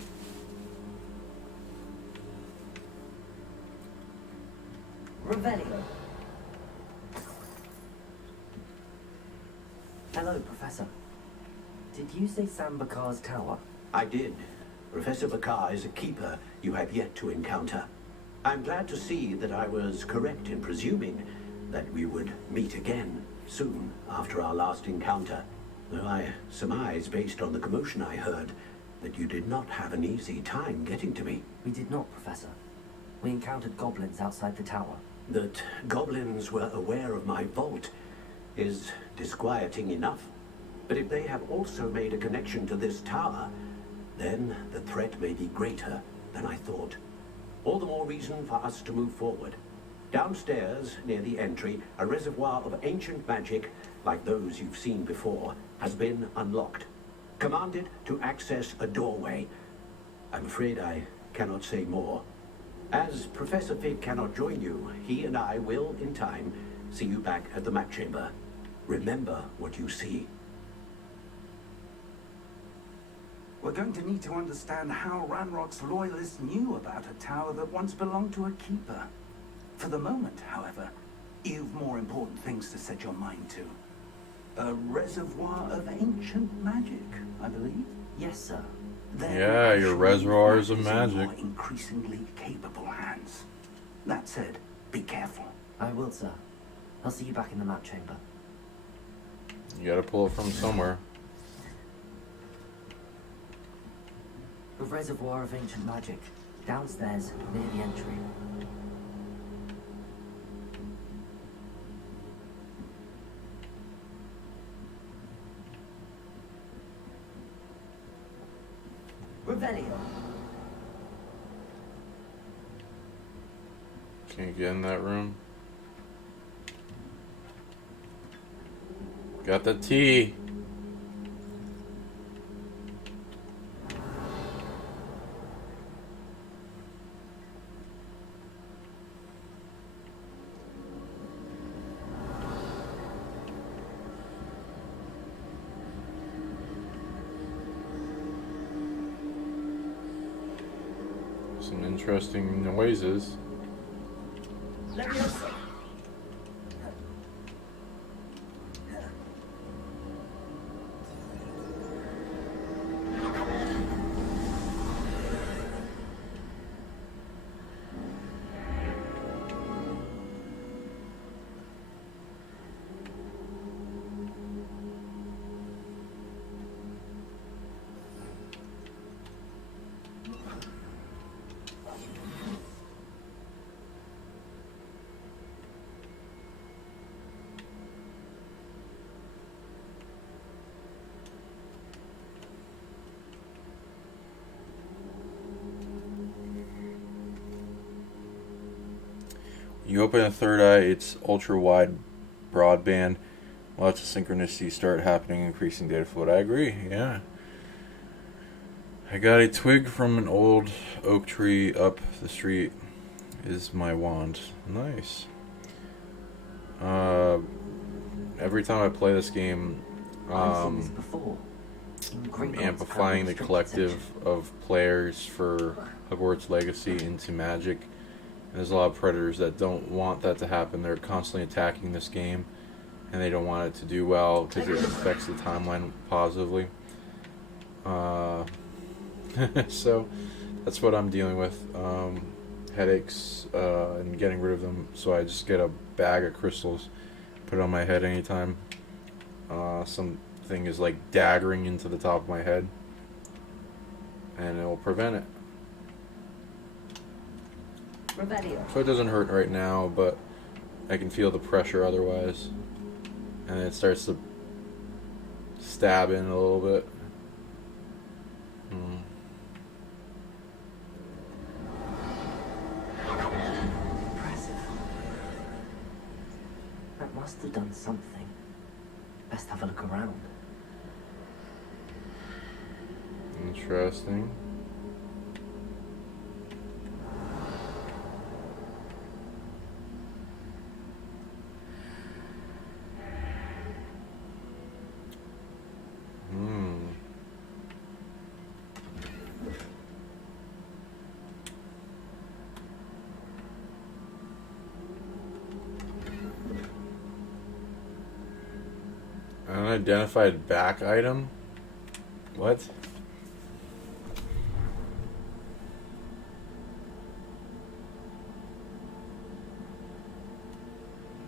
Revelio. Hello, Professor. Did you say San Bakar's Tower? I did. Professor Bakar is a keeper you have yet to encounter. I'm glad to see that I was correct in presuming that we would meet again soon after our last encounter. Though I surmise, based on the commotion I heard, that you did not have an easy time getting to me. We did not, Professor. We encountered goblins outside the tower. That goblins were aware of my vault is disquieting enough. But if they have also made a connection to this tower, then the threat may be greater than I thought. All the more reason for us to move forward. Downstairs, near the entry, a reservoir of ancient magic, like those you've seen before, has been unlocked. Commanded to access a doorway. I'm afraid I cannot say more. As Professor Fig cannot join you, he and I will, in time, see you back at the map chamber. Remember what you see. We're going to need to understand how Ranrock's loyalists knew about a tower that once belonged to a keeper. For the moment, however, you've more important things to set your mind to. A reservoir of ancient magic, I believe? Yes, sir. Then Yeah, your surely reservoirs of that is in magic. your increasingly capable hands. That said, be careful. I will, sir. I'll see you back in the map chamber. You gotta pull it from somewhere. A reservoir of ancient magic. Downstairs, near the entry. Can you get in that room? Got the tea. Some interesting noises. You open a third eye, it's ultra wide broadband. Lots of synchronicity start happening, increasing data flow. I agree, yeah. I got a twig from an old oak tree up the street is my wand. Nice. Every time I play this game, I'm amplifying the collective of players for Hogwarts Legacy into Magic. There's a lot of predators that don't want that to happen. They're constantly attacking this game, and they don't want it to do well because it affects the timeline positively. So that's what I'm dealing with. Headaches and getting rid of them. So I just get a bag of crystals, put it on my head anytime something is like daggering into the top of my head, and it will prevent it. So it doesn't hurt right now, but I can feel the pressure otherwise. And it starts to stab in a little bit. Impressive. That must have done something. Best have a look around. Interesting. Unidentified back item? What?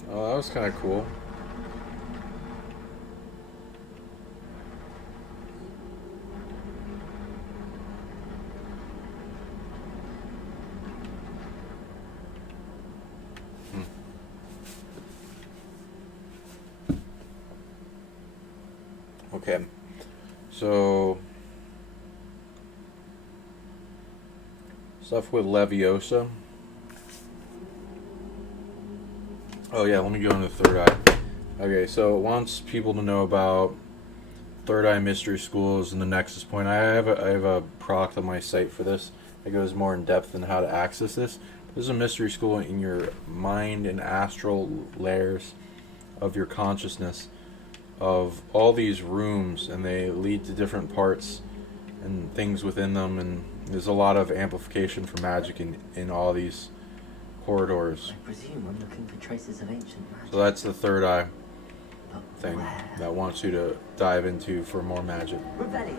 Oh, that was kind of cool. Okay, so stuff with Leviosa. Oh yeah, let me go into Third Eye. Okay, so it wants people to know about Third Eye Mystery Schools and the Nexus Point. I have a product on my site for this. It goes more in depth in how to access this. This is a mystery school in your mind and astral layers of your consciousness, of all these rooms, and they lead to different parts and things within them, and there's a lot of amplification for magic in all these corridors. I presume I'm looking for traces of ancient magic. So that's the Third Eye But thing where? that wants you to dive into for more magic. Revelio.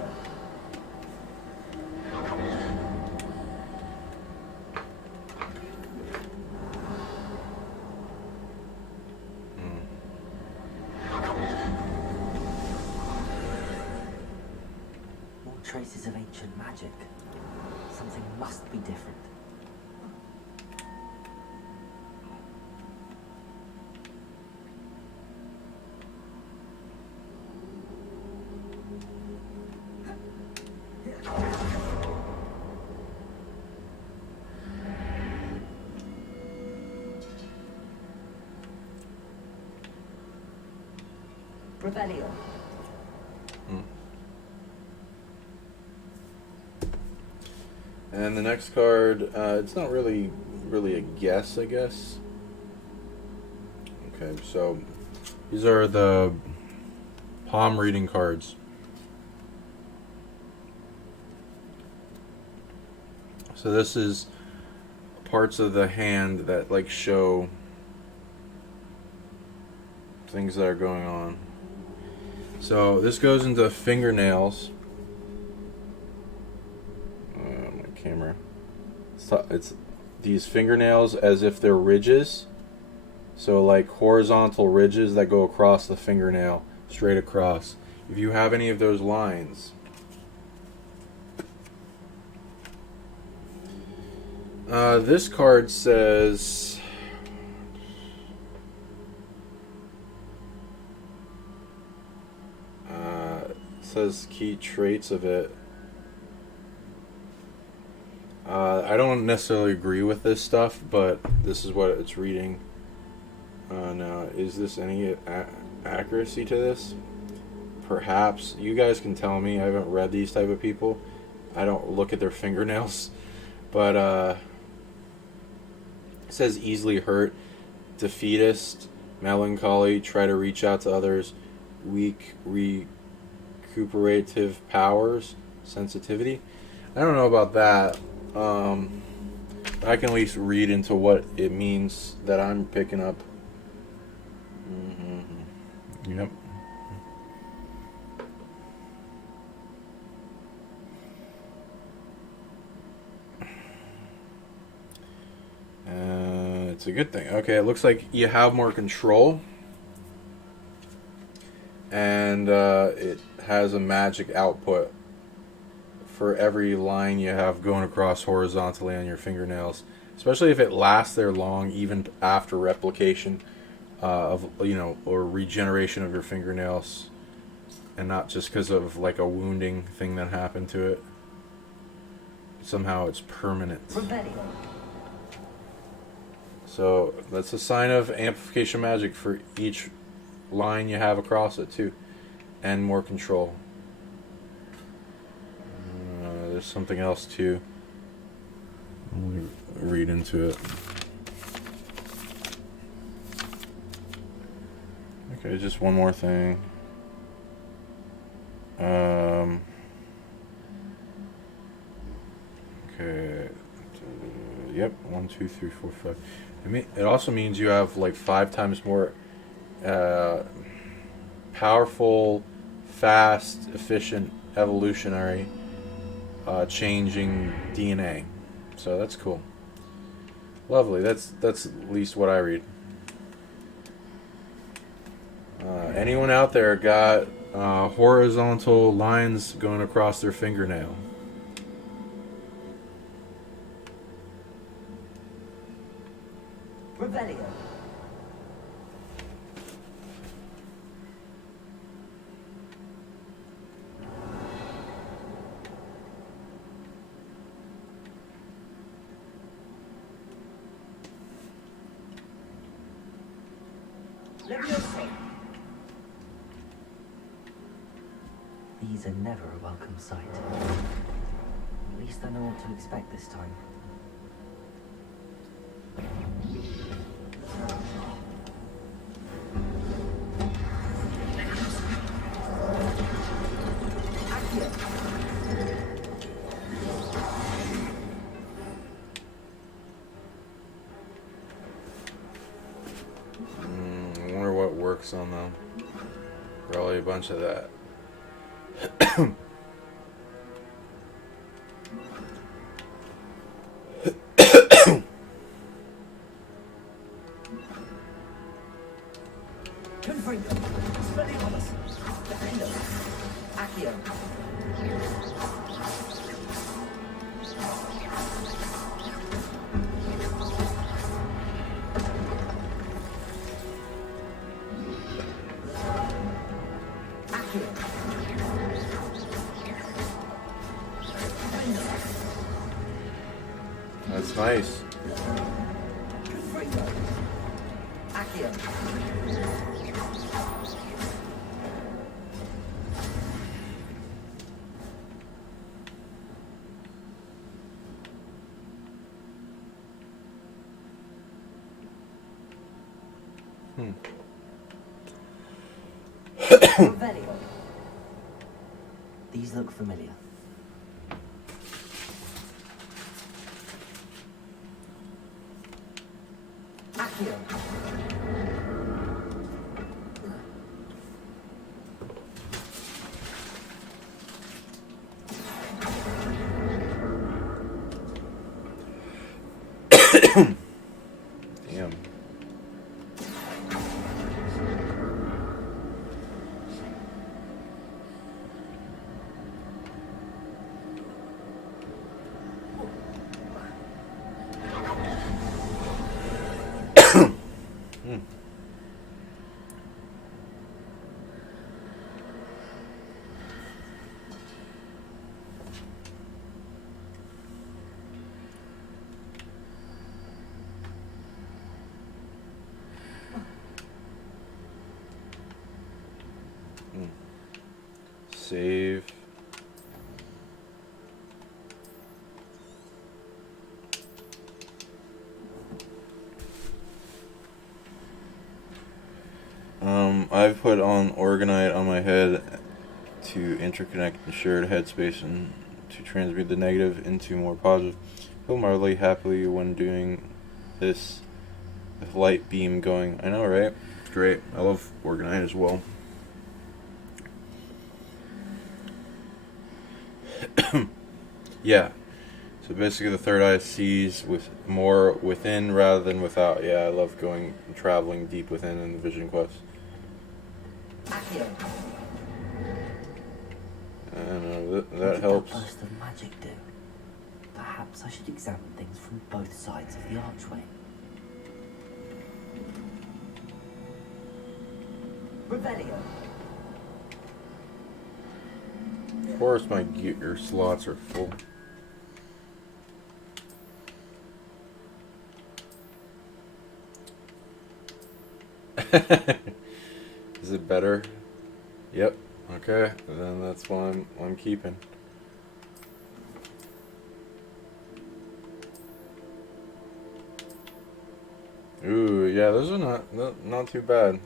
More traces of ancient magic. Something must be different. Revelio. And the next card, it's not really a guess, I guess. Okay, so these are the palm reading cards. So this is parts of the hand that like show things that are going on. So this goes into fingernails. My camera. It's these fingernails as if they're ridges. So like horizontal ridges that go across the fingernail, straight across. If you have any of those lines, this card says key traits of it. I don't necessarily agree with this stuff, but this is what it's reading. Now, is this any accuracy to this? Perhaps. You guys can tell me. I haven't read these type of people. I don't look at their fingernails. But it says easily hurt, defeatist, melancholy, try to reach out to others, weak recuperative powers, sensitivity. I don't know about that. I can at least read into what it means that I'm picking up. Yep. It's a good thing. Okay, it looks like you have more control. And it has a magic output for every line you have going across horizontally on your fingernails. Especially if it lasts there long, even after replication or regeneration of your fingernails. And not just because of like a wounding thing that happened to it. Somehow it's permanent. So that's a sign of amplification magic for each line you have across it too, and more control. There's something else too. Let me read into it. Okay, just one more thing. Okay. Yep. 1, 2, 3, 4, 5. It also means you have like 5 times more powerful, fast, efficient, evolutionary, changing DNA. So that's cool. Lovely. That's at least what I read. Anyone out there got horizontal lines going across their fingernail? Revelio. Levioso. These are never a welcome sight. At least I know what to expect this time. I wonder what works on them. Probably a bunch of that. That's nice. Revelio. These look familiar. Accio. Damn. Save. I've put on Organite on my head to interconnect the shared headspace and to transmute the negative into more positive. I feel mildly happily when doing this with light beam going. I know, right? It's great. I love Organite as well. Yeah. So basically the third eye sees with more within rather than without. Yeah, I love going and traveling deep within in the Vision Quest. Accio. I don't know, that What did helps. that burst of magic do? Perhaps I should examine things from both sides of the archway. Revelio. Of course my gear slots are full. Is it better? Yep. Okay. Then that's what I'm keeping. Ooh, yeah, those are not too bad.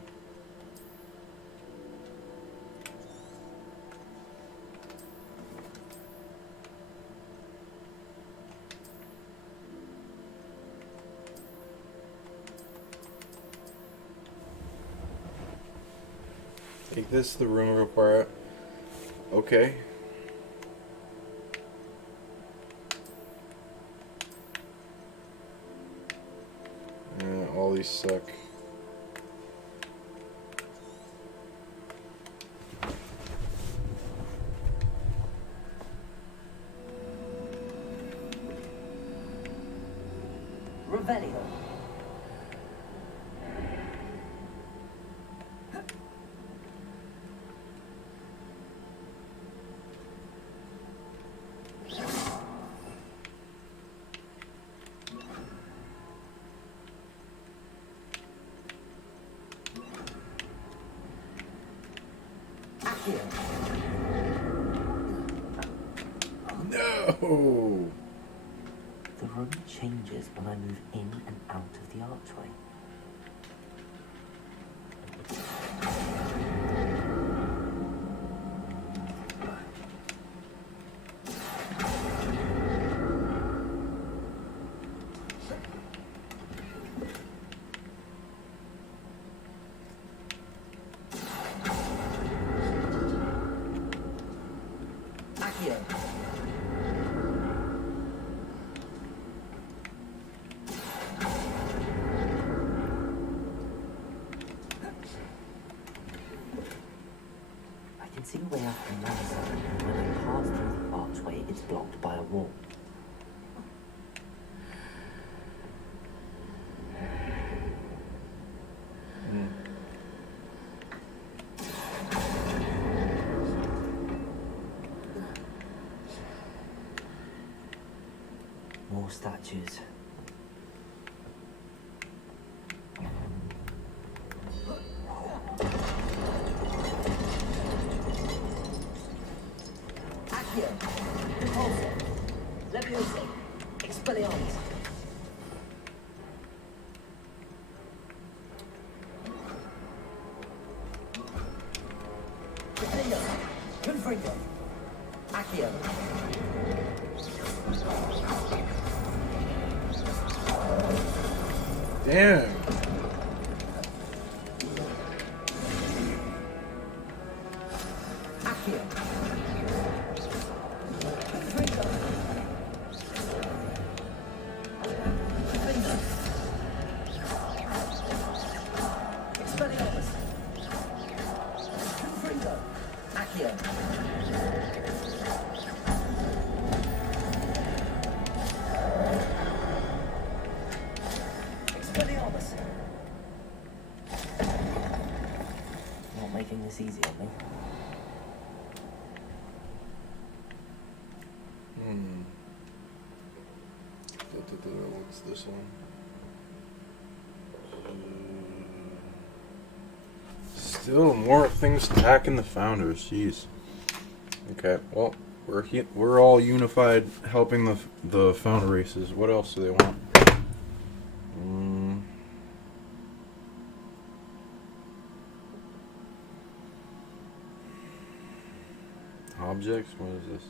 Take this to the room of require. Okay. All these suck. Revelio. No! The room changes when I move in and out of the archway. I can see a way out from the other side, and when I pass through the archway, it's blocked by a wall. More statues. Accio. Repulso. Levioso. Expelliarmus. Damn. Not making this easy on me. What's this one? Still more things to hack in the founders. Jeez. Okay. Well, we're all unified, helping the founder races. What else do they want? Objects. What is this?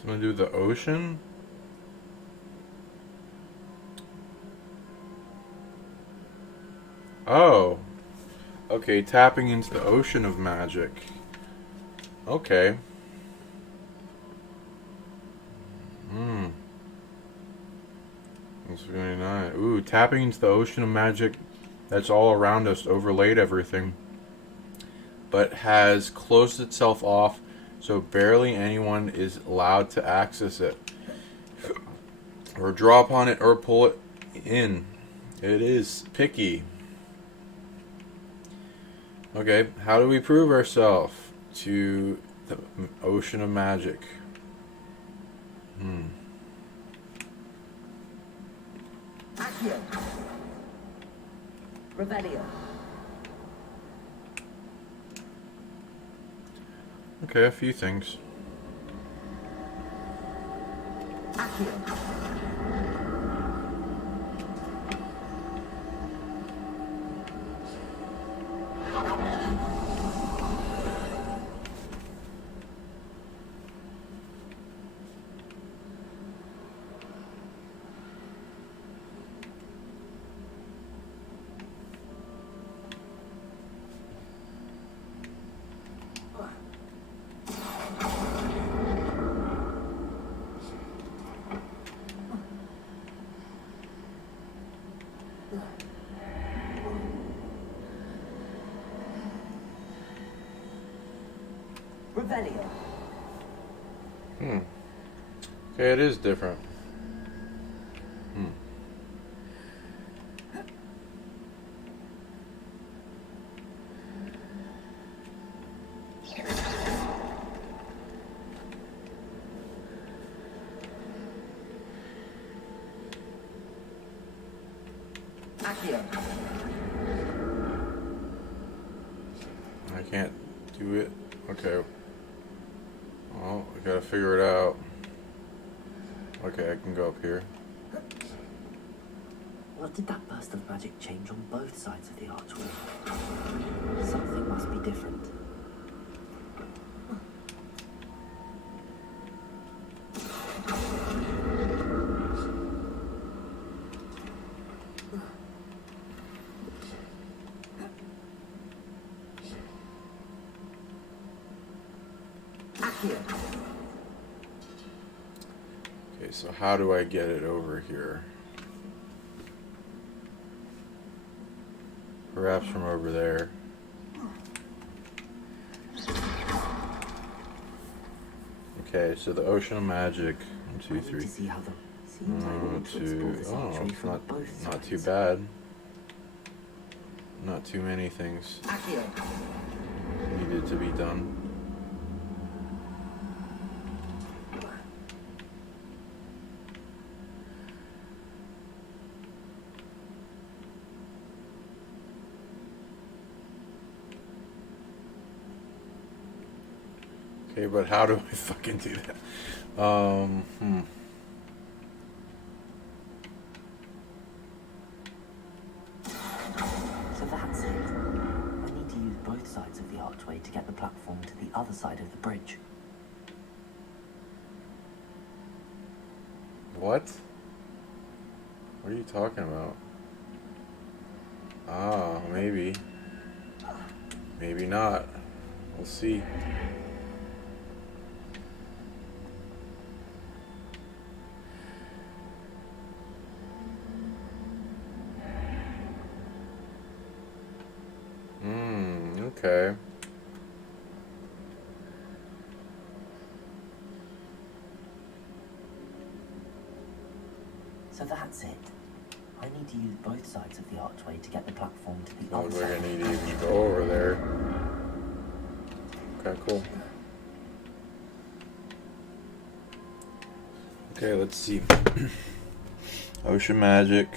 Something to do with the ocean? Oh. Okay, tapping into the ocean of magic. Okay. That's really nice. Ooh, tapping into the ocean of magic that's all around us, overlaid everything, but has closed itself off so barely anyone is allowed to access it, or draw upon it, or pull it in. It is picky. Okay, how do we prove ourselves to the ocean of magic? Accio. Revelio. Okay, a few things. Accio. Revelio. Okay, it is different. Accio. I can't do it. Okay. Well, I gotta figure it out. Okay, I can go up here. What did that burst of magic change on both sides of the archway? Something must be different. Okay, so how do I get it over here? Perhaps from over there. Okay, so the ocean of magic. 1, 2, 3. To see how the seems like One, all two. this Oh, archery it's from not both not too sides. bad. Not too many things Accio. needed to be done. Okay, but how do I fucking do that? So that's it. I need to use both sides of the archway to get the platform to the other side of the bridge. What? What are you talking about? Ah, maybe. Maybe not. We'll see. Okay. So that's it. I need to use both sides of the archway to get the platform to the Oh, other we're side. gonna need to even go over there. Okay, cool. Okay, let's see. Ocean magic.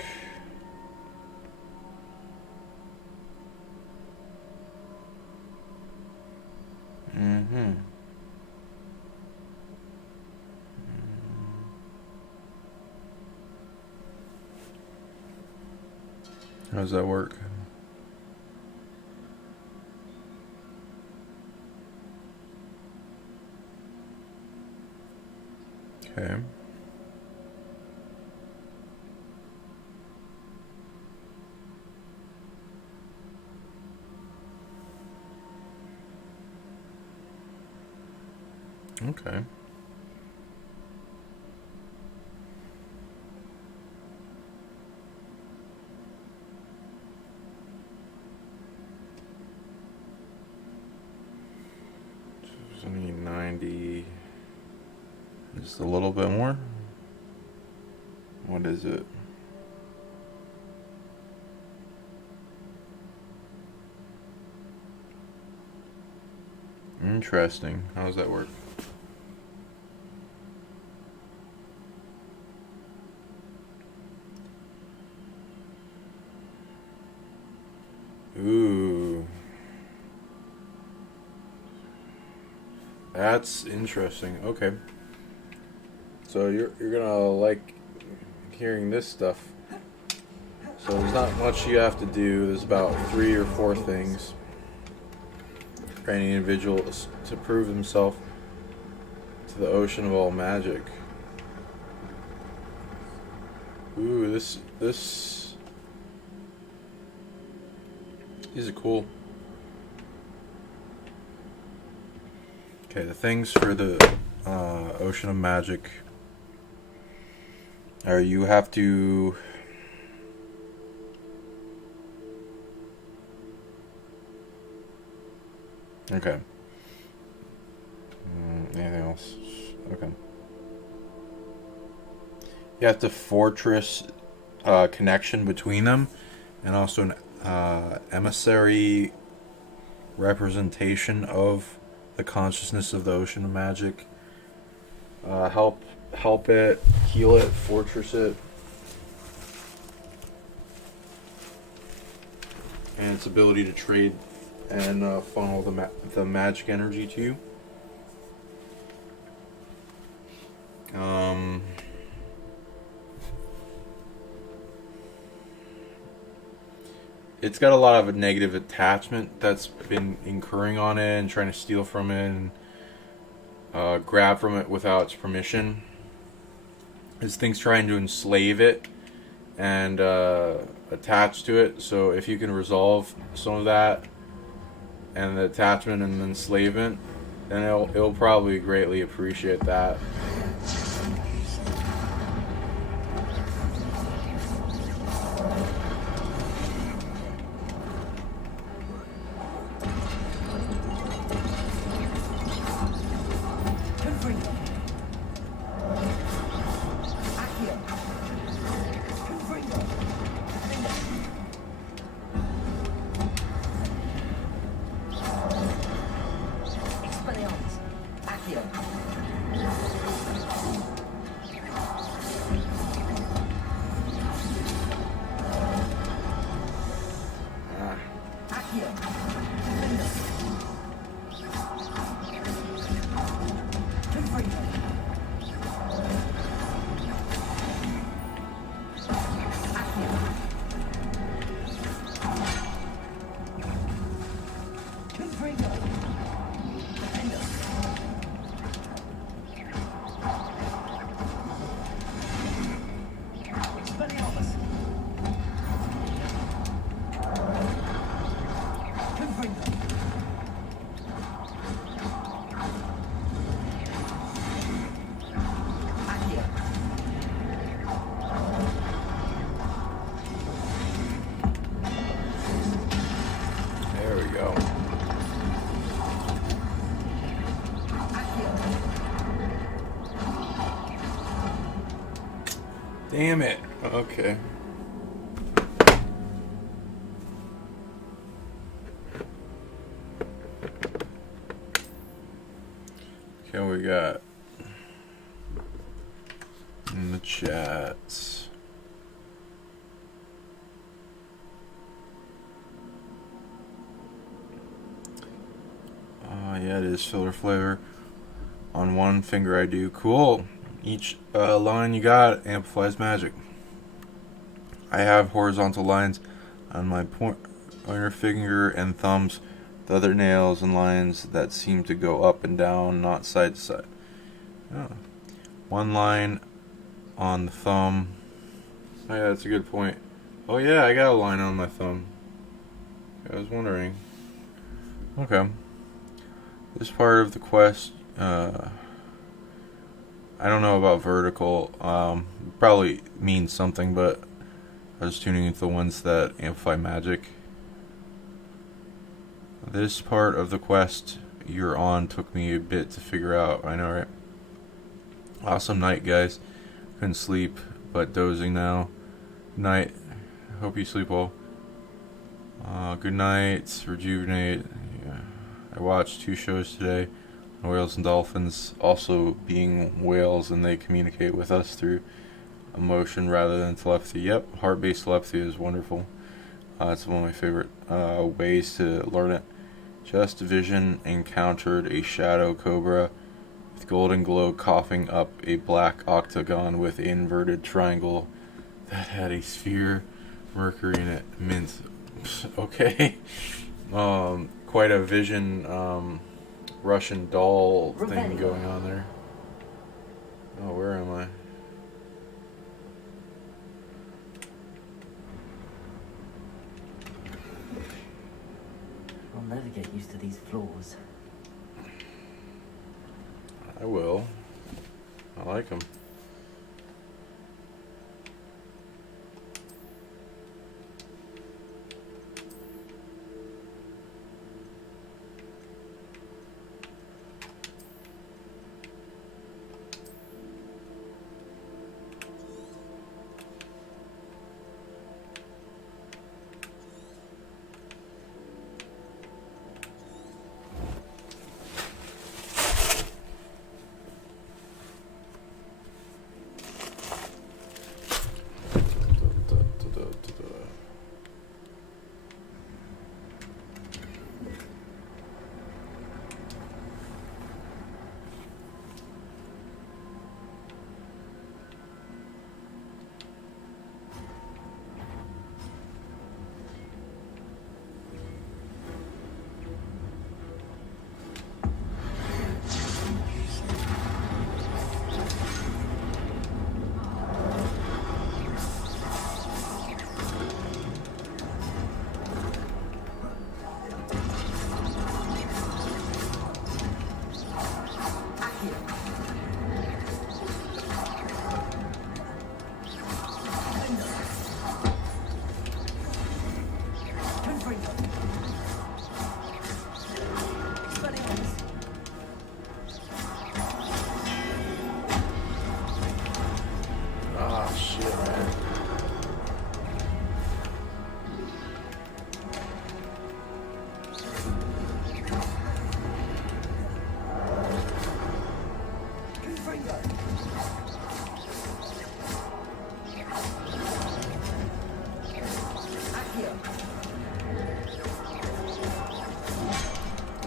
How does that work? Okay. Okay. So I need 90. Just a little bit more. What is it? Interesting. How does that work? Ooh. That's interesting. Okay. So you're gonna like hearing this stuff. So there's not much you have to do. There's about 3 or 4 things for any individual to prove himself to the ocean of all magic. Ooh, these are cool. Okay, the things for the ocean of magic are you have to okay. Anything else? Okay. You have to fortress connection between them, and also an emissary representation of the consciousness of the ocean of magic. Help it, heal it, fortress it, and its ability to trade and funnel the magic energy to you. It's got a lot of negative attachment that's been incurring on it and trying to steal from it and grab from it without its permission. This thing's trying to enslave it and attach to it. So if you can resolve some of that and the attachment and the enslavement, then it'll probably greatly appreciate that. damn it. Okay. Okay, we got in the chats. Yeah, it is filler flavor. On one finger I do. Cool. Each line you got amplifies magic. I have horizontal lines on my pointer finger and thumbs. The other nails and lines that seem to go up and down, not side to side. Oh. One line on the thumb. Oh yeah, that's a good point. Oh yeah, I got a line on my thumb. I was wondering. Okay. This part of the quest, I don't know about vertical. Probably means something, but I was tuning into the ones that amplify magic. This part of the quest you're on took me a bit to figure out. I know, right? Awesome night, guys. Couldn't sleep, but dozing now. Night. Hope you sleep well. Good night. Rejuvenate. Yeah. I watched 2 shows today. Whales and dolphins also being whales, and they communicate with us through emotion rather than telepathy. Yep, heart-based telepathy is wonderful. It's one of my favorite ways to learn it. Just Vision encountered a shadow cobra with golden glow coughing up a black octagon with an inverted triangle that had a sphere Mercury in it. Mint. Okay. Quite a Vision Russian doll thing going on there. Oh, where am I? I'll never get used to these floors. I will. I like them.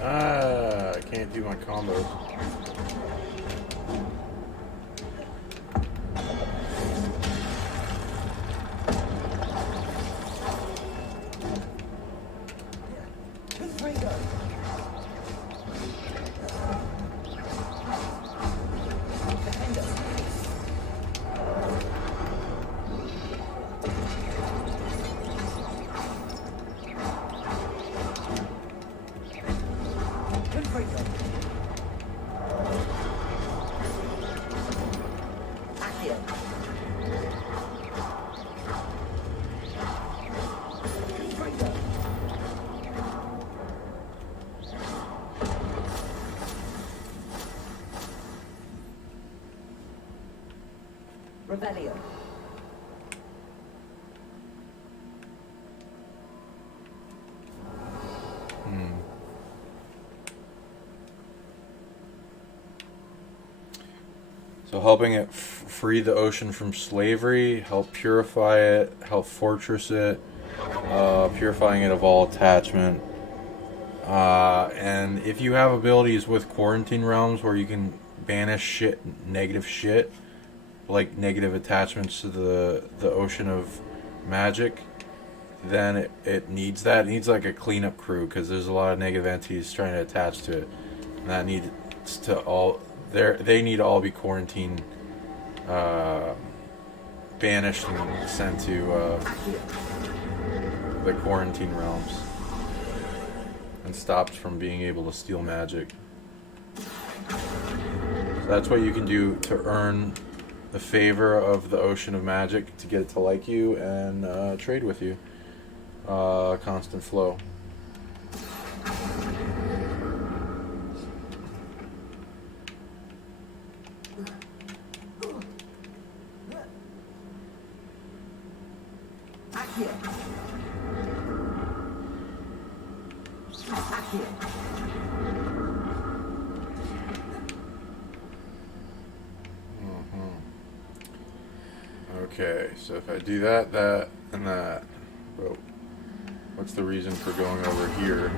I can't do my combos. Rebellion. So helping it free the ocean from slavery, help purify it, help fortress it, purifying it of all attachment. And if you have abilities with quarantine realms where you can banish negative shit, like negative attachments to the ocean of magic, then it needs that. It needs like a cleanup crew, because there's a lot of negative entities trying to attach to it. And that needs to all... They need to all be quarantined, banished, and sent to the quarantine realms, and stopped from being able to steal magic. So that's what you can do to earn the favor of the ocean of magic, to get it to like you and trade with you. Constant flow. Okay, so if I do that, and that, well, what's the reason for going over here?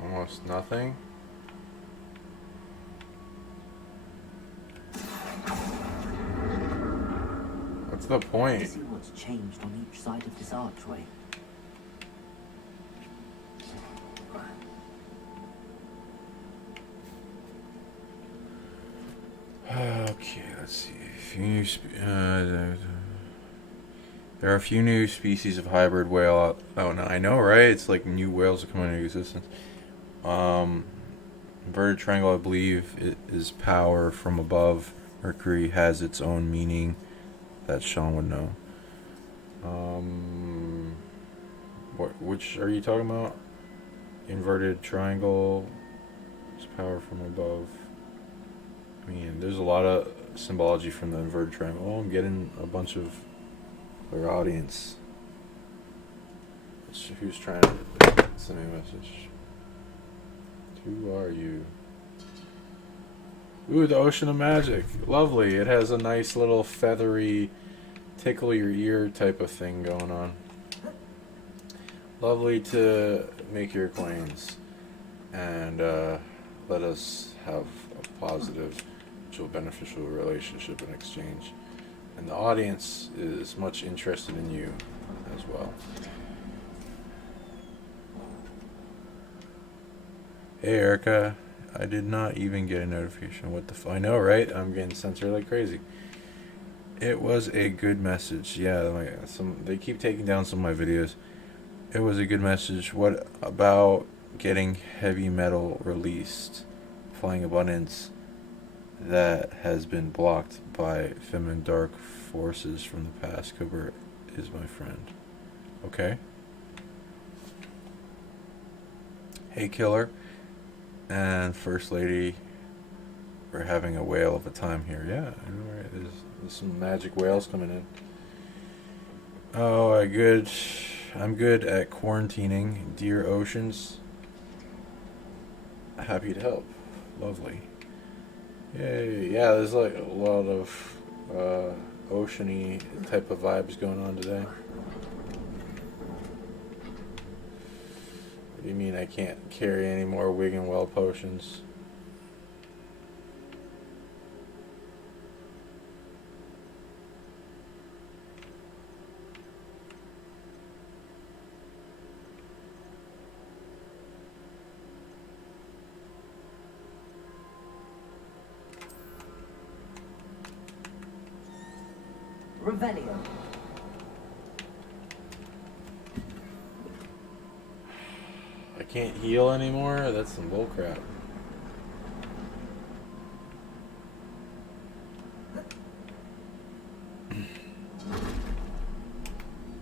Almost nothing. What's the point? See what's changed on each side of this archway. Okay, let's see. There are a few new species of hybrid whale out. Oh no, I know, right? It's like new whales are coming into existence. Inverted triangle, I believe, it is power from above. Mercury has its own meaning that Sean would know. Which are you talking about? Inverted triangle is power from above. I mean, there's a lot of symbology from the inverted triangle. Oh, I'm getting a bunch of their audience. Who's trying to send me a message? Who are you? Ooh, the Ocean of Magic. Lovely. It has a nice little feathery, tickle your ear type of thing going on. Lovely to make your acquaintance and let us have a positive, beneficial relationship and exchange. And the audience is much interested in you as well. Hey Erica, I did not even get a notification. What the I know, right? I'm getting censored like crazy. It was a good message. Yeah, they keep taking down some of my videos. It was a good message. What about getting heavy metal released? Flying Abundance that has been blocked by feminine dark forces from the past. Cooper is my friend. Okay. Hey Killer and First Lady, we're having a whale of a time here. Yeah, I know, right? There's some magic whales coming in. Oh, I'm good at quarantining dear oceans. Happy to help. Lovely. Yay. Yeah, there's like a lot of oceany type of vibes going on today. What do you mean I can't carry any more wig and well potions? Revelio. I can't heal anymore? That's some bullcrap.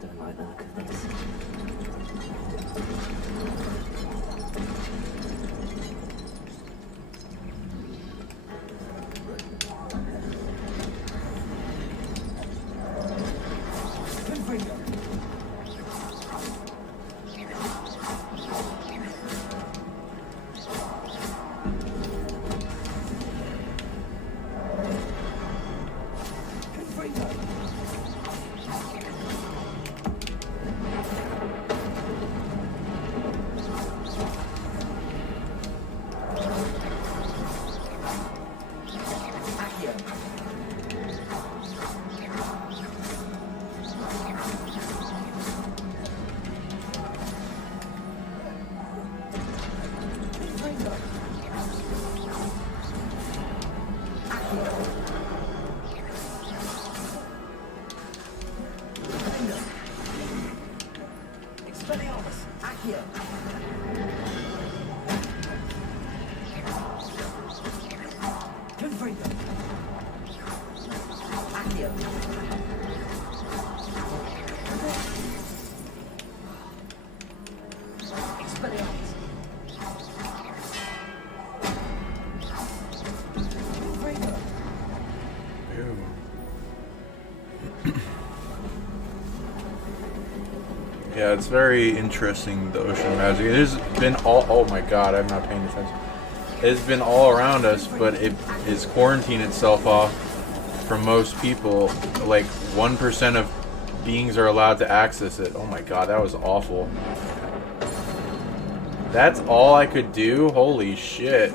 Don't like the look of this. Yeah, it's very interesting, the ocean magic. It has been all... Oh my god, I'm not paying attention. It's been all around us, but it has quarantined itself off from most people. Like, 1% of beings are allowed to access it. Oh my god, that was awful. That's all I could do? Holy shit.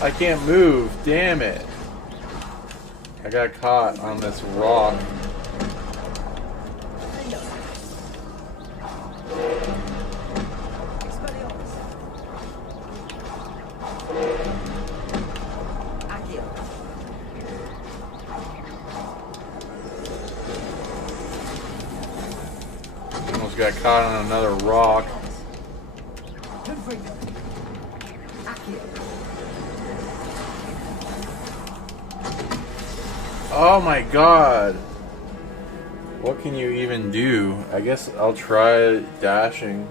I can't move, damn it. I got caught on this rock. Almost got caught on another rock. Oh my god. What can you even do? I guess I'll try dashing.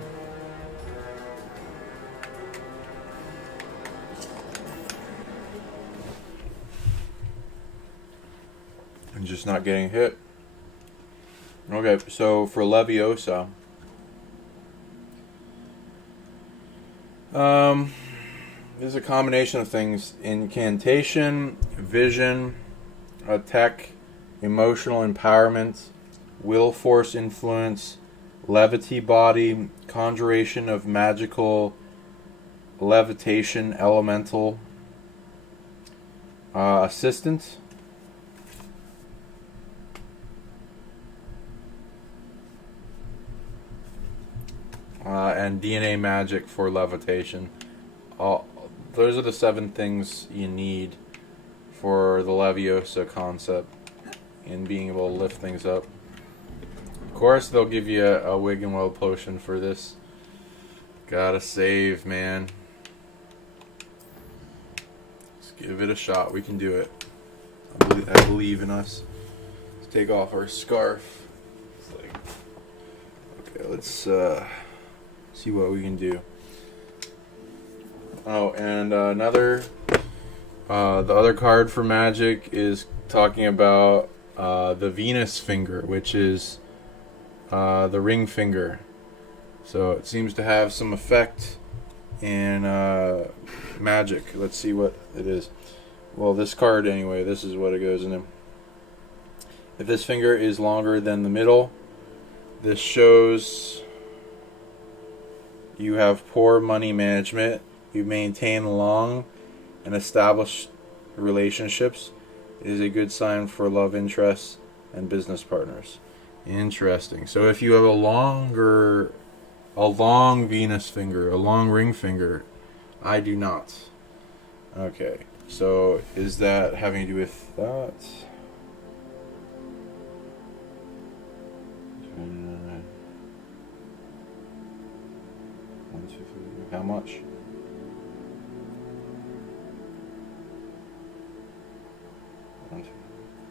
And just not getting hit. Okay, so for Leviosa. There's a combination of things. Incantation, vision, attack, emotional empowerment, will force influence, levity body, conjuration of magical levitation elemental, assistant, and DNA magic for levitation. Those are the 7 things you need for the Leviosa concept and being able to lift things up. Of course, they'll give you a wig and well potion for this. Gotta save, man. Let's give it a shot. We can do it. I believe in us. Let's take off our scarf. It's like, okay, let's see what we can do. Oh, and the other card for magic is talking about the Venus finger, which is the ring finger. So it seems to have some effect in magic. Let's see what it is. Well, this card anyway, this is what it goes into. If this finger is longer than the middle, this shows you have poor money management. You maintain long and established relationships. It is a good sign for love interests and business partners. Interesting. So if you have a long Venus finger, a long ring finger, I do not. Okay. So is that having to do with that? How much?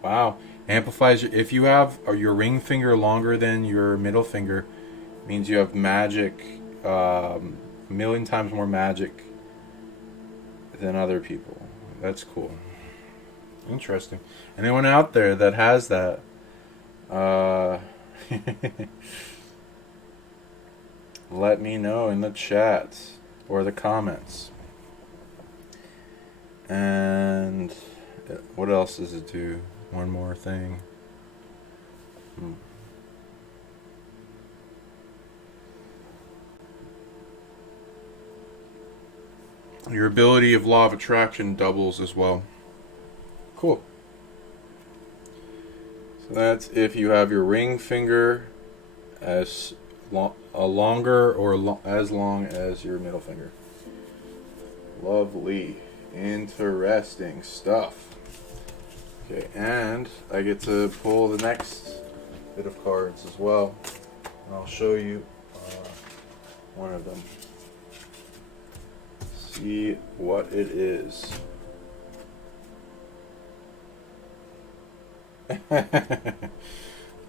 Wow. Amplifies if you have your ring finger longer than your middle finger, means you have magic, a million times more magic than other people. That's cool. Interesting. Anyone out there that has that, let me know in the chat or the comments. And what else does it do? One more thing. Your ability of law of attraction doubles as well. Cool. So that's if you have your ring finger as longer or as long as your middle finger. Lovely. Interesting stuff. Okay, and I get to pull the next bit of cards as well. And I'll show you one of them. See what it is.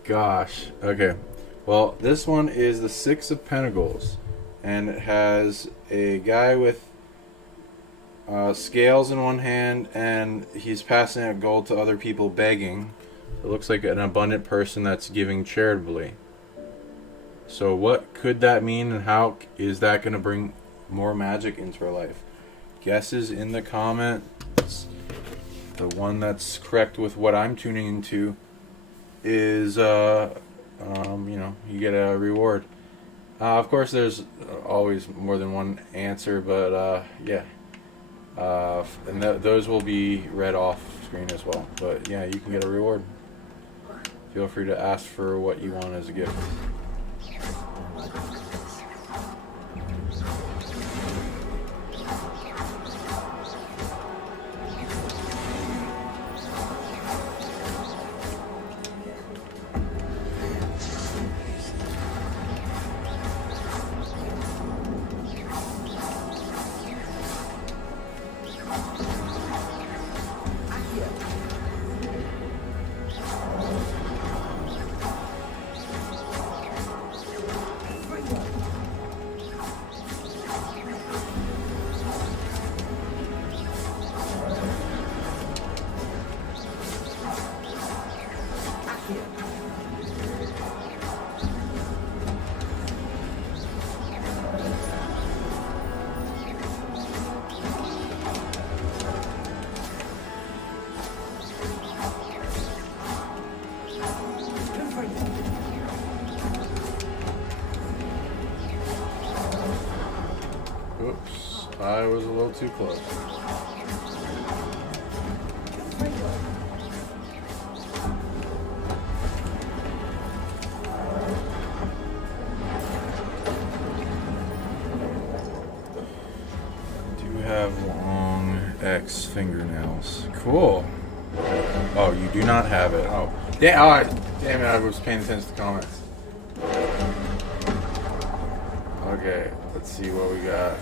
Gosh. Okay. Well, this one is the Six of Pentacles. And it has a guy with scales in one hand, and he's passing out gold to other people begging. It looks like an abundant person that's giving charitably. So what could that mean, and how is that going to bring more magic into our life? Guesses in the comments. The one that's correct with what I'm tuning into is, you get a reward. Of course, there's always more than one answer, but yeah. And those will be read off screen as well. But yeah, you can get a reward. Feel free to ask for what you want as a gift. Oops, I was a little too close. Do have long X fingernails. Cool. Oh, you do not have it. Oh, damn it, I was paying attention to the comments. Okay, let's see what we got.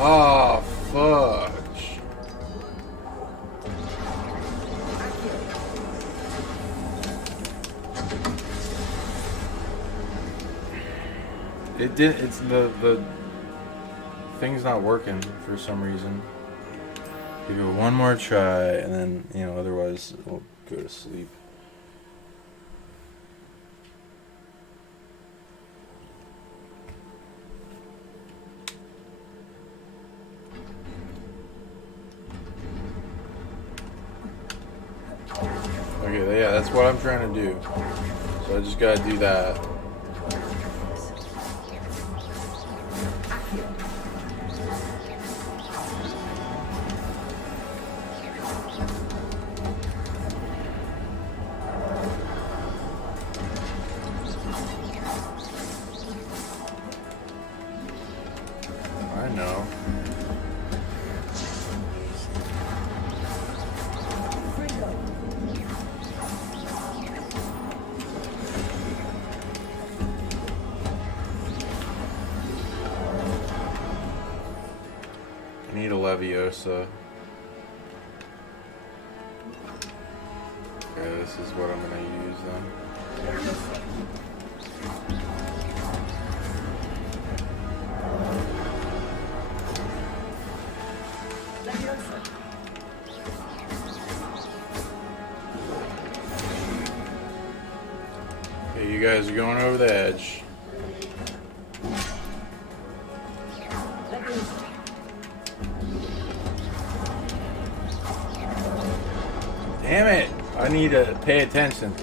Oh, fudge. It did. It's the thing's not working for some reason. Give it one more try, and then otherwise we'll go to sleep. Okay, yeah, that's what I'm trying to do. So I just gotta do that. I know. Leviosa. Okay, this is what I'm gonna use then. Okay, you guys are going over the edge. Damn it! I need to pay attention.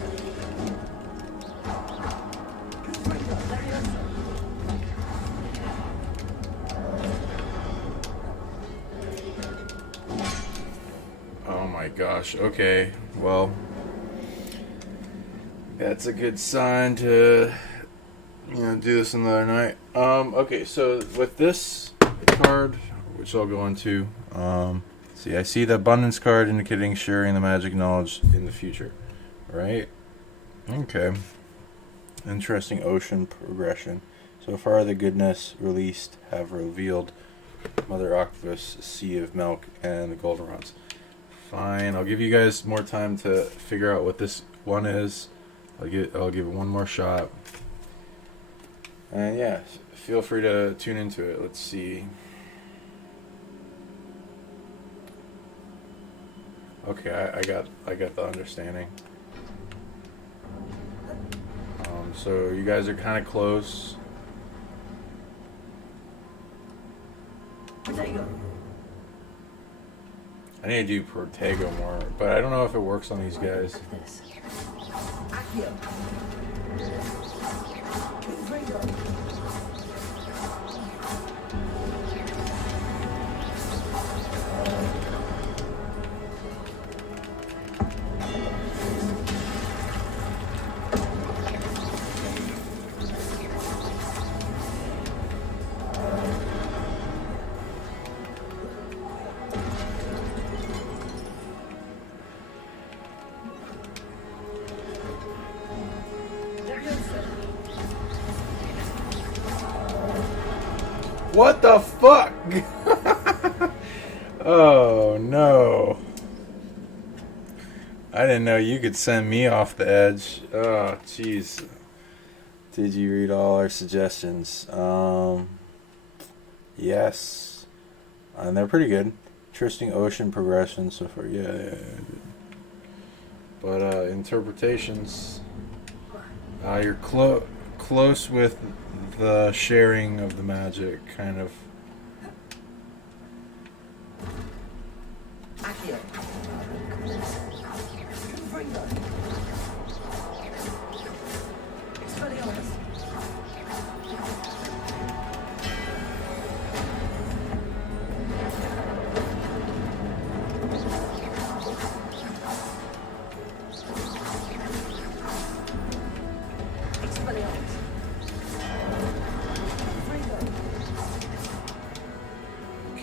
Oh my gosh. Okay. Well, that's a good sign to, do this another night. Okay, so with this card, which I'll go into, see, I see the abundance card indicating sharing the magic knowledge in the future, right? Okay. Interesting ocean progression. So far, the goodness released have revealed Mother Octopus, Sea of Milk, and the Goldenrods. Fine, I'll give you guys more time to figure out what this one is. I'll give it one more shot. And yeah, feel free to tune into it. Let's see. Okay, I got the understanding. So you guys are kind of close. I need to do Protego more, but I don't know if it works on these guys. What the fuck? Oh no. I didn't know you could send me off the edge. Oh jeez. Did you read all our suggestions? Yes. And they're pretty good. Interesting ocean progression so far. Yeah. But interpretations, you're close with the sharing of the magic, kind of.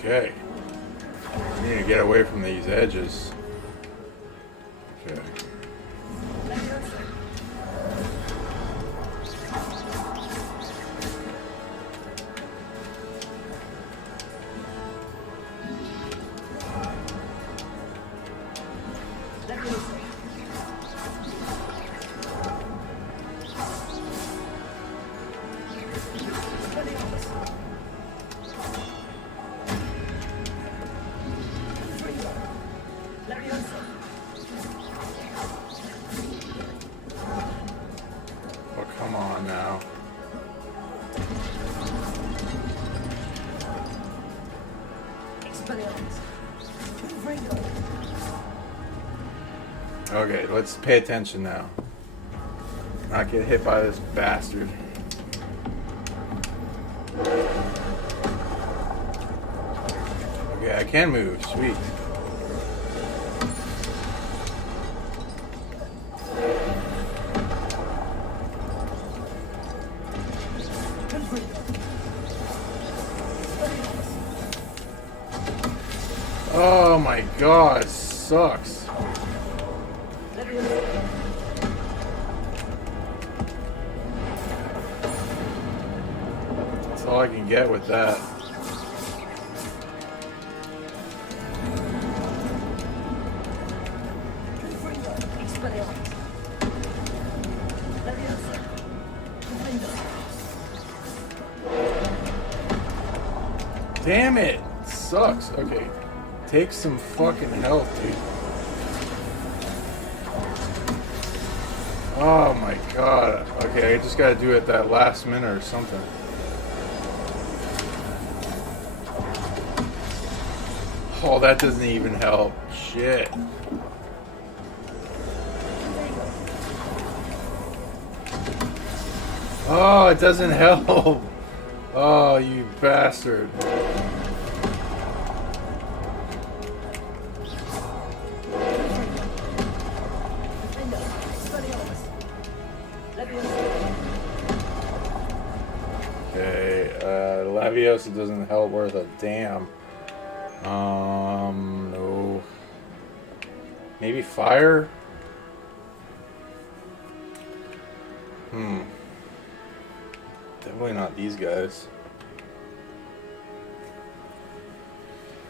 Okay. I need to get away from these edges. Okay. Oh, come on now. Okay, let's pay attention now. Not get hit by this bastard. Okay, I can move. Sweet. Oh my god, it sucks. That's all I can get with that. Damn it! Sucks. Okay. Take some fucking health, dude. Oh my god. Okay, I just gotta do it that last minute or something. Oh, that doesn't even help. Shit. Oh, it doesn't help. Oh, you bastard. Okay, Leviosa doesn't help worth a damn. No. Maybe fire? Definitely not these guys.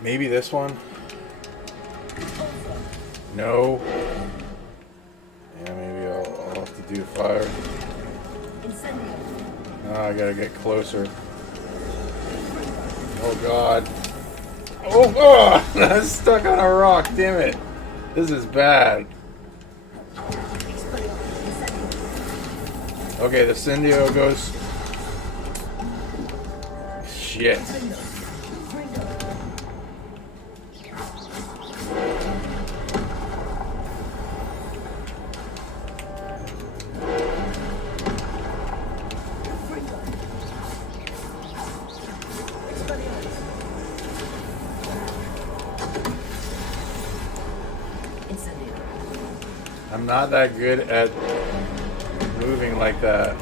Maybe this one? No. Yeah, maybe I'll have to do fire. No, I gotta get closer. Oh god. Oh god! I'm stuck on a rock, damn it. This is bad. Okay, the Cindio goes. Shit. I'm not that good at moving like that.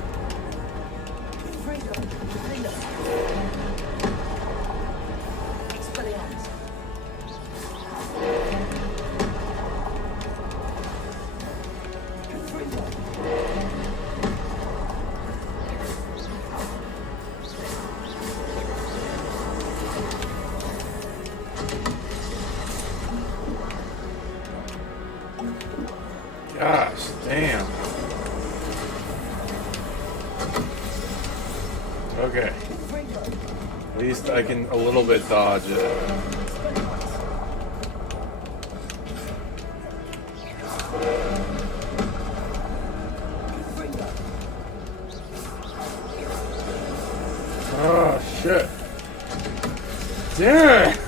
Gosh, damn. Okay. At least I can a little bit dodge it. Oh, shit. Damn it!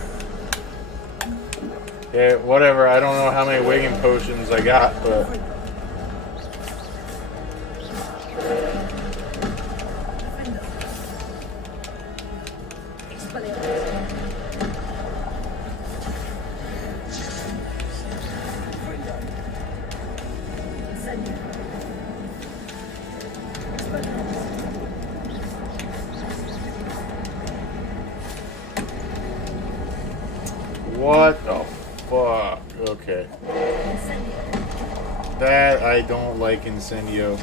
Yeah, whatever. I don't know how many wigging potions I got, but... What the fuck? Okay. That I don't like Incendio.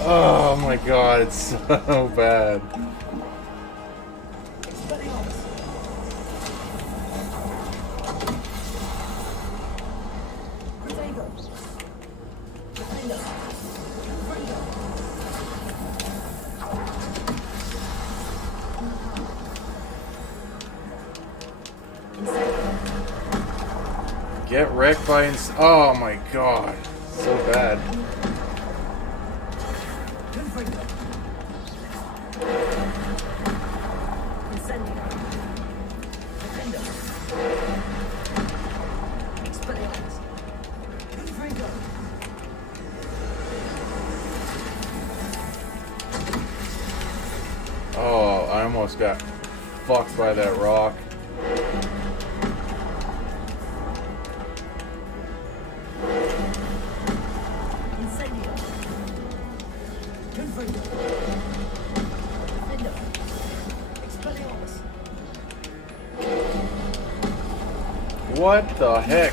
Oh my god, it's so bad. Get wrecked by oh my god, so bad. Oh, I almost got fucked by that rock. What the heck?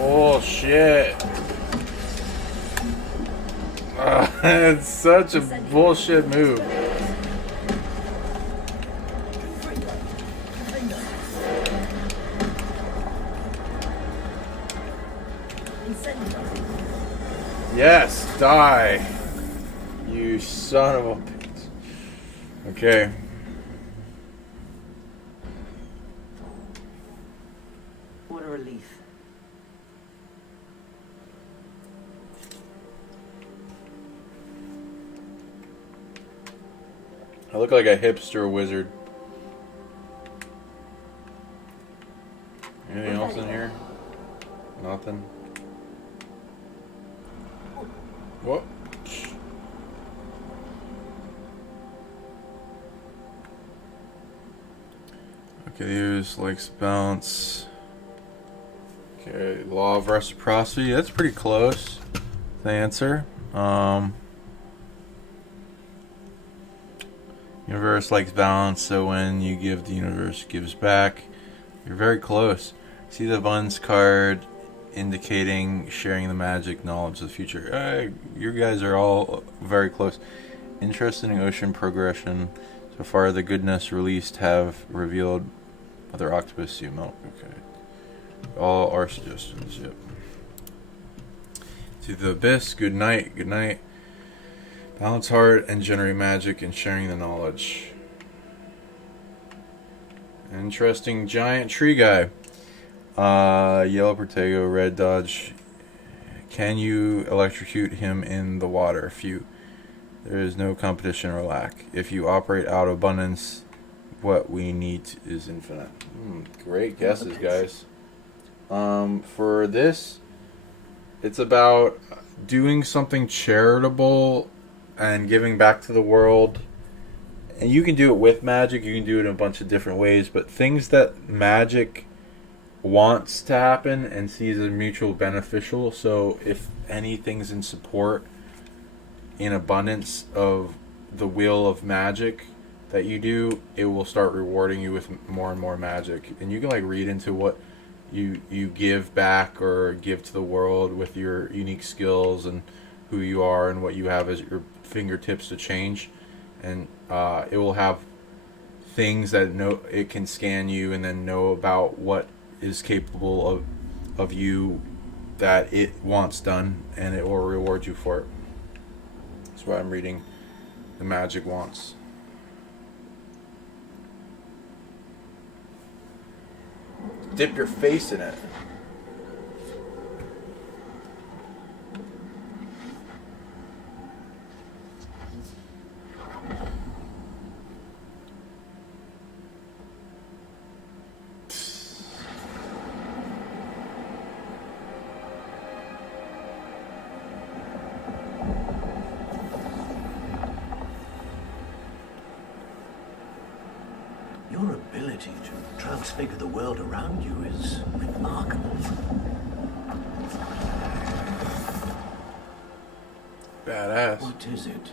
Oh shit. It's such a bullshit move. Yes, die. You son of a bitch. Okay. What a relief. I look like a hipster wizard. Anything else in here? Nothing. What? Okay, there's likes balance. Okay, law of reciprocity. That's pretty close. The answer. Universe likes balance, so when you give, the universe gives back. You're very close. See the abundance card indicating sharing the magic knowledge of the future. You guys are all very close. Interested in ocean progression. So far, the goodness released have revealed other octopus you melt. Okay. All our suggestions, yep. To the abyss, good night, good night. Balance heart and generate magic and sharing the knowledge. Interesting giant tree guy. Yellow Protego, red dodge. Can you electrocute him in the water? Few. There is no competition or lack. If you operate out of abundance, what we need is infinite. Great guesses, guys. For this, it's about doing something charitable and giving back to the world. And you can do it with magic, you can do it in a bunch of different ways, but things that magic wants to happen and sees as mutual beneficial. So if anything's in support, in abundance of the wheel of magic that you do, it will start rewarding you with more and more magic. And you can like read into what you give back or give to the world with your unique skills and who you are and what you have as your fingertips to change. And it will have things that it can scan you and then know about what is capable of you that it wants done, and it will reward you for it. That's why I'm reading the magic wants. Dip your face in it. Your ability to transfigure the world around you is remarkable. Badass. What is it?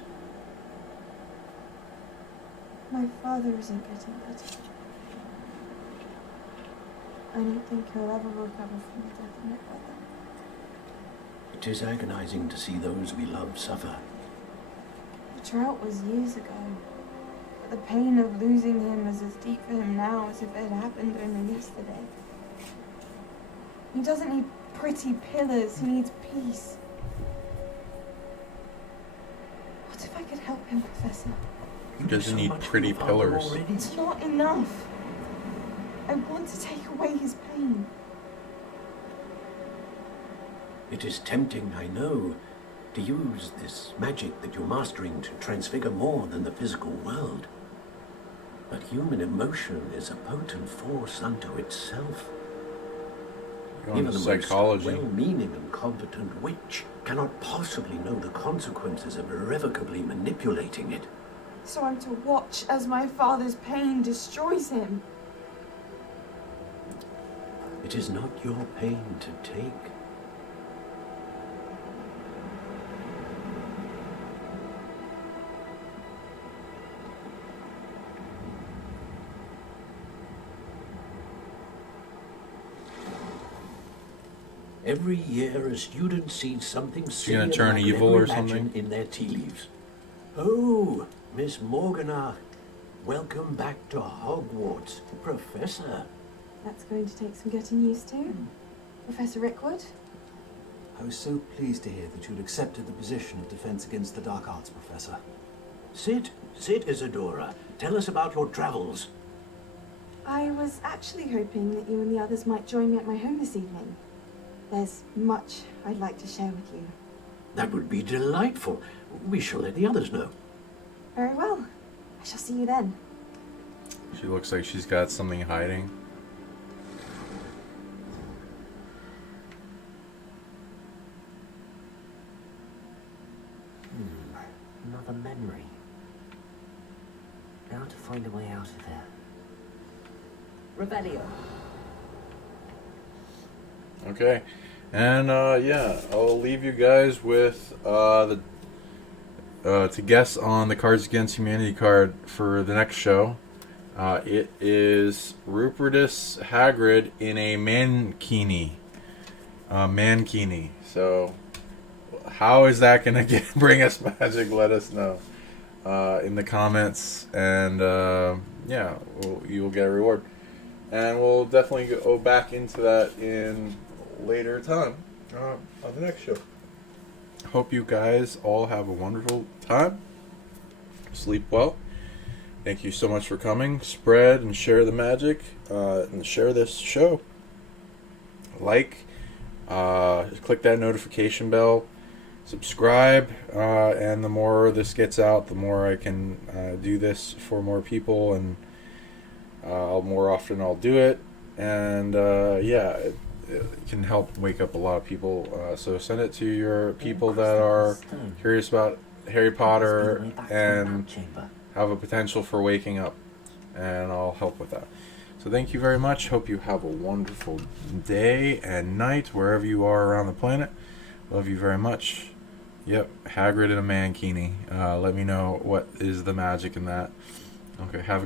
My father isn't getting better. I don't think he'll ever recover from the death of my brother. It is agonizing to see those we love suffer. The drought was years ago. But the pain of losing him is as deep for him now as if it had happened only yesterday. He doesn't need pretty pillars, he needs peace. What if I could help him, Professor? He doesn't need pretty pillars. It's not enough. I want to take away his pain. It is tempting, I know, to use this magic that you're mastering to transfigure more than the physical world. But human emotion is a potent force unto itself. Even the psychology. most well-meaning and competent witch cannot possibly know the consequences of irrevocably manipulating it. So I'm to watch as my father's pain destroys him. It is not your pain to take. Every year, a student sees something similar turn evil or something in their tea leaves. Oh, Miss Morganach, welcome back to Hogwarts, Professor. That's going to take some getting used to. Professor Rickwood? I was so pleased to hear that you'd accepted the position of Defense Against the Dark Arts Professor. Sit, Isadora. Tell us about your travels. I was actually hoping that you and the others might join me at my home this evening. There's much I'd like to share with you. That would be delightful. We shall let the others know. Very well. I shall see you then. She looks like she's got something hiding. Another memory. Now to find a way out of there. Revelio. Okay, and yeah, I'll leave you guys with to guess on the Cards Against Humanity card for the next show. It is Rupertus Hagrid in a mankini. So, how is that gonna bring us magic? Let us know in the comments, and yeah, you'll get a reward. And we'll definitely go back into that in later time on the next show. Hope you guys all have a wonderful time. Sleep well. Thank you so much for coming. Spread and share the magic, and share this show. Like, click that notification bell, subscribe, and the more this gets out, the more I can do this for more people, and more often I'll do it, and yeah, it can help wake up a lot of people. So send it to your people that are curious about Harry Potter and have a potential for waking up, and I'll help with that. So thank you very much. Hope you have a wonderful day and night wherever you are around the planet. Love you very much. Yep, Hagrid in a mankini. Let me know what is the magic in that. Okay, have a good